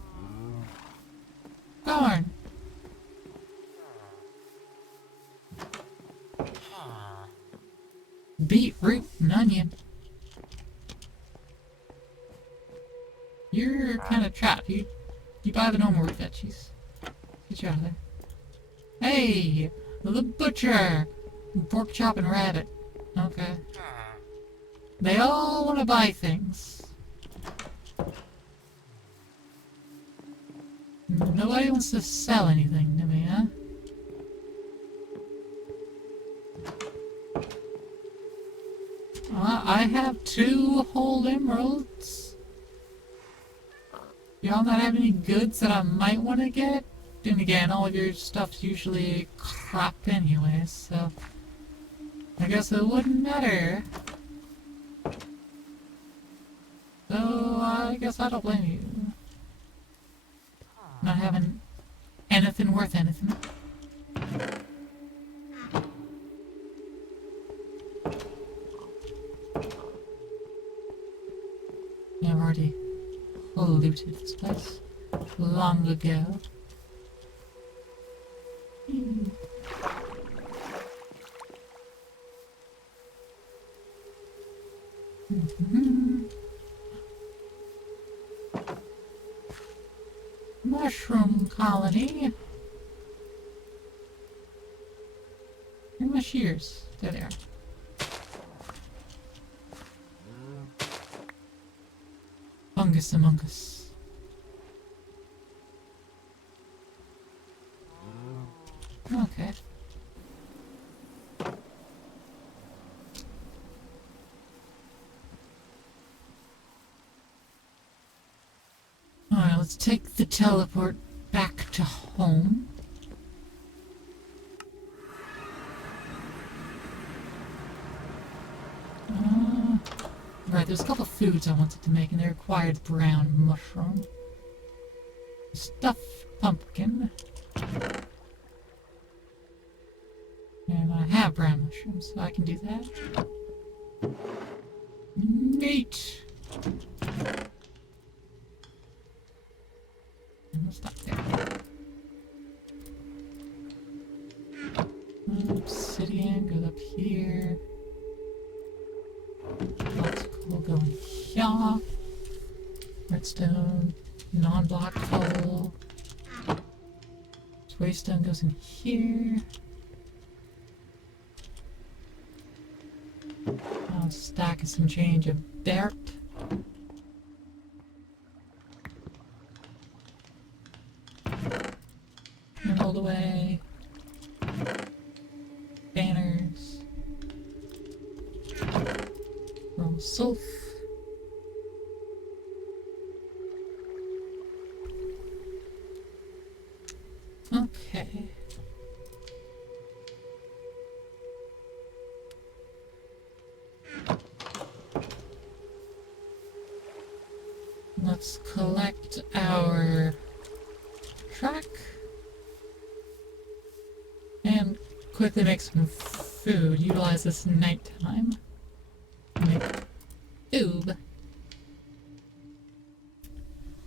Corn! Beetroot and onion. You're kind of trapped. You buy the normal root veggies. Get you out of there. Hey! The butcher! Pork chop and rabbit. Okay. They all want to buy things. Nobody wants to sell anything to me, huh? I have 2 whole emeralds. Y'all not have any goods that I might want to get? Then again, all of your stuff's usually crap anyway, so I guess it wouldn't matter. So I guess I don't blame you. Not having anything worth anything. I've already looted this place long ago. Mushroom colony. Where are my shears? There they are. Fungus among us. Okay. Alright, let's take the teleport back to home. Right, there's a couple foods I wanted to make, and they required brown mushroom. Stuffed pumpkin. have brown mushrooms, so I can do that. Neat! And we'll stop there. Obsidian goes up here. Lots of coal going here. Redstone, non-block coal. Waystone goes in here. I'll stack some change of dirt. Emerald away. Banners. Roll sulf. Okay. Let's collect our track and quickly make some food. Utilize this nighttime. Make oob.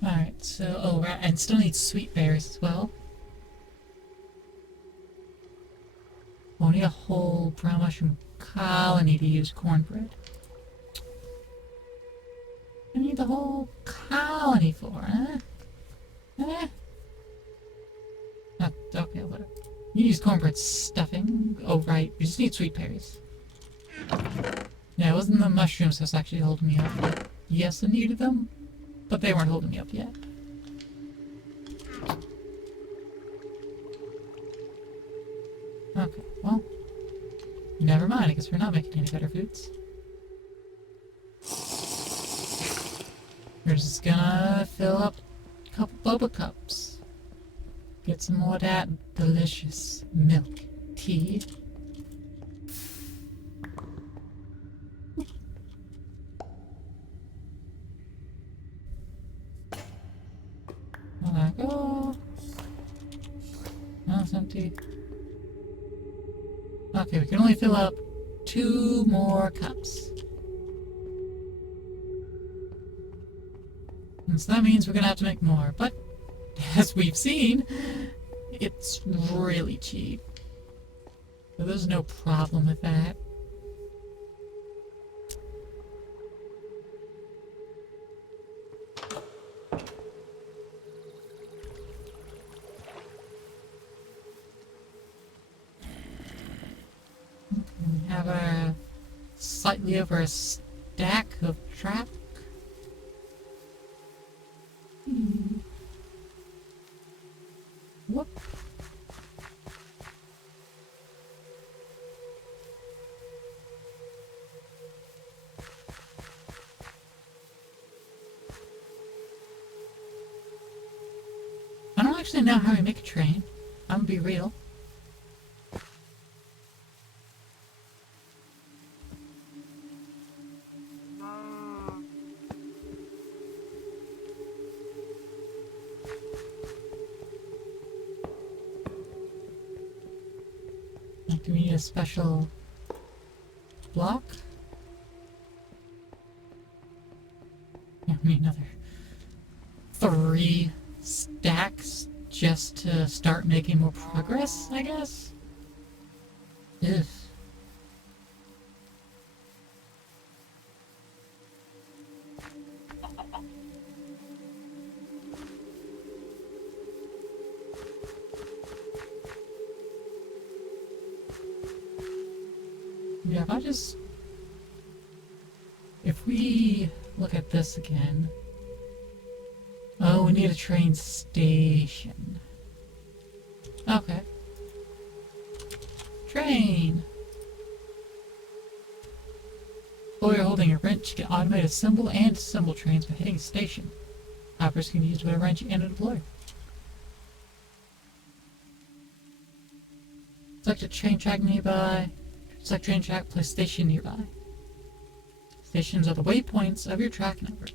Alright, so oh right, and still need sweet berries as well. We'll need a whole brown mushroom colony to use cornbread. I need the whole colony for, huh? Eh? Oh, okay, whatever. You use cornbread stuffing. Oh, right. You just need sweet berries. Yeah, it wasn't the mushrooms that's actually holding me up. Yes, I needed them, but they weren't holding me up yet. Okay, well, never mind. I guess we're not making any better foods. We're just gonna fill up a couple boba cups. Get some more of that delicious milk tea. There we go. Now it's empty. Okay, we can only fill up 2 more cups. And so that means we're gonna have to make more. But, as we've seen, it's really cheap. So there's no problem with that. We have a slightly over a stack of track. Whoop. I don't actually know how we make a train. I'm gonna be real. Do we need a special block? Yeah, we need another 3 stacks just to start making more progress, I guess? Ugh. Yeah, if we look at this again. Oh, we need a train station. Okay. Train! While you're holding a wrench, you can automate assemble and disassemble trains by hitting a station. Operators can use both a wrench and a deployer. Select a train track nearby. Select train track, place station nearby. Stations are the waypoints of your track network.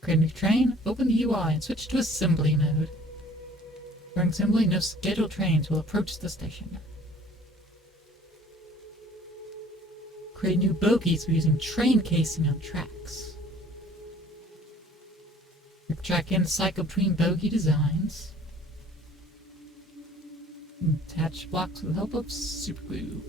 Create a new train, open the UI, and switch to assembly mode. During assembly, no scheduled trains will approach the station. Create new bogies using train casing on tracks. Rip track in the cycle between bogie designs. Attach blocks with the help of superglue.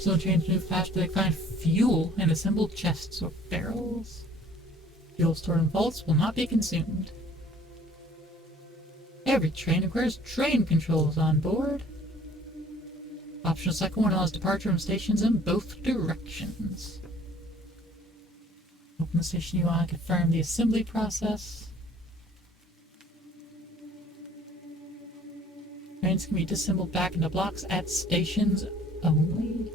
So trains move faster, they find fuel in assembled chests or barrels. Fuel stored in vaults will not be consumed. Every train requires train controls on board. Optional cycle one allows departure from stations in both directions. Open the station UI and confirm the assembly process. Trains can be disassembled back into blocks at stations only.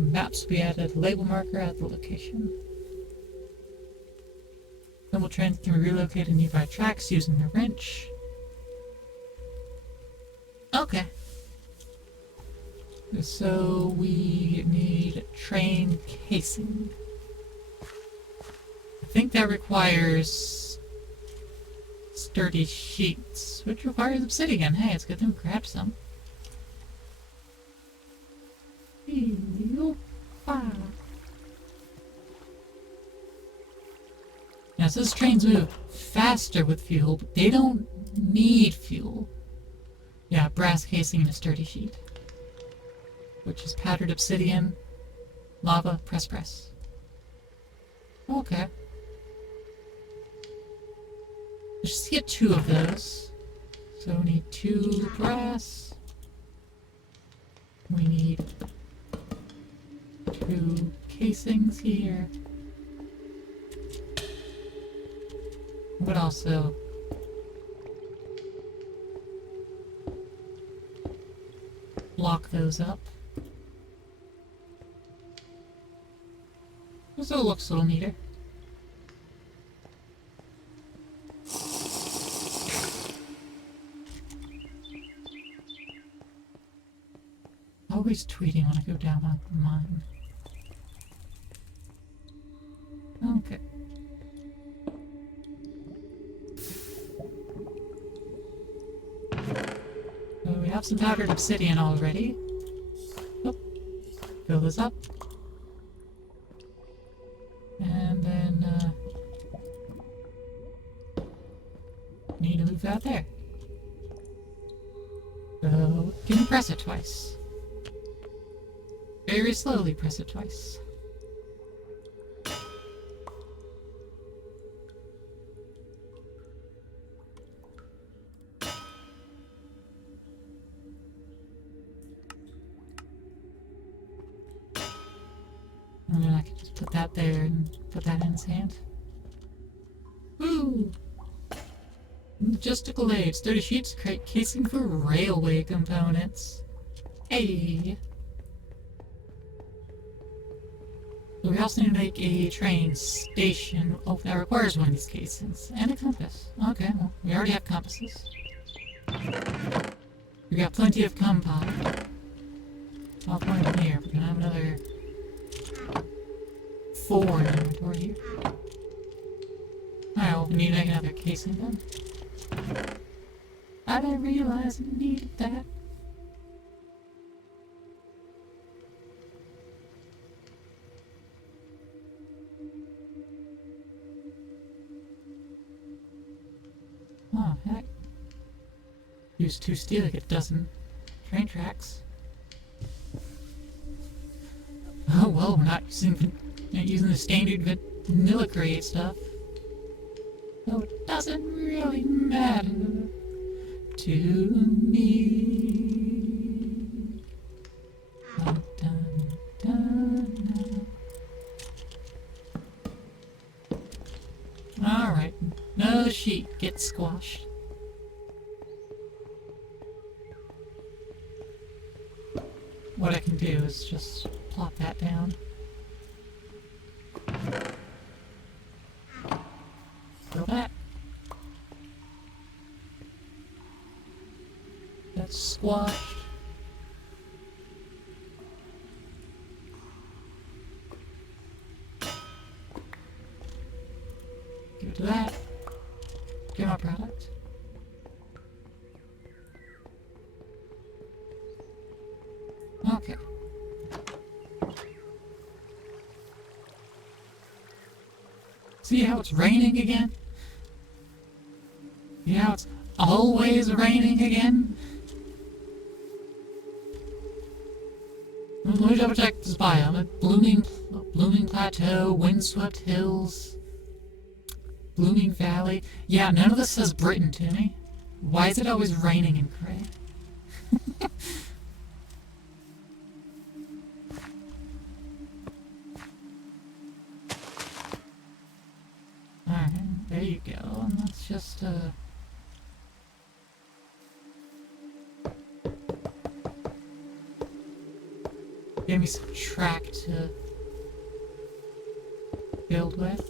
Maps will be added, label marker at the location. Assembled trains can be relocated to nearby tracks using a wrench. Okay. So we need train casing. I think that requires sturdy sheets, which requires obsidian. Hey, it's good to grab some. Now, so those trains move faster with fuel, but they don't need fuel. Yeah, brass casing and a sturdy sheet. Which is powdered obsidian, lava, press. Okay. Let's just get 2 of those. So we need 2 brass. We need 2 casings here. But also block those up. So it looks a little neater. Always tweeting when I go down on mine. Okay. So we have some powdered obsidian already. Oh. Fill this up. And then, need to move that there. So, can you press it twice? Very slowly press it twice. And then I can just put that there and put that in his hand. Woo! Logistical aid. Sturdy sheets create casing for railway components. Hey! So we also need to make a train station. Oh, that requires one of these casings. And a compass. Okay, well, we already have compasses. We got plenty of compound. I'll point them here. We're gonna have another 4 in inventory here. Alright, well, we need to make another casing then. I didn't realize I needed that. Oh, heck. Use 2 steel to get a dozen train tracks. Oh, well, we're not using the standard vanilla create stuff. So it doesn't really matter to me. Dun, dun, dun, dun. Alright, no sheet gets squashed. What I can do is just plop that down. Throw that. That's squashed. Give it to that. Get my product. Okay. See how it's raining again? See how it's always raining again? Let me double check this biome. Blooming Plateau, Windswept Hills, Blooming Valley. Yeah, none of this says Britain to me. Why is it always raining in Cray? Alright, there you go. And let's just, give me some track to build with.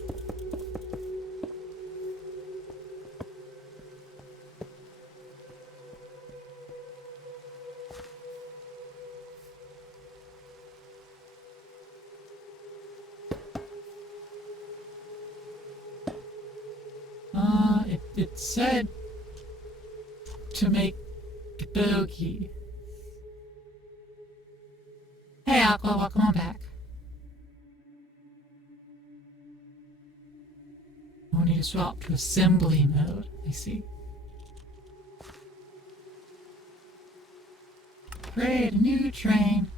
It said to make bogey. Hey, Aqua, welcome on back. We need to swap to assembly mode. I see. Create a new train.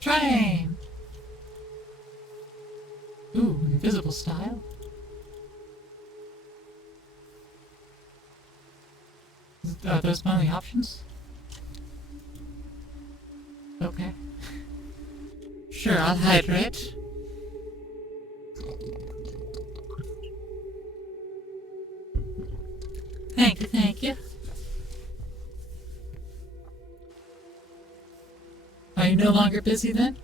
Train! Ooh, invisible style. Are those my only options? Okay. Sure, I'll hydrate. Thank you, thank you. Are you no longer busy then?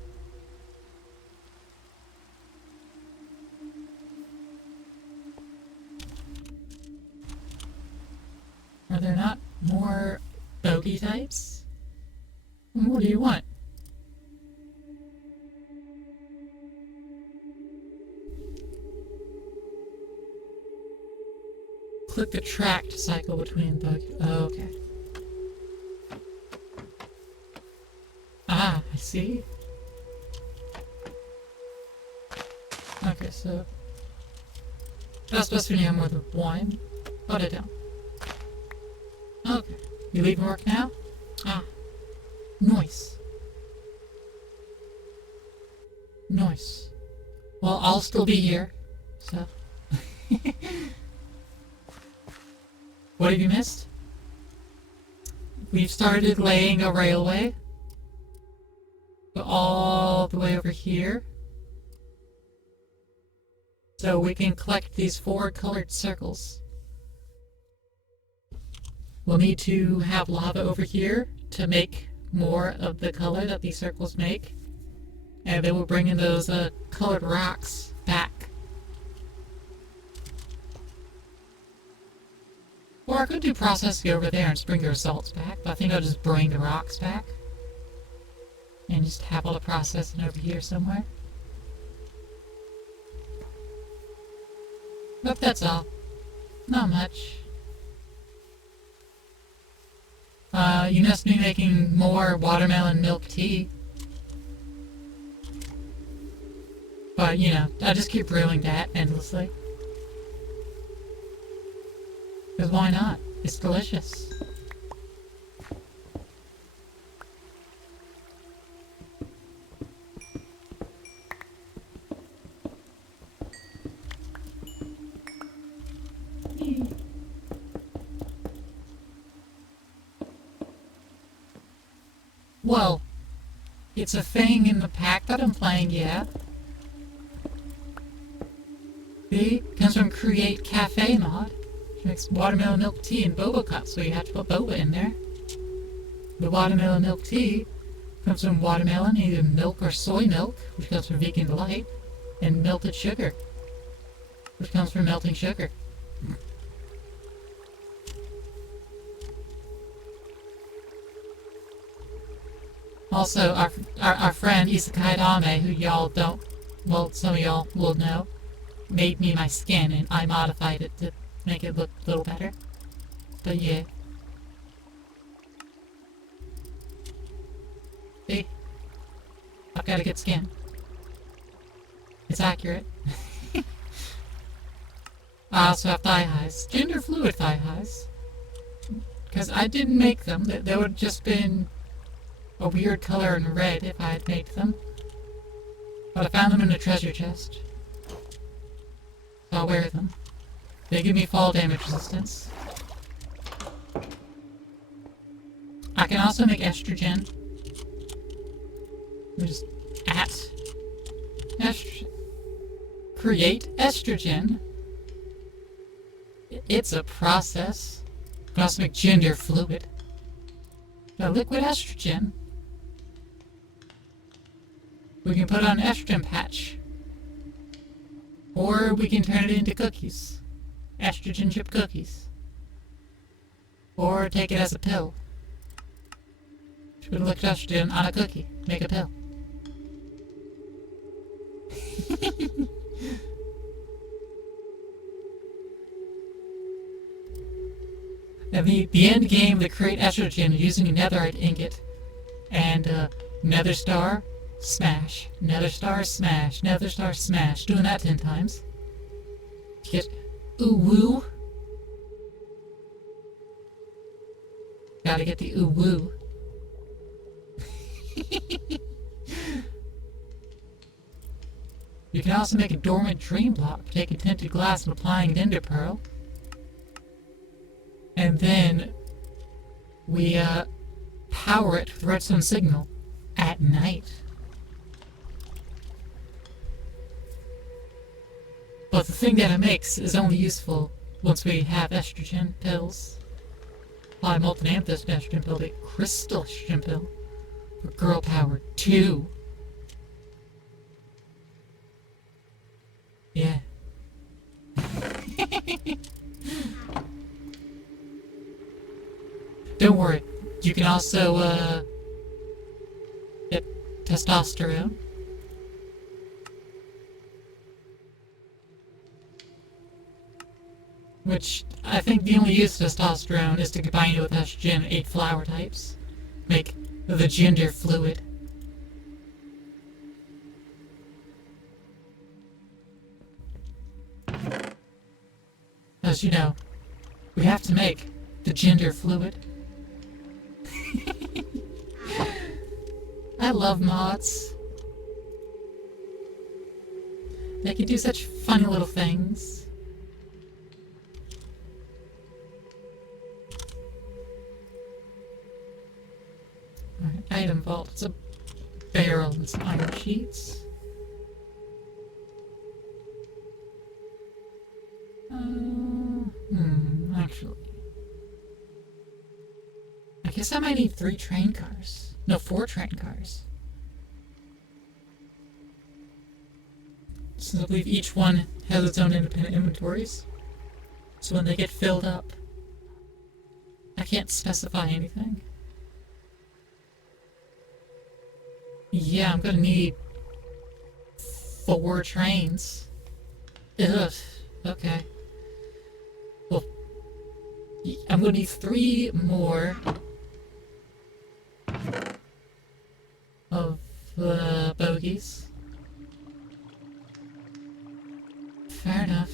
Are there not more bogey types? What do you want? Click the track to cycle between bogey. Oh, okay. Ah, I see. Okay, so that's best when you have more than one. Put it down. Okay. You leaving work now? Ah. Nice. Nice. Well, I'll still be here, so. What have you missed? We've started laying a railway. All the way over here. So we can collect these 4 colored circles. We'll need to have lava over here to make more of the color that these circles make. And then we'll bring in those colored rocks back. Or I could do processing over there and just bring the results back, but I think I'll just bring the rocks back. And just have all the processing over here somewhere. But that's all. Not much. You must be making more watermelon milk tea. But, you know, I just keep brewing that endlessly. Because why not? It's delicious. Well, it's a thing in the pack that I'm playing, yeah. See? Comes from Create Cafe mod. Which makes watermelon milk tea and boba cups, so you have to put boba in there. The watermelon milk tea comes from watermelon, either milk or soy milk, which comes from Vegan Delight, and melted sugar, which comes from melting sugar. Also, our friend Isekai Dame, who y'all don't, well, some of y'all will know, made me my skin, and I modified it to make it look a little better. But yeah. See? I've got a good skin. It's accurate. I also have thigh highs. Gender fluid thigh highs. Because I didn't make them. They would have just been a weird color in red if I had made them. But I found them in a treasure chest. So I'll wear them. They give me fall damage resistance. I can also make estrogen. Just at estrogen. Create estrogen. It's a process. You can also make gender fluid. Liquid estrogen. We can put on an estrogen patch. Or we can turn it into cookies. Estrogen chip cookies. Or take it as a pill. Put liquid estrogen on a cookie. Make a pill. And the end game to create estrogen using a netherite ingot and nether star, smash, nether star, smash, nether star, smash. Doing that 10 times. Get ooh woo. Gotta get the ooh woo. You can also make a dormant dream block. Take a tinted glass and applying an ender pearl. And then we power it with redstone signal at night. But the thing that it makes is only useful once we have estrogen pills. Apply molten amethyst estrogen pill, the crystal estrogen pill for girl power 2. Yeah. Don't worry, you can also get testosterone. Which, I think the only use of testosterone is to combine it with estrogen and 8 flower types. Make the gender fluid. As you know, we have to make the gender fluid. I love mods. They can do such funny little things. Alright, item vault. It's a barrel and some iron sheets. Actually. I guess I might need 3 train cars. No, 4 train cars. Since I believe each one has its own independent inventories. So when they get filled up, I can't specify anything. Yeah, I'm gonna need 4 trains. Ugh, okay. Well, I'm gonna need 3 more of the bogies. Fair enough.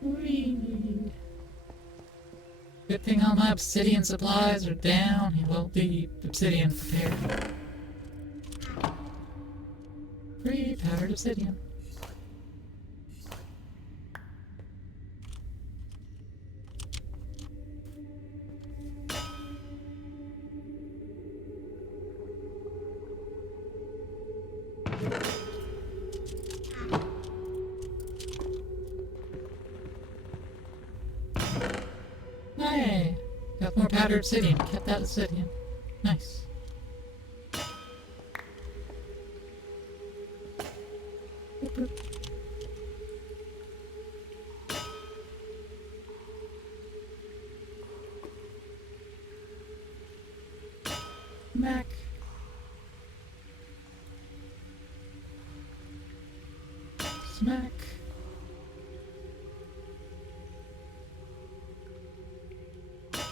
Whee. Good thing all my obsidian supplies are down. Well, the obsidian prepared. Pre-powdered obsidian. Hey! Got more powdered obsidian. Kept that obsidian. Nice. Boop, boop. Smack. Smack.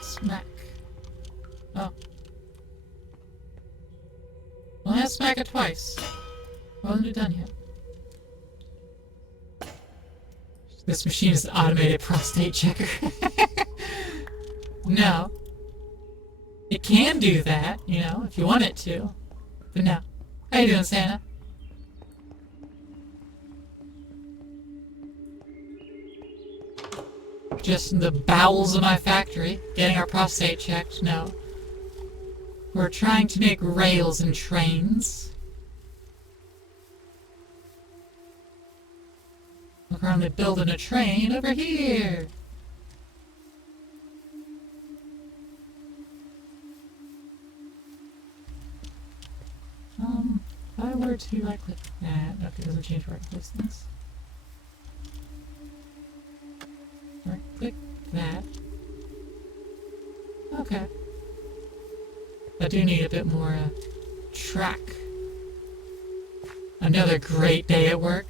Smack. Oh. Well, I have smack it twice. Wasn't it done yet? This machine is an automated prostate checker. No. It can do that, you know, if you want it to. But no. How you doing, Santa? Just in the bowels of my factory, getting our prostate checked. No. We're trying to make rails and trains. We're currently building a train over here. If I were to right click that, okay, it doesn't change right distance. Right click that. Okay. I do need a bit more track. Another great day at work.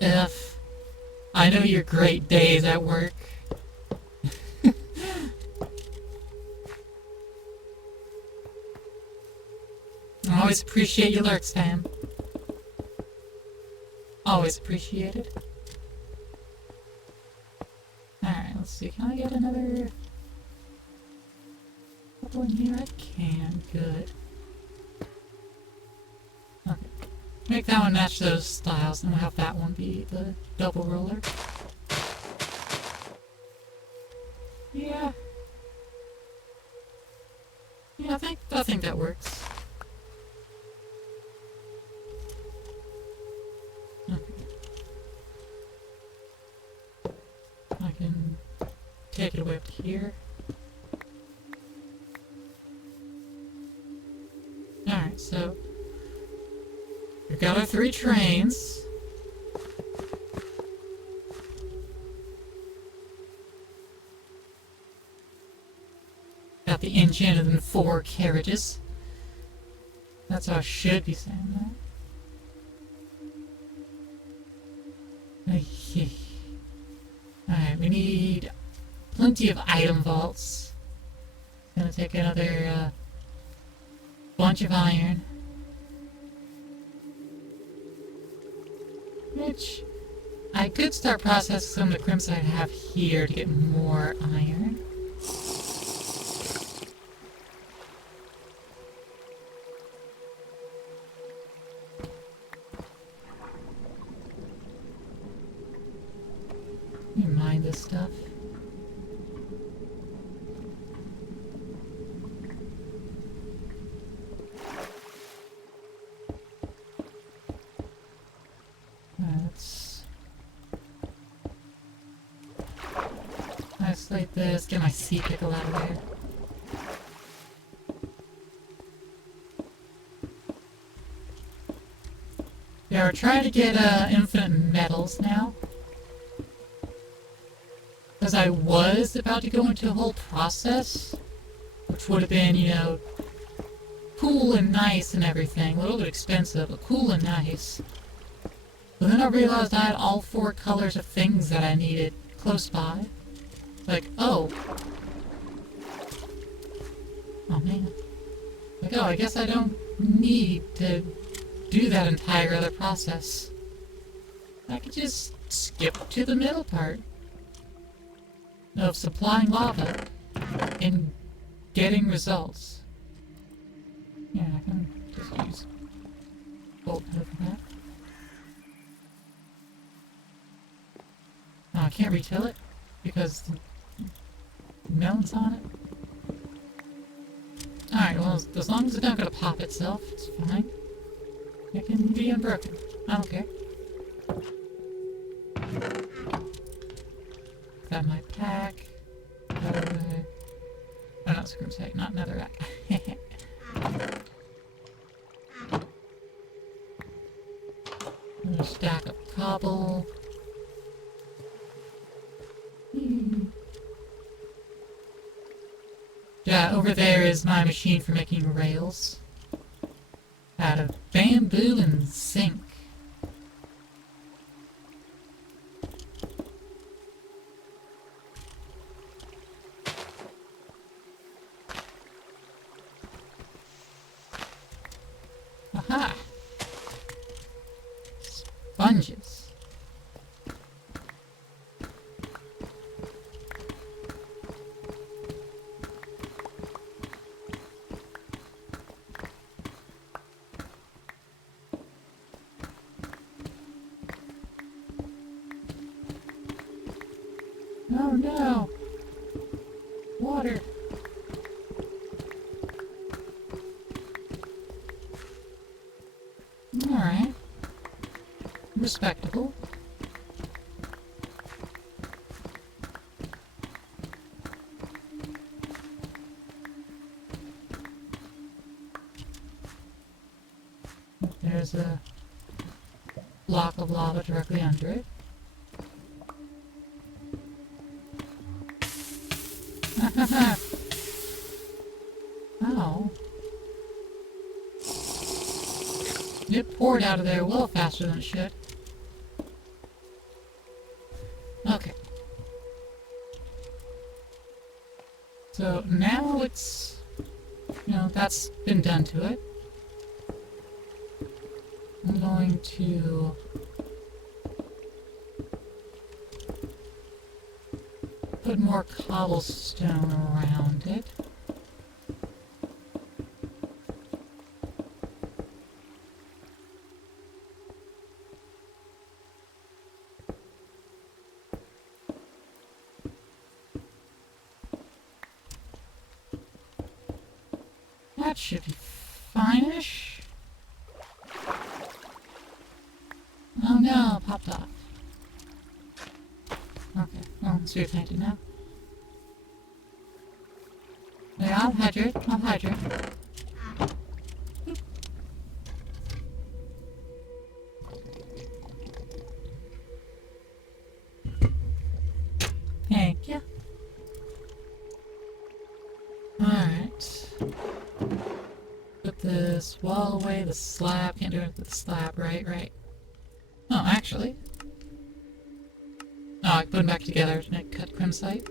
If I know your great days at work. I always appreciate your lurks, fam. Always appreciated. Alright, let's see. Can I get another couple in here? I can. Good. Okay. Make that one match those styles, and we'll have that one be the double roller. Yeah. Yeah, I think that works. I can take it away up to here. Alright, so we've got our 3 trains. Got the engine and then 4 carriages. That's how I should be saying that. Alright, we need plenty of item vaults. Gonna take another bunch of iron. Which I could start processing some of the crimson I have here to get more iron. Let me mine this stuff. Let's isolate this, get my sea pickle out of there. Yeah, we're trying to get infinite metals now. Because I was about to go into a whole process, which would have been, you know, cool and nice and everything. A little bit expensive, but cool and nice. But then I realized I had all 4 colors of things that I needed close by. Like, oh. Oh man. Like, oh, I guess I don't need to do that entire other process. I could just skip to the middle part of supplying lava and getting results. Yeah, I can just use bolt head for that. Oh, I can't retail it because the melon's on it. Alright, well, as long as it's not gonna pop itself, it's fine. It can be unbroken. I don't care. Got my pack. Oh, not screw sack, not netherrack. Another stack of cobble. Yeah, over there is my machine for making rails. Out of bamboo and zinc. Aha! Sponges. Oh no! Water! Alright. Respectable. There's a block of lava directly under it. Ow. It poured out of there well faster than it should. Okay. So now it's, that's been done to it. I'm going to put more cobblestone around it. That should be fine-ish. Oh no, popped off. Okay, well, it's repainted now. Yeah, I'll hydrate. Thank you. Alright. Put this wall away, the slab. Can't do anything with the slab, right? Oh, actually. Oh, I can put them back together to make cut crimsite.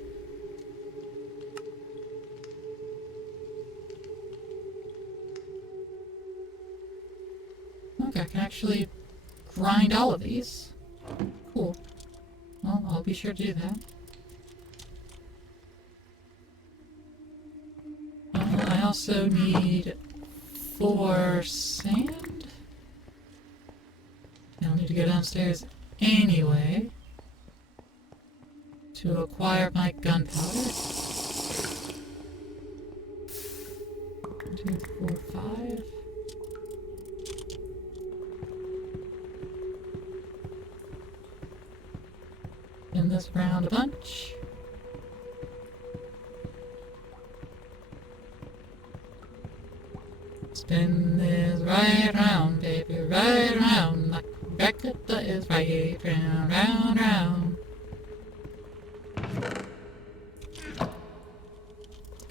Okay, I can actually grind all of these. Cool. Well, I'll be sure to do that. I also need 4 sand. I'll need to go downstairs anyway to acquire my gunpowder. 1, 2, 4, 5. Spin this around a bunch. Spin this right round, baby, right round. Like record that is right round, round, round. Got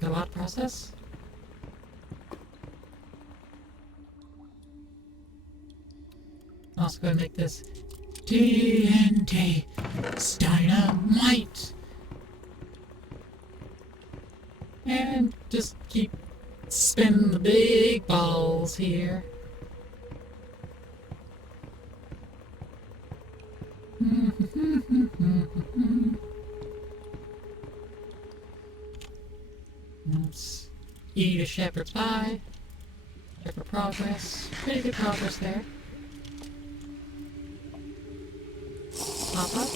a lot of process. Also gonna make this TNT dynamite. And just keep spinning the big balls here. Let's eat a shepherd's pie. Check for progress. Pretty good progress there. Pop up.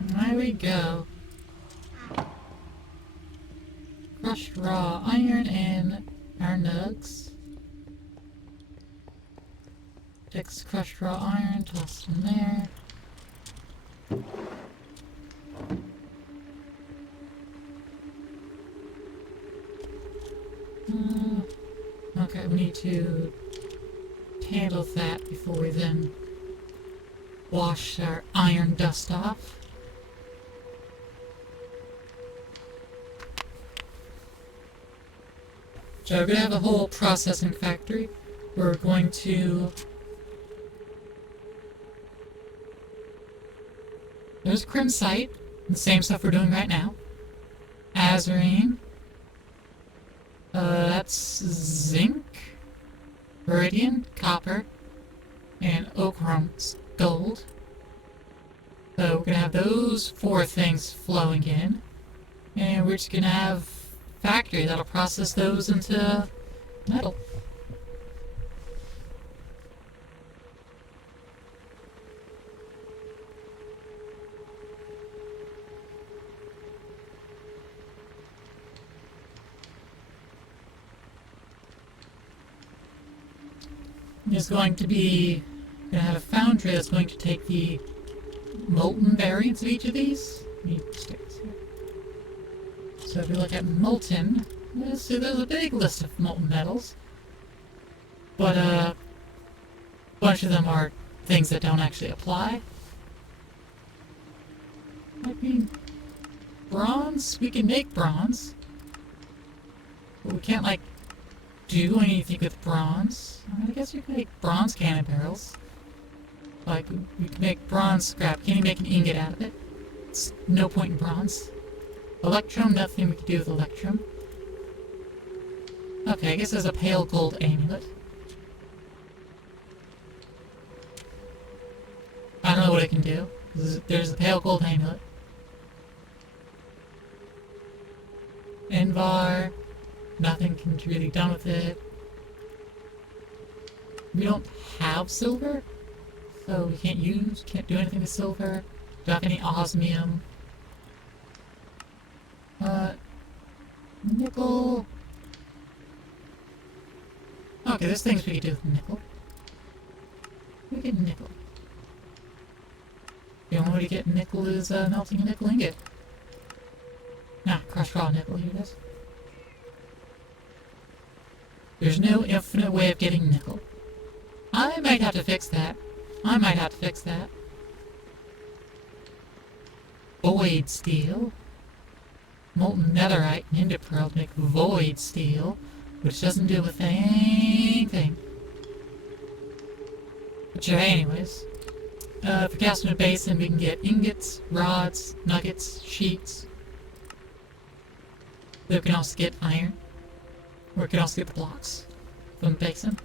There we go. Crushed raw iron and our nugs. Fix crushed raw iron, toss them there. we need to handle that before we then wash our iron dust off. So we're going to have a whole processing factory. We're going to... There's Crimsite, the same stuff we're doing right now. Azurine. That's zinc, Viridian, copper, and ochre gold. So we're going to have those 4 things flowing in. And we're just going to have a factory that'll process those into metal. There's going to have a foundry that's going to take the molten variants of each of these. So if we look at molten, you'll see there's a big list of molten metals. But a bunch of them are things that don't actually apply. I mean, bronze, we can make bronze. But we can't, like, do anything with bronze. I guess we can make bronze cannon barrels. Like, we can make bronze scrap. Can you make an ingot out of it? It's no point in bronze. Electrum, nothing we can do with electrum. Okay, I guess there's a pale gold amulet. I don't know what it can do. There's the pale gold amulet. Envar, nothing can really be done with it. We don't have silver, so we can't do anything with silver. Don't have any osmium. Nickel. Okay, there's things we can do with nickel. We get nickel. The only way to get nickel is melting a nickel ingot. Nah, crushed raw nickel, here it is. There's no infinite way of getting nickel. I might have to fix that. Void steel. Molten netherite and ender pearl to make void steel, which doesn't do with anything. But sure, anyways. For casting a basin, we can get ingots, rods, nuggets, sheets. We can also get iron. Or we can also get the blocks from the basin.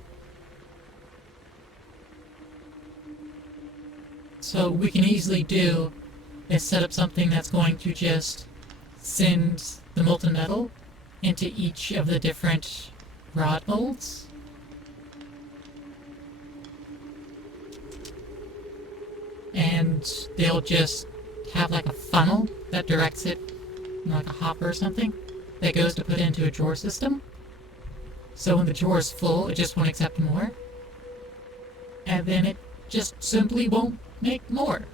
So what we can easily do is set up something that's going to just send the molten metal into each of the different rod molds. And they'll just have like a funnel that directs it, like a hopper or something, that goes to put into a drawer system. So when the drawer is full, it just won't accept more. And then it just simply won't make more.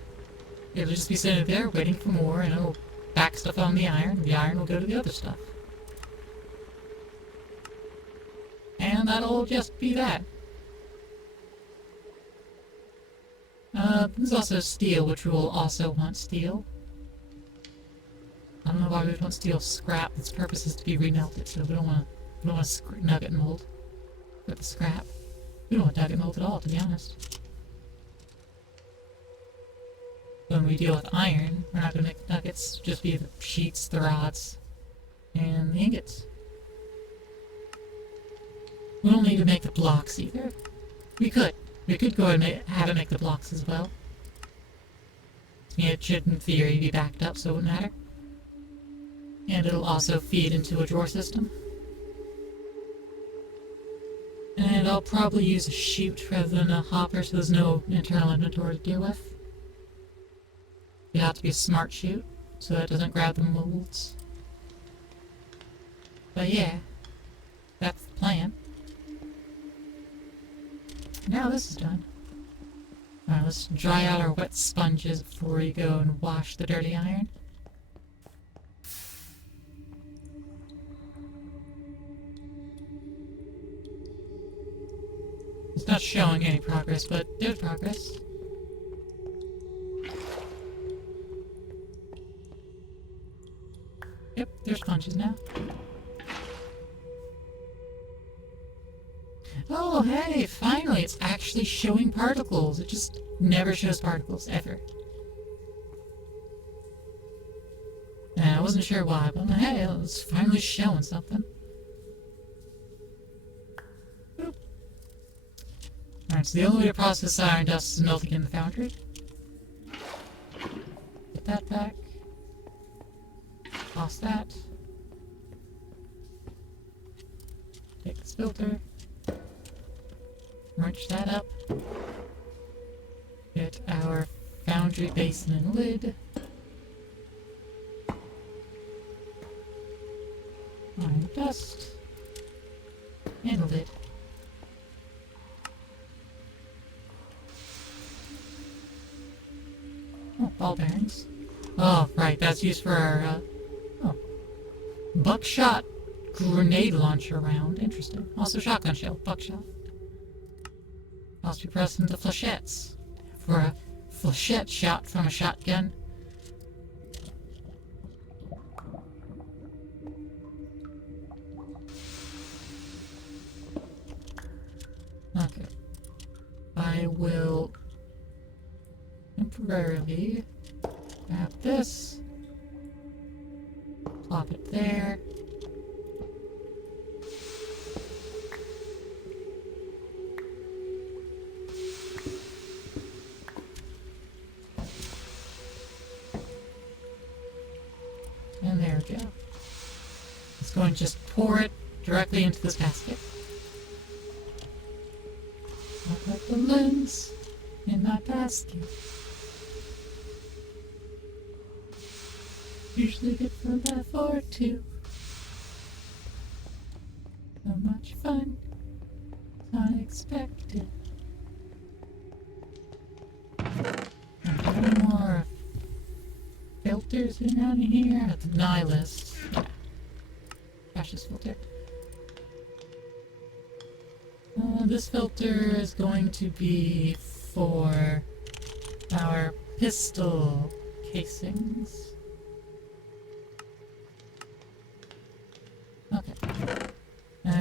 It'll just be sitting there waiting for more, and it'll back stuff on the iron will go to the other stuff. And that'll just be that. There's also steel, which we will also want steel. I don't know why we would want steel scrap. Its purpose is to be remelted, so we don't want nugget mold with the scrap. We don't want nugget mold at all, to be honest. When we deal with iron, we're not going to make nuggets, just be the sheets, the rods, and the ingots. We don't need to make the blocks either. We could go ahead and have it make the blocks as well. I mean, it should, in theory, be backed up, so it wouldn't matter. And it'll also feed into a drawer system. And I'll probably use a chute rather than a hopper, so there's no internal inventory to deal with. You have to be a smart chute, so that it doesn't grab the molds. But yeah, that's the plan. Now this is done. Alright, let's dry out our wet sponges before we go and wash the dirty iron. not showing any progress, but there's progress. Yep, there's punches now. Oh, hey, finally, it's actually showing particles. It just never shows particles, ever. And I wasn't sure why, but hey, it's finally showing something. Boop. Alright, so the only way to process iron dust is melting in the foundry. Get that back. Toss that. Take this filter. Merge that up. Get our foundry basin and lid. Iron dust. And a lid. Oh, ball bearings. Oh, right, that's used for our, buckshot grenade launcher round. Interesting. Also shotgun shell, buckshot. Must be pressed into flechettes for a flechette shot from a shotgun. Okay. I will temporarily grab this, plop it there. And there we go. It's going to just pour it directly into this basket. I'll put the lens in my basket. Usually good for a metaphor or two. So much fun. Unexpected. Any more filters around here? At the nihilist. Gosh, this filter. This filter is going to be for our pistol casings. Okay.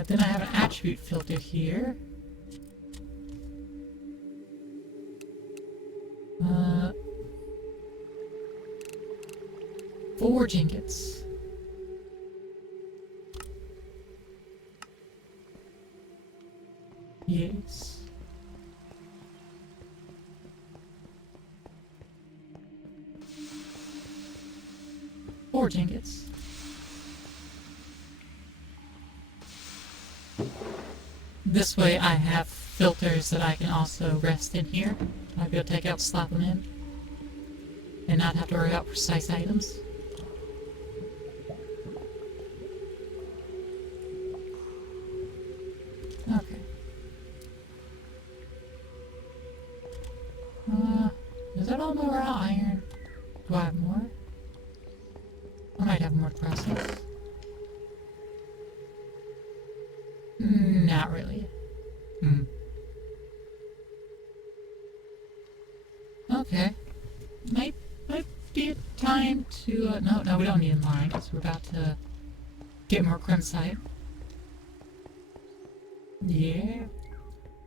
Then I have an attribute filter here. Forge ingots. Yes. Forge ingots. This way I have filters that I can also rest in here. I'll be able to take out, slap them in, and not have to worry about precise items. Okay. Is that all my raw iron? Do I have more? I might have more to process. Not really. Okay. Might be a time to, no, we don't need a mine, because we're about to get more crimsite. Yeah.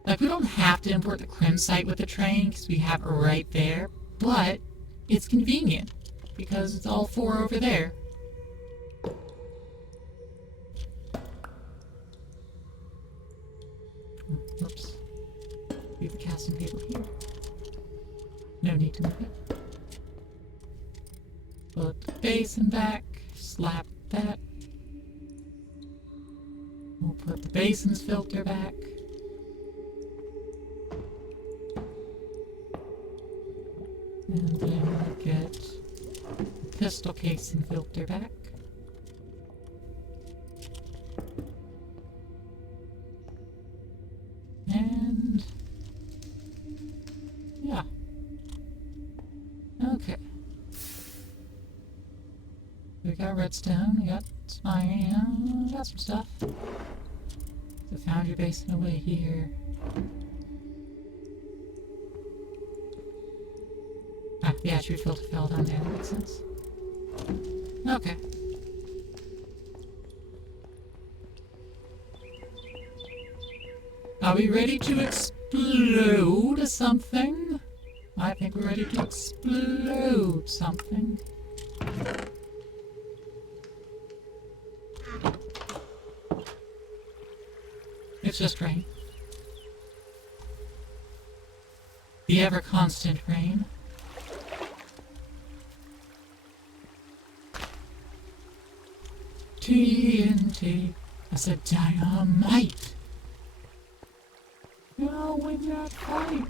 Like, we don't have to import the crimsite with the train, because we have it right there, but it's convenient, because it's all 4 over there. Oops. Leave the casting table here. No need to move it. Put the basin back, slap that. We'll put the basin's filter back. And then we'll get the pistol casing filter back. And yeah. Okay. We got redstone, we got some iron, we got some stuff. The foundry basin away here. the attribute filter fell down there. That makes sense. Okay. Are we ready to explode something? I think we're ready to explode something. It's just rain. The ever-constant rain. TNT. I said dynamite. No, win that fight.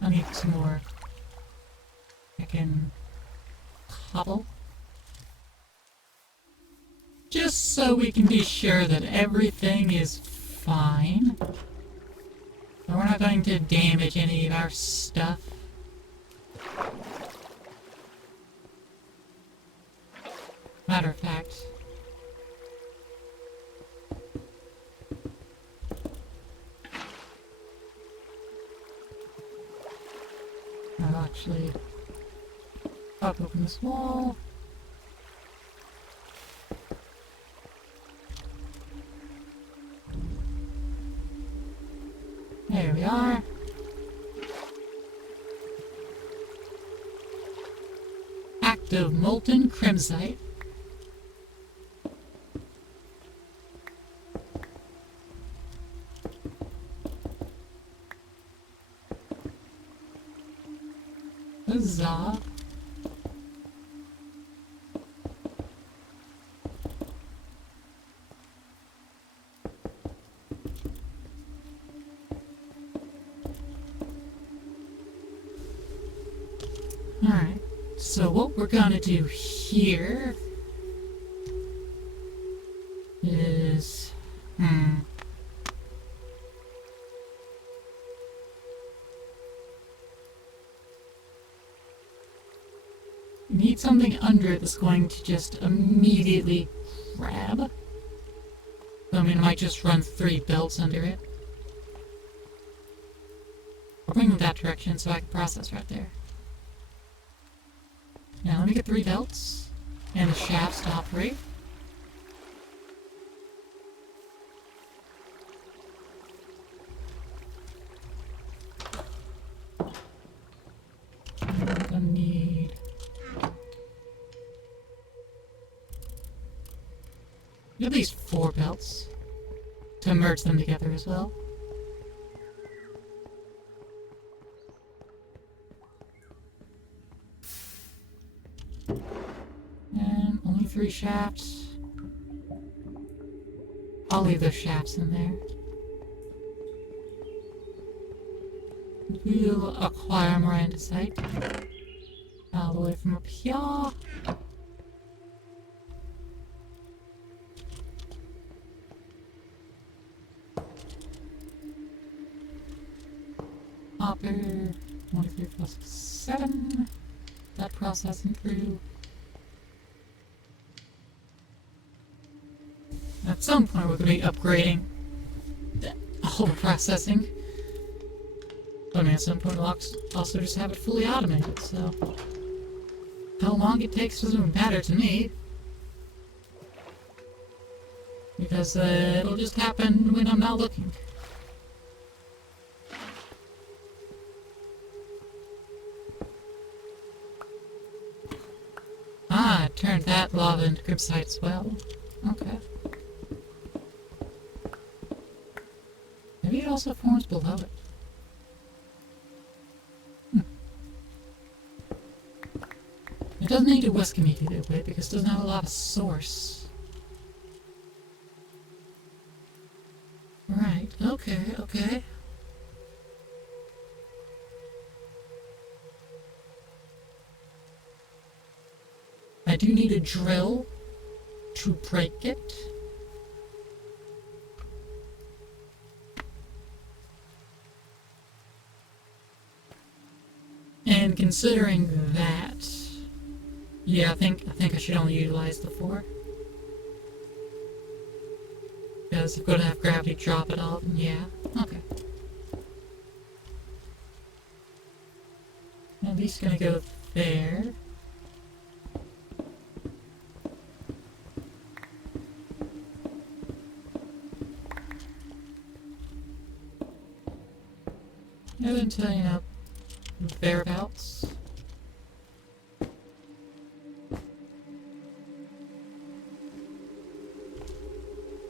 I need some more. Frickin' cobble. Just so we can be sure that everything is fine. We're not going to damage any of our stuff. Matter of fact, I'll actually pop open this wall. There we are. Active molten crimsite. Huzzah. Alright, so what we're gonna do here is, we need something under it that's going to just immediately grab. I mean, I might just run 3 belts under it. I'll bring them that direction so I can process right there. Now let me get 3 belts and the shafts to operate. I need at least 4 belts to merge them together as well. And only 3 shafts. I'll leave those shafts in there. We'll acquire more andesite. All the way from up here. Hopper, 23 plus 7. That processing through. At some point we're going to be upgrading the whole processing. But I mean, at some point we'll also just have it fully automated, so how long it takes doesn't matter to me. Because it'll just happen when I'm not looking. Ah, it turned that lava into crimsite as well. Okay. Maybe it also forms below it. It doesn't need to whisk immediately away because it doesn't have a lot of source. Right, okay. I do need a drill to break it. And considering that, yeah, I think I should only utilize the 4. Because if I'm gonna have gravity drop it all, then yeah, okay. At least gonna go there. And then tying up thereabouts.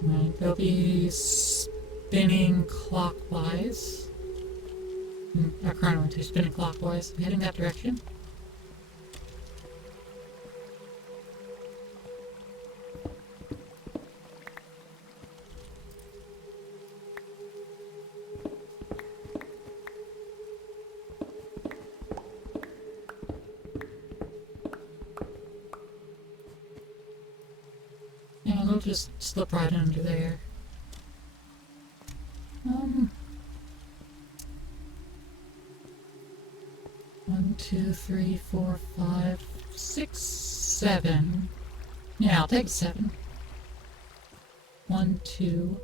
Right, they'll be spinning clockwise. Our current one too, spinning clockwise, heading that direction. And we'll just slip right under there. 1, 2, 3, 4, 5, 6, 7. Yeah, I'll take 7. 1, 2,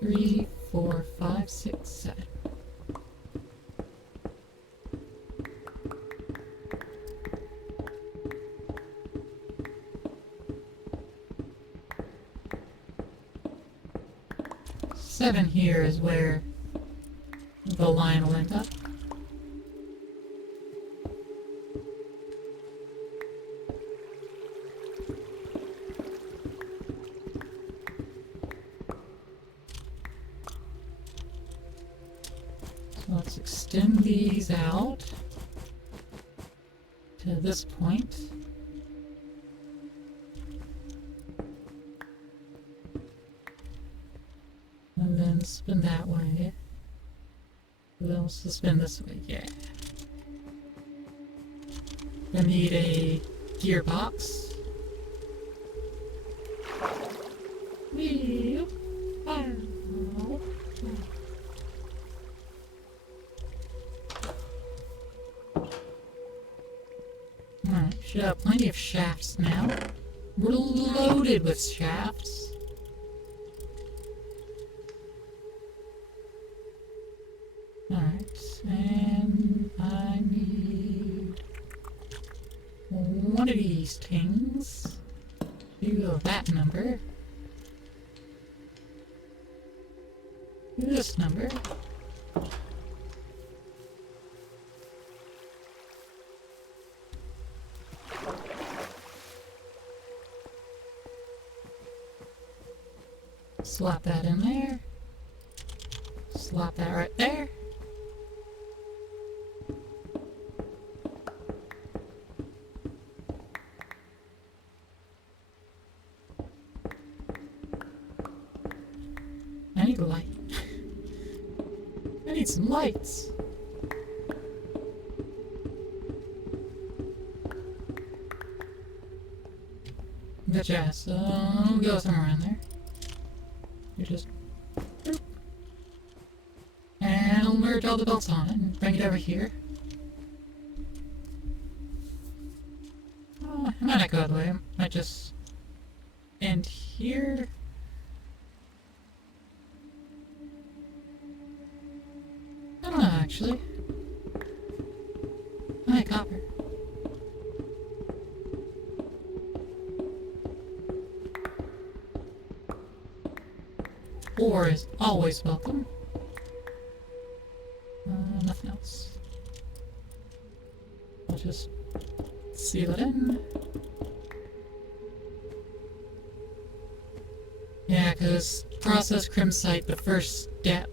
3, 4, 5, 6, 7. Seven here is where the line will end up. So let's extend these out to this point. And then spin that way. Then we'll spin this way, yeah. I need a gearbox. Wheel. Alright, should have plenty of shafts now. We're loaded with shafts. Alright, and I need one of these things. Two of that number. This number. Slap that in there. Slap that right there. I need a light. I need some lights. Gotcha, so we'll go somewhere in there. You just... boop. And I'll merge all the belts on it and bring it over here. I might not go that way. I might just end here. I don't know, actually. Hi, copper. Ore is always welcome. Nothing else. I'll just seal it in. Yeah, because process Crimsite, the first step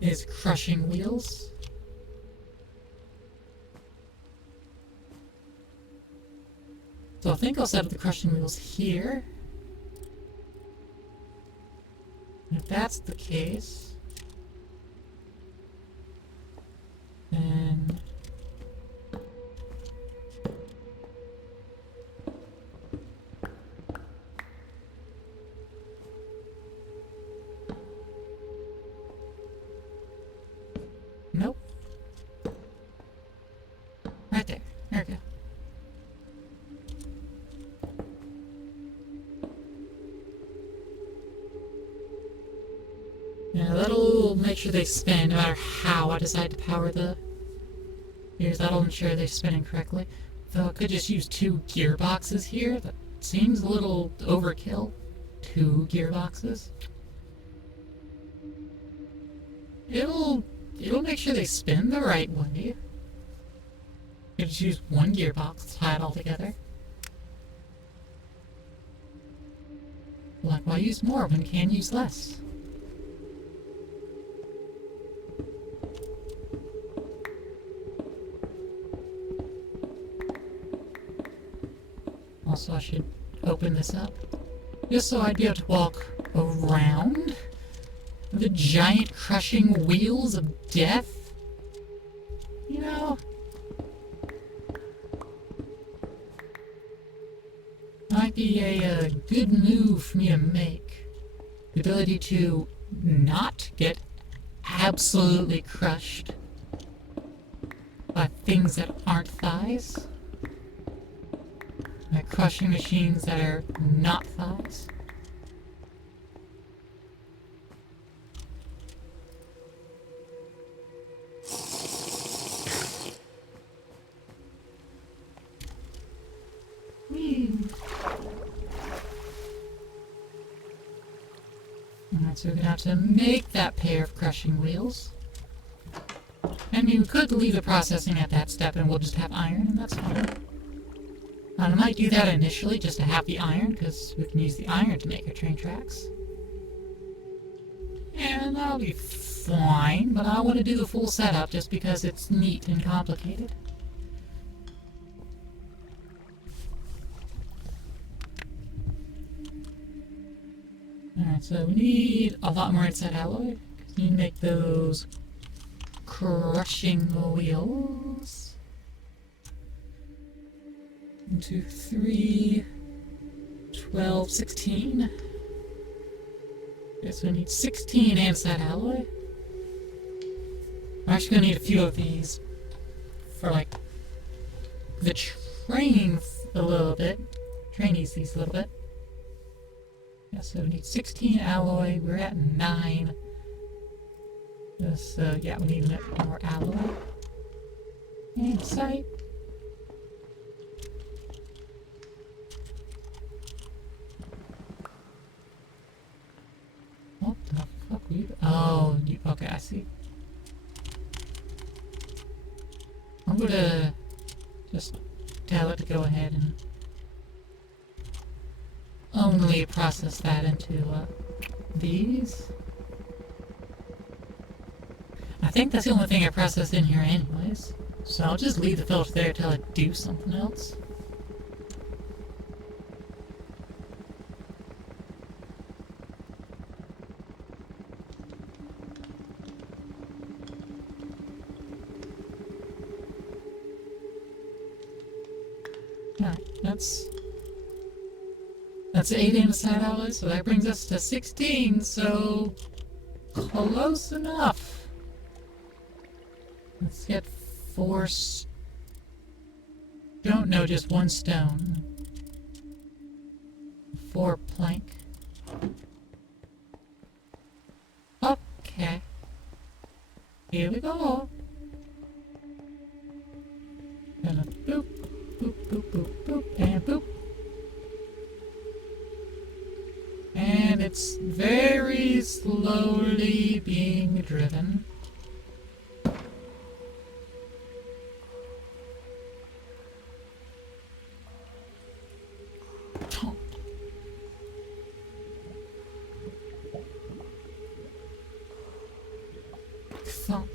is crushing wheels. So I think I'll set up the crushing wheels here. And if that's the case, then nope. Right there. There we go. Yeah, that'll make sure they spin no matter how I decide to power the Because that'll ensure they're spinning correctly. Though I could just use 2 gearboxes here. That seems a little overkill. 2 gearboxes. It'll make sure they spin the right way. You just use 1 gearbox, tie it all together. Like, why use more when you can use less? Also, I should open this up. Just so I'd be able to walk around the giant crushing wheels of death. You know? Might be a good move for me to make. The ability to not get absolutely crushed by things that aren't thighs. By crushing machines that are not thighs. Alright, so we're gonna have to make that pair of crushing wheels. I mean, we could leave the processing at that step and we'll just have iron, and that's fine. I might do that initially just to have the iron, because we can use the iron to make our train tracks. And that'll be fine, but I want to do the full setup just because it's neat and complicated. Alright, so we need a lot more inside alloy. We need to make those crushing wheels. 1, 2, 3, 12, 16. Okay, so we need 16 andesite alloy. I'm actually gonna need a few of these for like the trains a little bit. Train needs these a little bit. Yeah, so we need 16 alloy. We're at 9. So yeah, we need more alloy. Andesite. What the fuck are you? Oh, okay, I see. I'm gonna just tell it to go ahead and only process that into these. I think that's the only thing I processed in here anyways. So I'll just leave the filter there till I do something else. Alright, that's 8 andesite alloys, so that brings us to 16, so close enough. Let's get 4 don't know, just 1 stone. 4 plank. Okay. Here we go. Gonna boop, boop, boop, boop, boop, and boop. And it's very slowly being driven. Thump.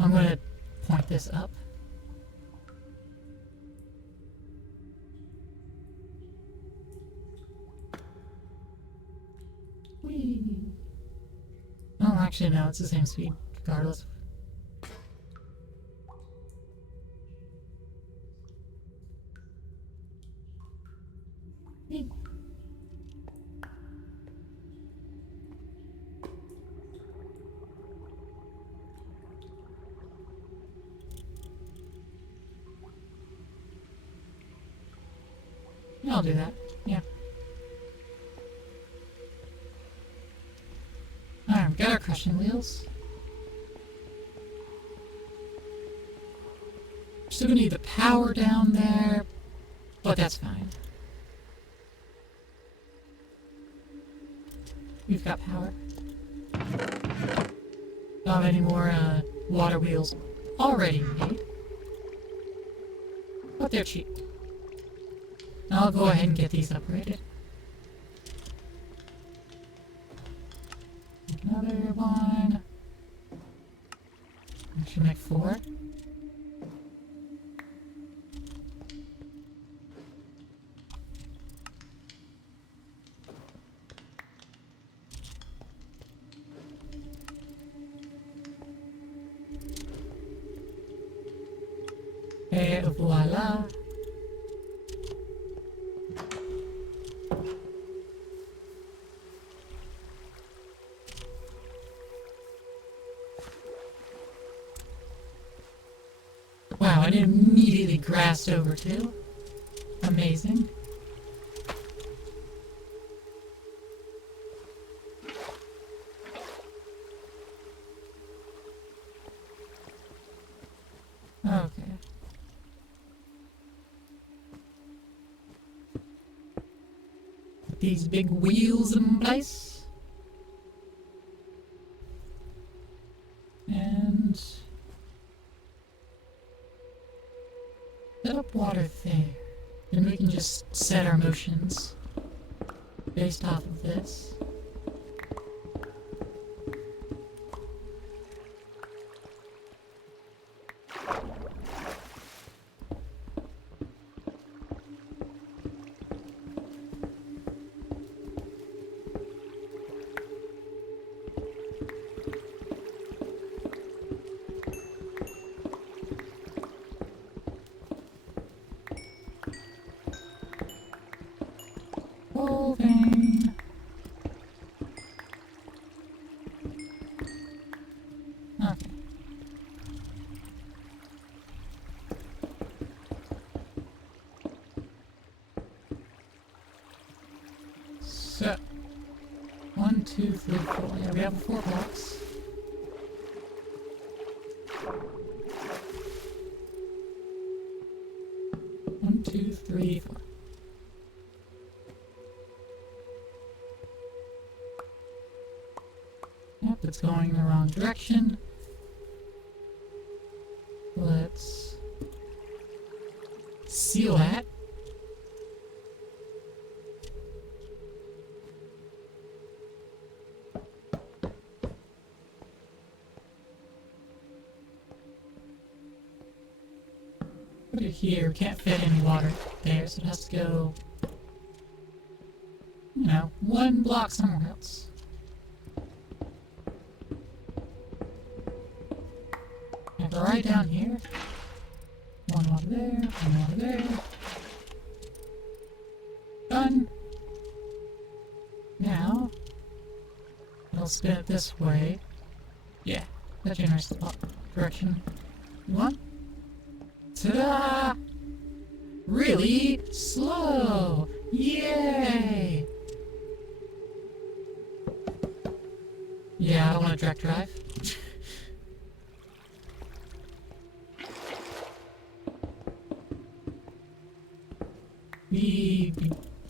I'm gonna point this up. Whee. Oh, actually, no, it's the same speed, regardless. Whee. I'll do that, yeah. Alright, we've got our crushing wheels. Still gonna need the power down there, but that's fine. We've got power. Don't have any more water wheels already made. But they're cheap. I'll go ahead and get these upgraded. Another one. I should make 4. Et voila. Wow, and it immediately grassed over too. Amazing. Okay. Put these big wheels in place. And set up water there. Then we can just set our motions based off of this. Moving. Okay. So, 1, 2, 3, 4. Yeah, we have 4 blocks. One, two, three, 4. Yep, it's going in the wrong direction. Let's seal that. Put it here. We can't fit any water there, so it has to go, you know, 1 block somewhere else. Right down here. 1 water there, 1 water there. Done. Now, I'll spin it this way. Yeah, that generates the direction you want. Ta-da! Really slow! Yay! Yeah, I don't want to direct drive.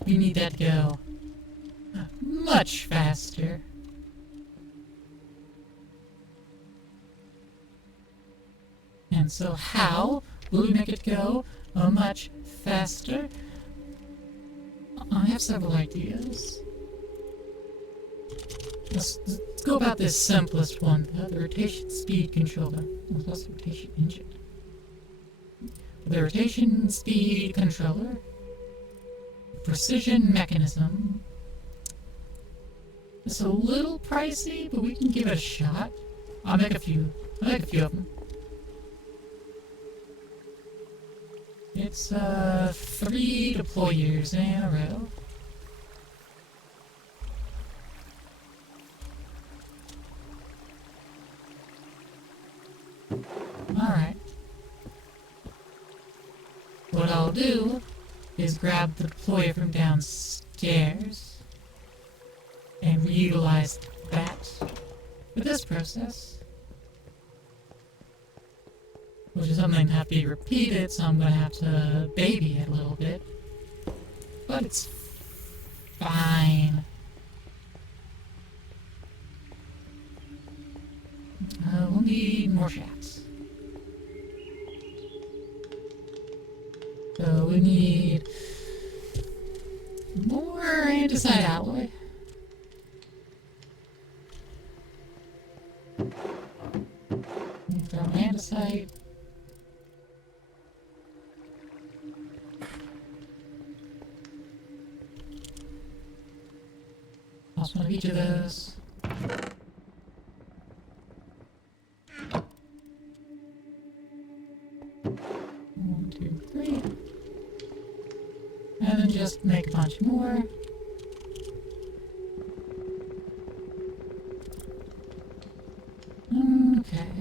We need that to go much faster. And so how will we make it go much faster? I have several ideas. Let's go about this simplest one, the rotation speed controller. Oh, that's the rotation engine. The rotation speed controller. Precision mechanism. It's a little pricey, but we can give it a shot. I'll make a few of them. It's 3 deployers in a row. Alright. What I'll do is grab the deployer from downstairs and reutilize that with this process, which is something that have to be repeated, so I'm gonna have to baby it a little bit. But it's fine. We'll need more shafts. So we need more andesite alloy. From andesite. Also one of each of those. One, two, three. And then just make a bunch more. Okay.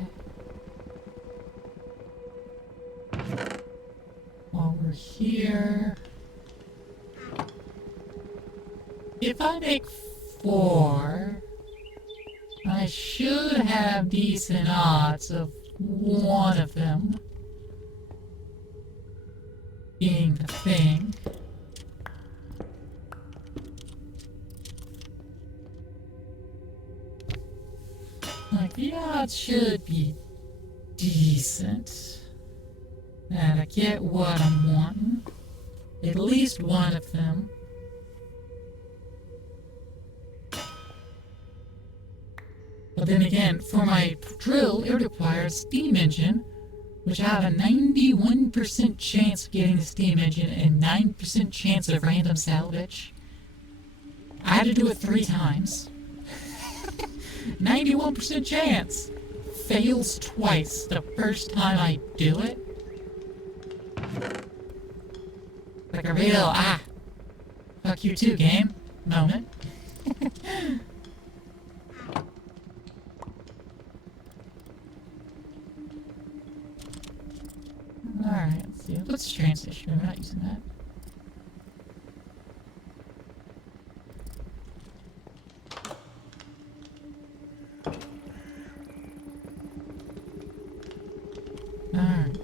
While we're here, if I make 4, I should have decent odds of one of them being the thing. Like, the odds should be decent that I get what I'm wanting. At least one of them. But then again, for my drill, it would require a steam engine, which I have a 91% chance of getting the steam engine and 9% chance of random salvage. I had to do it 3 times. 91% chance! Fails twice the first time I do it. Like a real, fuck you too, game moment. Alright, let's see. Let's transition. We're not using that. Alright.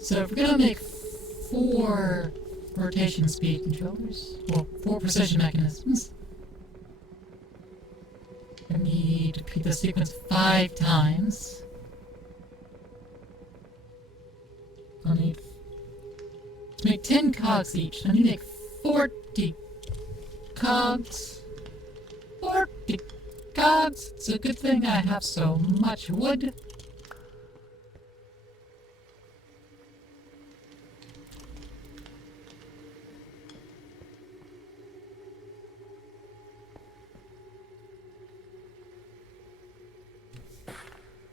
So if we're gonna make 4 rotation speed controllers, well, 4 precision mechanisms, I need to repeat the sequence 5 times. I'll need to make 10 cogs each. I need to make 40 cogs. 40 cogs! It's a good thing I have so much wood.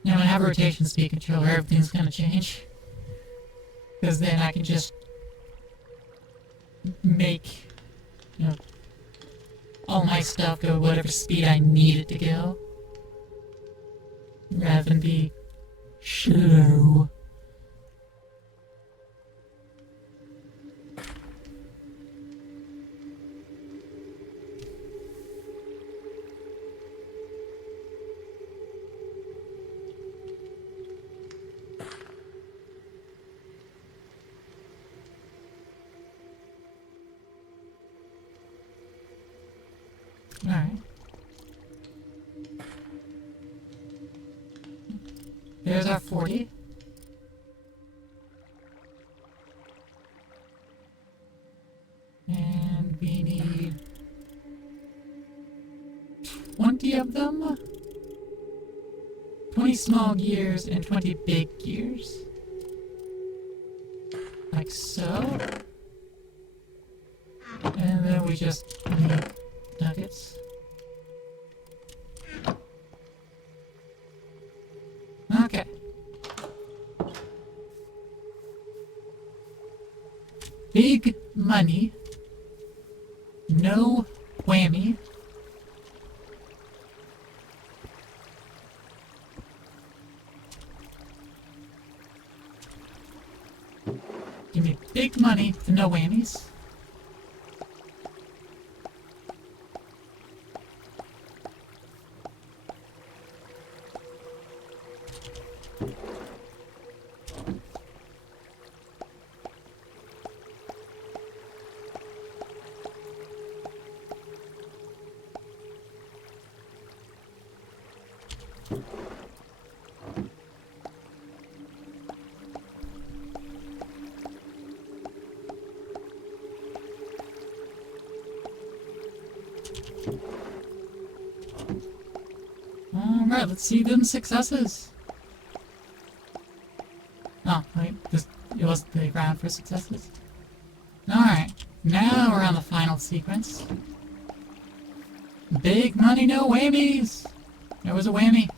Now, when I have a rotation speed controller, everything's gonna change. Because then I can just make, all my stuff go whatever speed I need it to go. Rather than be slow. Alright. There's our 40. And we need 20 of them. 20 small gears and 20 big gears. Like so. And then we just need nuggets. Okay. Big money. No whammy. Give me big money for no whammies. Alright, let's see them successes. Oh, wait, it wasn't the ground for successes. Alright, now we're on the final sequence. Big money, no whammies! There was a whammy.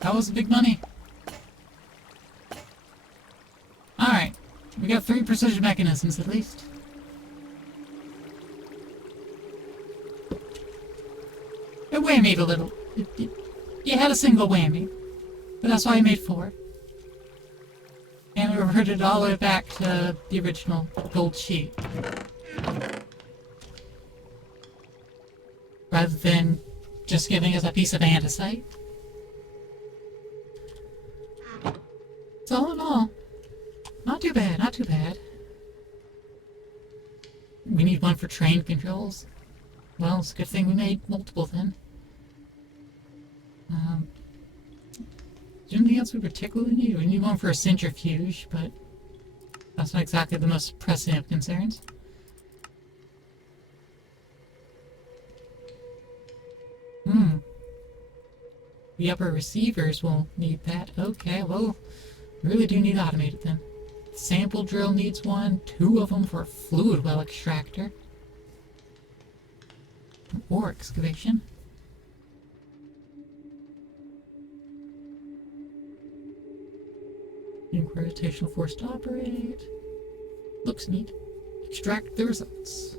That was big money. Alright, we got 3 precision mechanisms at least. It whammied a little. You had a single whammy, but that's why I made 4. And we reverted all the way back to the original gold sheet. Rather than just giving us a piece of andesite. So all in all, not too bad, not too bad. We need one for train controls. Well, it's a good thing we made multiple then. Is there anything else we particularly need? We need one for a centrifuge, but that's not exactly the most pressing of concerns. The upper receivers will need that. Okay, well, we really do need automated then. Sample drill needs one, 2 of them for a fluid well extractor. Ore excavation. Gravitational force to operate. Looks neat. Extract the results.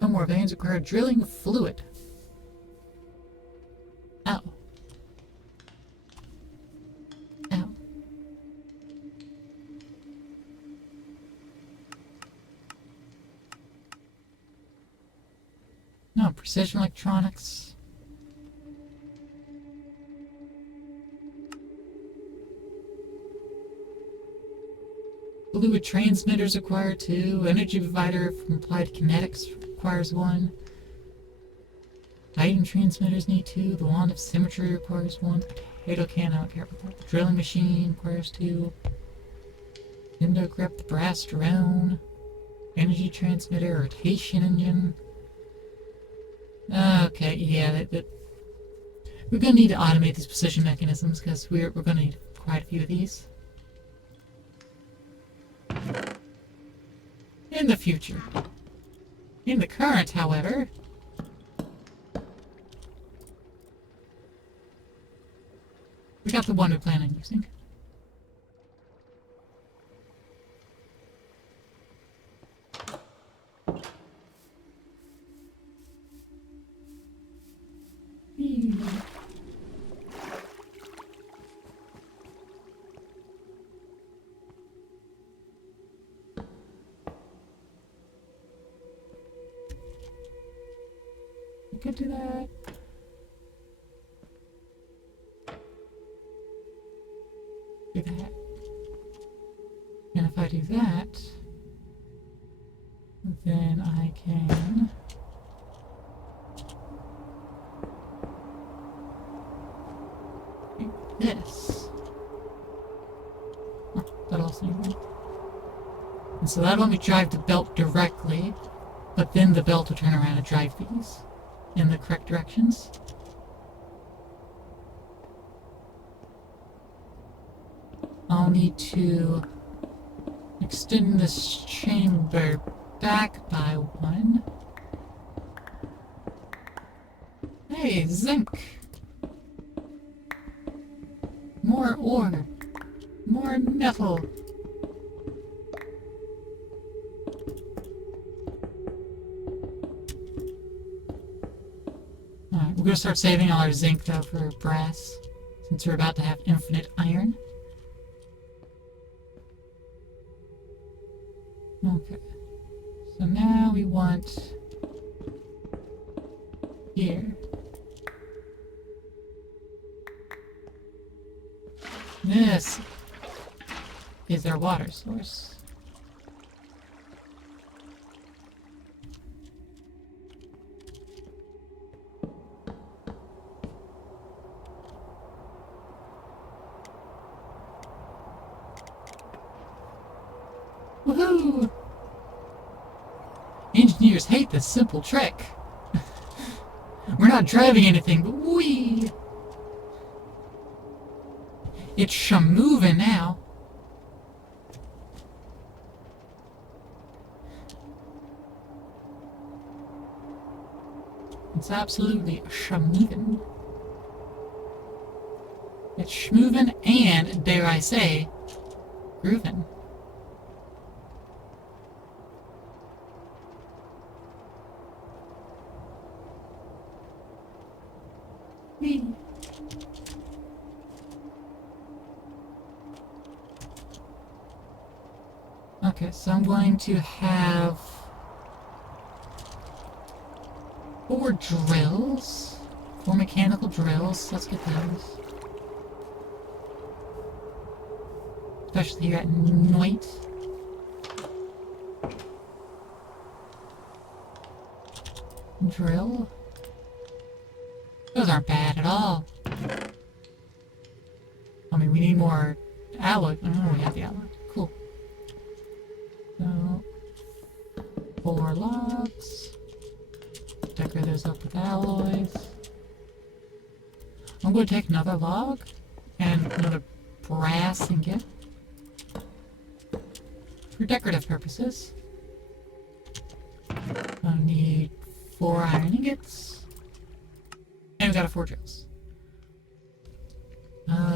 No more veins require drilling fluid. Ow. Ow. No, precision electronics. Fluid transmitters require 2. Energy provider from applied kinetics requires 1. Item transmitters need 2. The wand of symmetry requires 1. Potato can, I don't care about that. The drilling machine requires 2. Window grip, the brass drone. Energy transmitter, rotation engine. Okay, yeah, we're gonna need to automate these precision mechanisms because we're gonna need quite a few of these. In the future. In the current, however, we got the one we plan on using. We could do that. Do that. And if I do that, then I can do this. Oh, that also needs one. And so that'll let me drive the belt directly, but then the belt will turn around and drive these in the correct directions. I'll need to extend this chamber back by 1. Hey, zinc! More ore! More metal! Alright, we're gonna start saving all our zinc though for brass, since we're about to have infinite iron. Okay, so now we want here This is their water source. Woohoo! Engineers hate this simple trick. We're not driving anything, but whee! It's shamovin' now. It's absolutely shamovin'. It's schmoovin' and, dare I say, groovin'. Whee! Okay, so I'm going to have 4 drills. 4 mechanical drills. Let's get those. Especially here at night. Drill. Those aren't bad at all. I mean, we need more alloy. Oh, we have the alloy. Cool. So, 4 logs. Decorate those up with alloys. I'm going to take another log and another brass ingot for decorative purposes. I need 4 iron ingots. And we got 4 drills.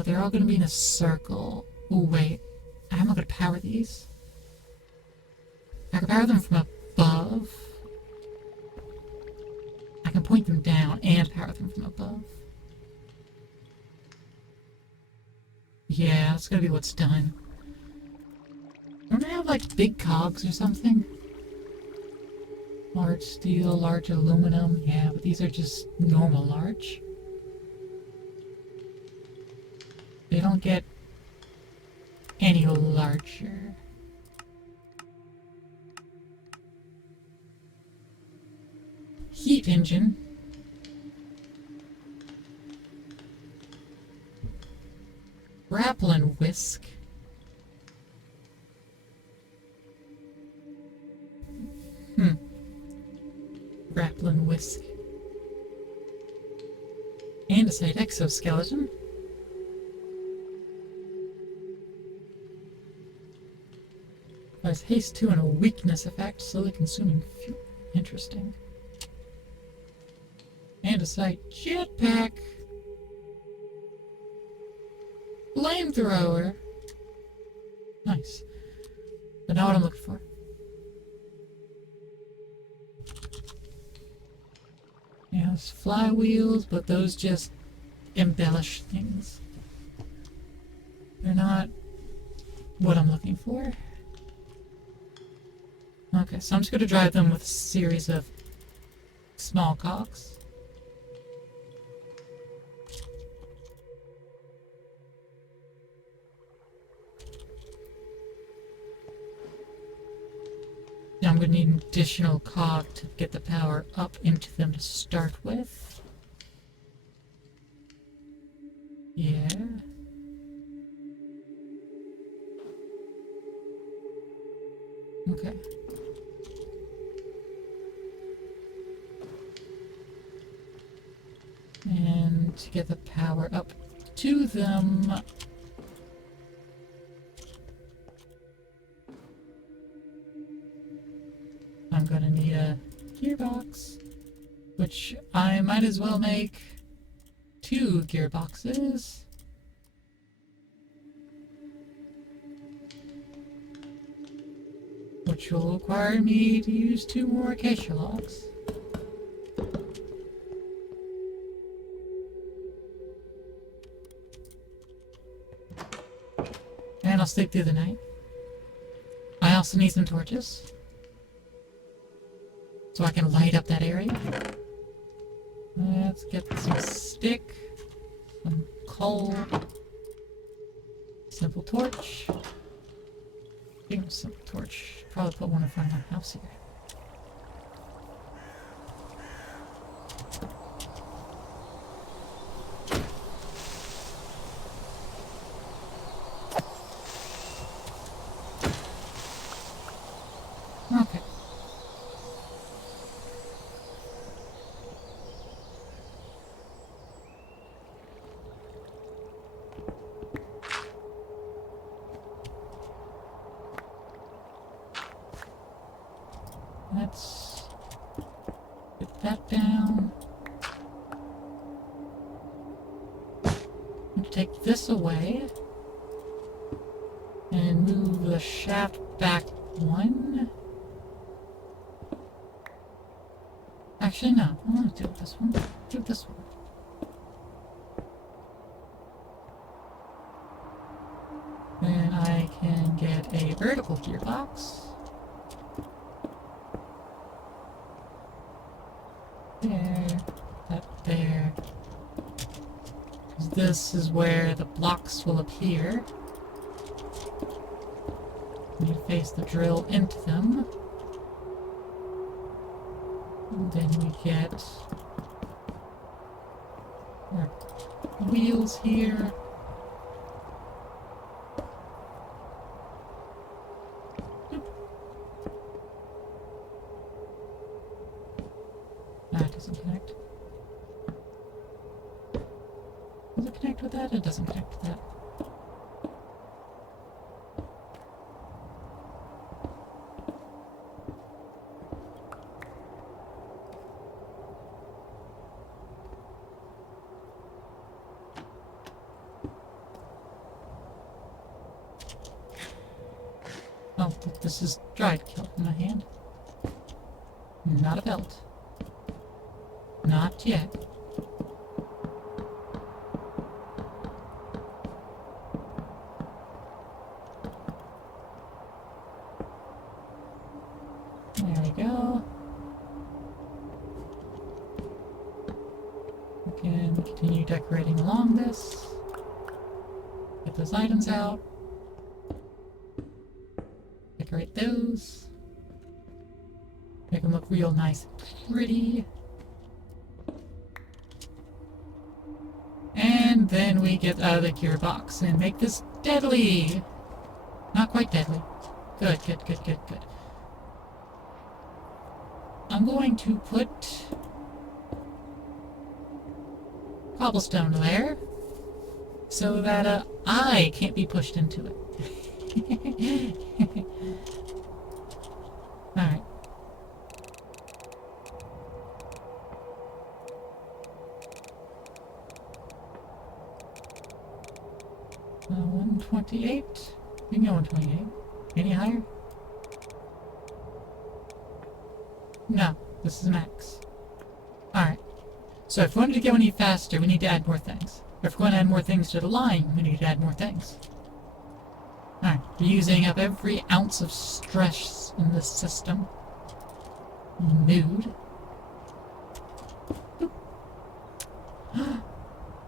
They're all going to be in a circle. Oh, wait. I'm not going to power these. I can power them from above. I can point them down and power them from above. Yeah, that's going to be what's done. Don't I have, like, big cogs or something? Large steel, large aluminum. Yeah, but these are just normal large. They don't get any larger. Heat engine. Grappling whisk. Grappling whisk. Andesite exoskeleton. Applies haste 2 and a weakness effect, slowly consuming fuel. Interesting. Andesite jetpack. Flamethrower. Nice. But now what I'm looking for. Yeah, it's flywheels, but those just embellish things. They're not what I'm looking for. Okay, so I'm just going to drive them with a series of small cogs. Now I'm going to need an additional cog to get the power up into them to start with. Yeah. Okay. And to get the power up to them, I'm gonna need a gearbox, which I might as well make 2 gearboxes. Which will require me to use 2 more acacia logs. And I'll sleep through the night. I also need some torches, so I can light up that area. Let's get some stick, some coal. Simple torch. Give me a simple torch. Probably put one in front of my house here. Okay. Let's get that down. I'm going to take this away and move the shaft back one. Actually, no. I want to do it this one. Do it this one. Then I can get a vertical gearbox. There. That there. 'Cause this is where the blocks will appear. You face the drill into them. And then we get our wheels here. Boop. That doesn't connect. Does it connect with that? It doesn't connect with that. Oh, this is dried kelp in my hand. Not a belt. Not yet. There we go. We can continue decorating along this. Get those items out. Decorate those. Make them look real nice and pretty. And then we get out of the gearbox and make this deadly. Not quite deadly. Good, good, good, good, good. I'm going to put cobblestone there so that I can't be pushed into it. Alright. Uh, 128. You can go 128. Any higher? No, this is max. Alright. So if we wanted to go any faster, we need to add more things. If we're going to add more things to the line, we need to add more things. Alright, we're using up every ounce of stress in this system. Mood.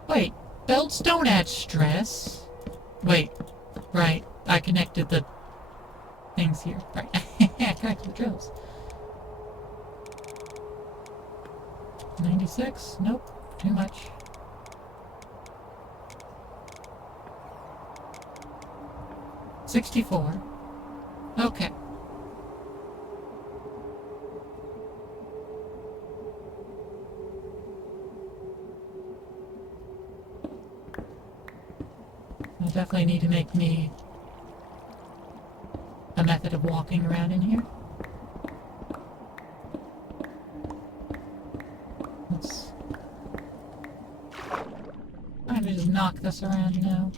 Wait, belts don't add stress. Wait, right, I connected the things here. Right, I connected the drills. 96? Nope, too much. $64. Okay. I definitely need to make me a method of walking around in here. Let's kind of just knock this around, you know.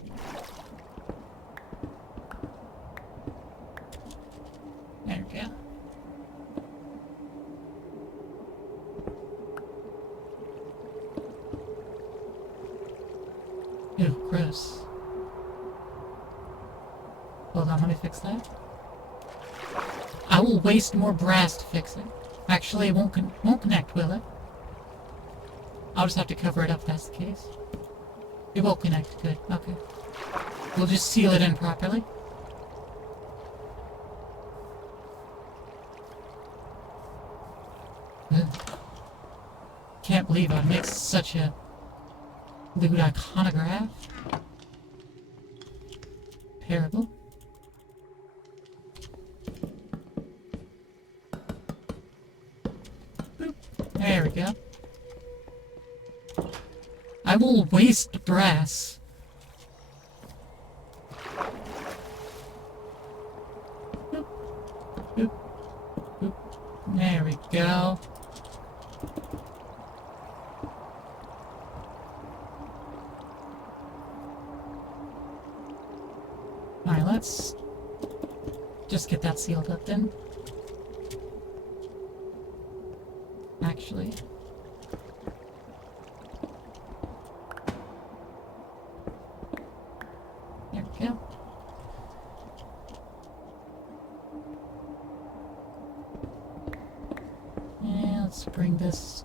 There we go. Ew, gross. Hold on, let me fix that. I will waste more brass to fix it. Actually, it won't connect, will it? I'll just have to cover it up if that's the case. It will connect, good, okay. We'll just seal it in properly. Ugh. Can't believe I mixed such a lewd iconograph. Terrible. Boop. There we go. I will waste brass. Boop. Boop. Boop. There we go. Alright, let's just get that sealed up then. Actually. There we go. And let's bring this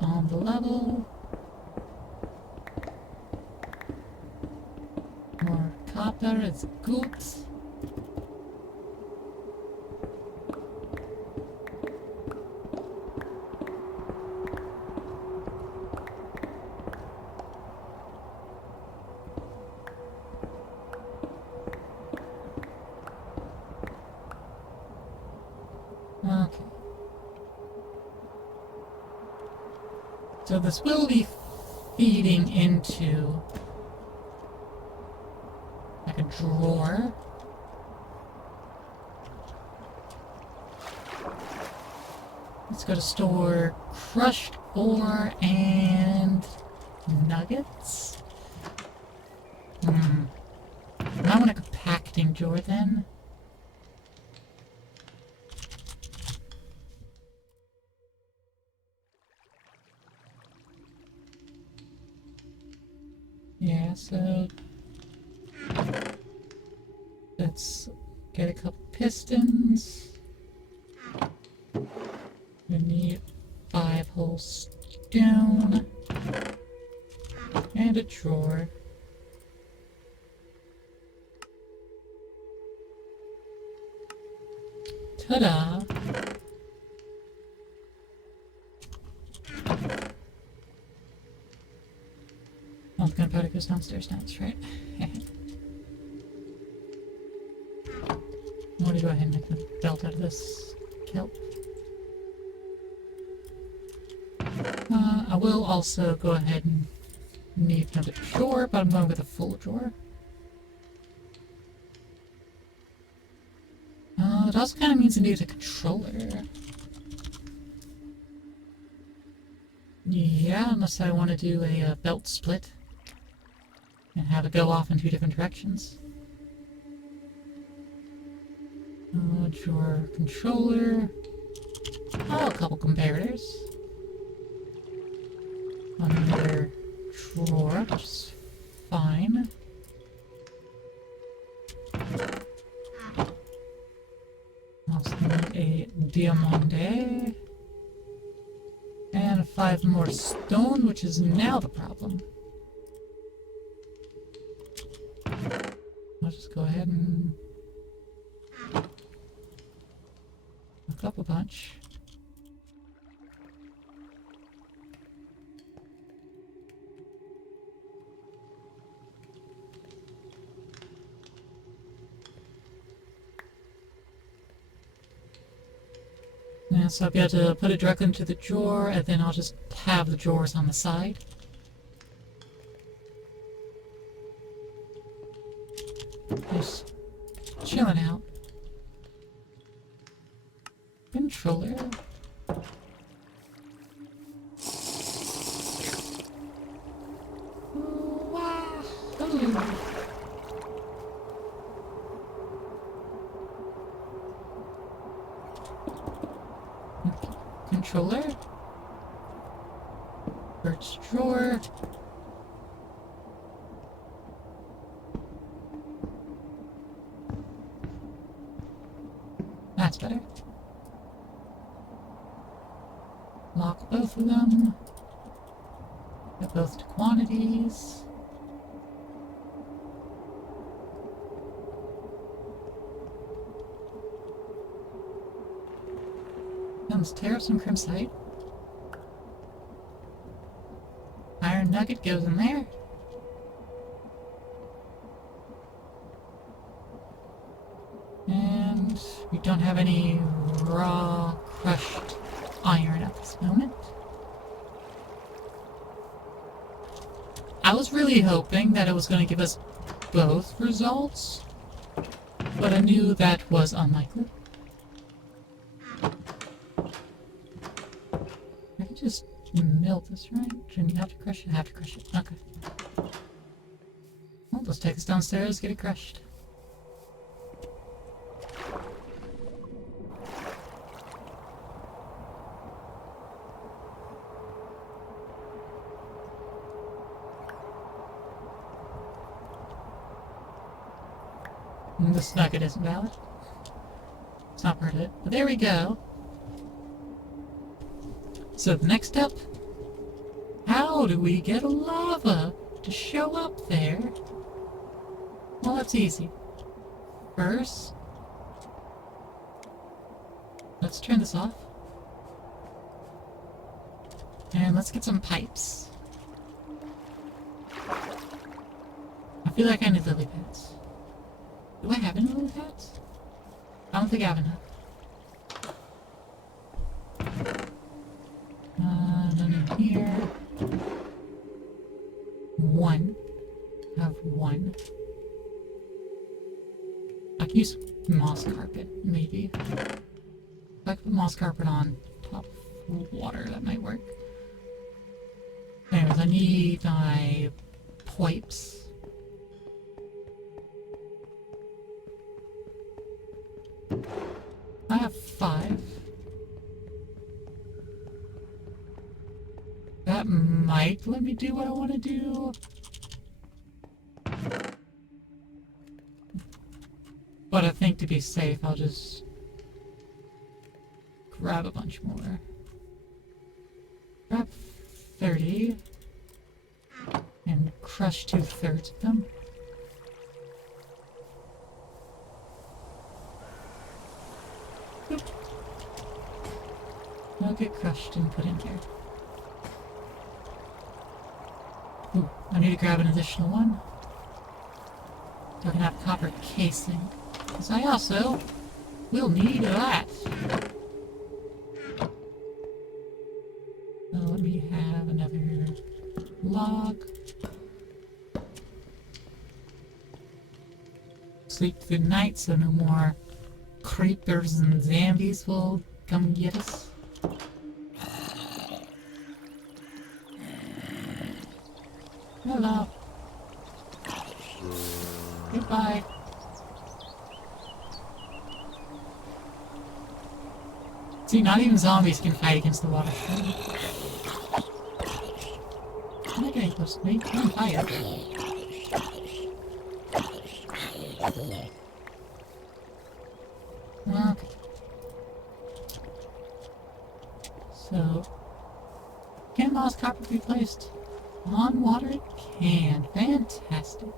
on the level. More copper, it's good. Okay. So this will be feeding into like a drawer. It's going to store crushed ore and nuggets. I want a compacting drawer then. Yeah, so let's get a couple pistons. We need 5 whole stone and a drawer. Ta-da! Oh, the gunpowder goes downstairs now, that's right. I want to go ahead and make the belt out of this kelp. I will also go ahead and need another drawer, but I'm going with a full drawer. It also kind of means I need a controller. Yeah, unless I want to do a belt split and have it go off in 2 different directions. Drawer, controller. Oh, a couple comparators. Another drawer, which is fine. Also need a diamante. And 5 more stone, which is now the problem. I'll just go ahead and look up a bunch. Yeah, so I'll be able to put it directly into the drawer, and then I'll just have the drawers on the side. Just chilling out. Controller. Wow. Controller. Birch drawer. That's better. Lock both of them. Get both to quantities. Let's tear up some crimsite. Iron nugget goes in there. And we don't have any raw crushed iron at this moment. I was really hoping that it was going to give us both results, but I knew that was unlikely. I can just melt this, right? Shouldn't you have to crush it? I have to crush it. Okay. Well, let's take this downstairs, get it crushed. This nugget isn't valid. It's not part of it. But there we go. So the next step. How do we get lava to show up there? Well, that's easy. First, let's turn this off. And let's get some pipes. I feel like I need lily pads. Do I have any lily pads? I don't think I have enough. None in here. One. I have one. I can use moss carpet, maybe. If I could put moss carpet on top of water, that might work. Anyways, I need my pipes. I have 5. That might let me do what I want to do. But I think to be safe, I'll just grab a bunch more. Grab 30 and crush 2/3 of them. Boop. They'll get crushed and put in here. Ooh, I need to grab an additional one. So I can have copper casing. Because I also will need that. So let me have another log. Sleep through the night so no more creepers and zombies will come get us. Hello. Goodbye. See, not even zombies can fight against the water. I'm not getting close to me. I'm on fire. Okay. So, can moss copper be placed on water? It can. Fantastic.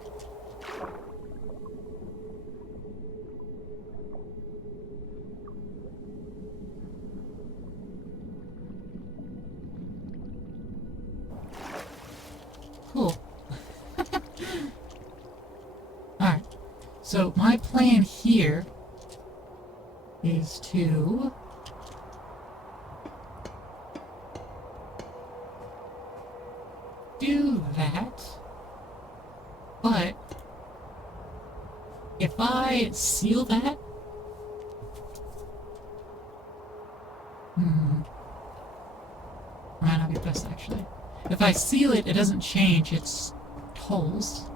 Cool. Alright. So my plan here is to do that, but if I seal that, might not be best actually. If I seal it, it doesn't change its holes,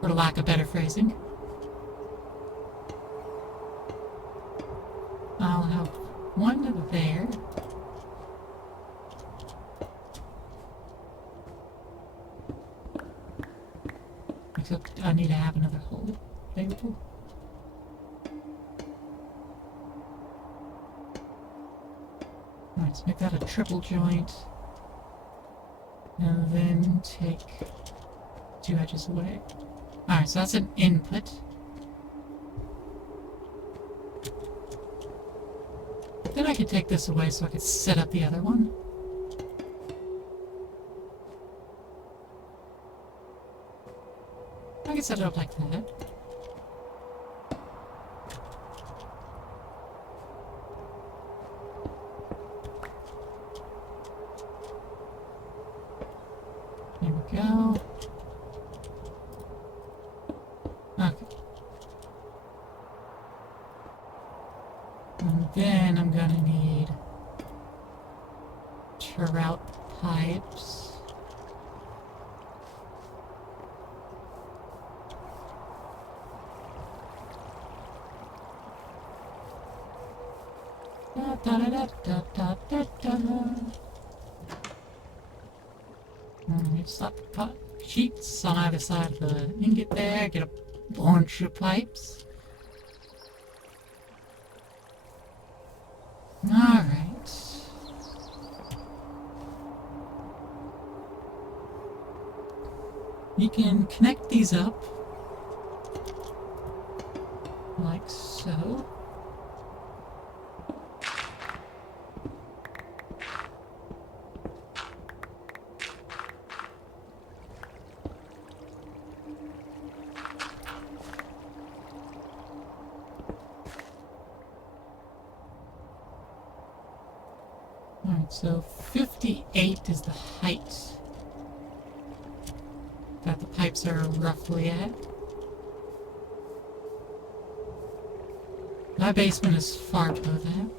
for lack of better phrasing. I'll have one there. Except I need to have another hole available. Alright, let's make that a triple joint. And then take 2 edges away. Alright, so that's an input. Then I could take this away so I could set up the other one. I can set it up like that. There we go. Okay. And then I'm gonna need trout pipes. Slap the sheets on either side of the ingot there, get a bunch of pipes. Alright. You can connect these up like so. Alright, so 58 is the height that the pipes are roughly at. My basement is far below that.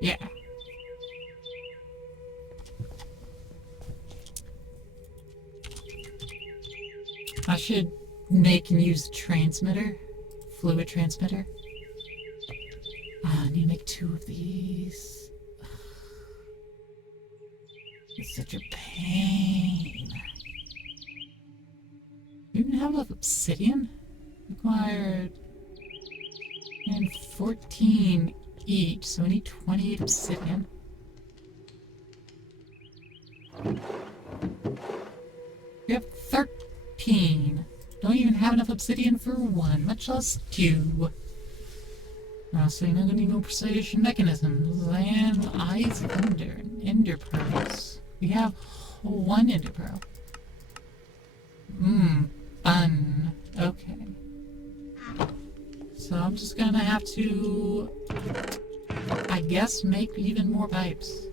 Yeah. I should make and use the transmitter, fluid transmitter. I need to make 2 of these. It's such a pain. You even have enough obsidian? Required. And 14 each, so we need 28 obsidian. We have 13. Don't even have enough obsidian for 1, much less 2. So you're not gonna need no precision mechanisms and eyes of ender pearls. We have 1 ender pearl. Fun. Okay. So I'm just gonna have to, I guess, make even more pipes.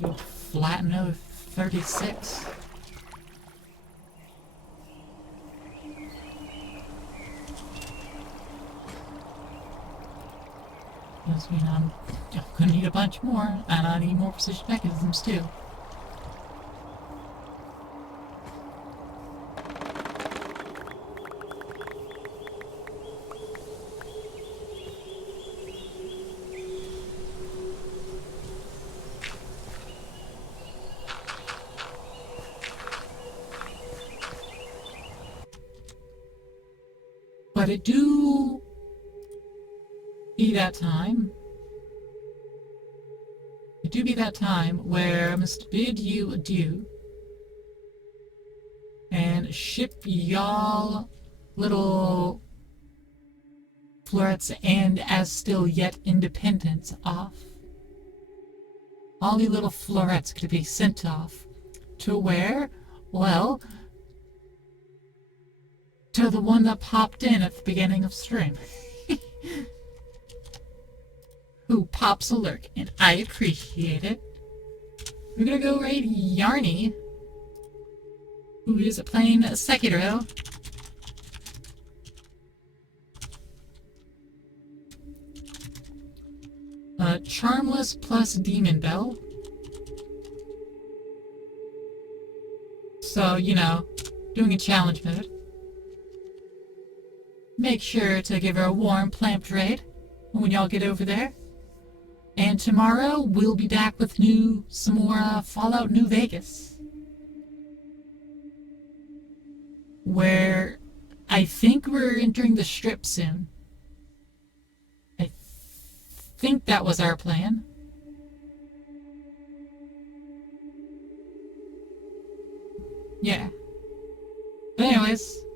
Go flatten out 36. Does mean I'm gonna need a bunch more, and I need more precision mechanisms too. But it do be that time. It do be that time where I must bid you adieu and ship y'all little florets and as still yet independents off. All the little florets could be sent off to where? Well, to the one that popped in at the beginning of stream. Who pops a lurk, and I appreciate it. We're gonna go raid Yarny, who is playing Sekiro. Charmless plus Demon Bell. So, you know, doing a challenge mode. Make sure to give her a warm plant raid when y'all get over there. And tomorrow we'll be back with some more Fallout New Vegas, where I think we're entering the Strip soon. I think that was our plan. guys.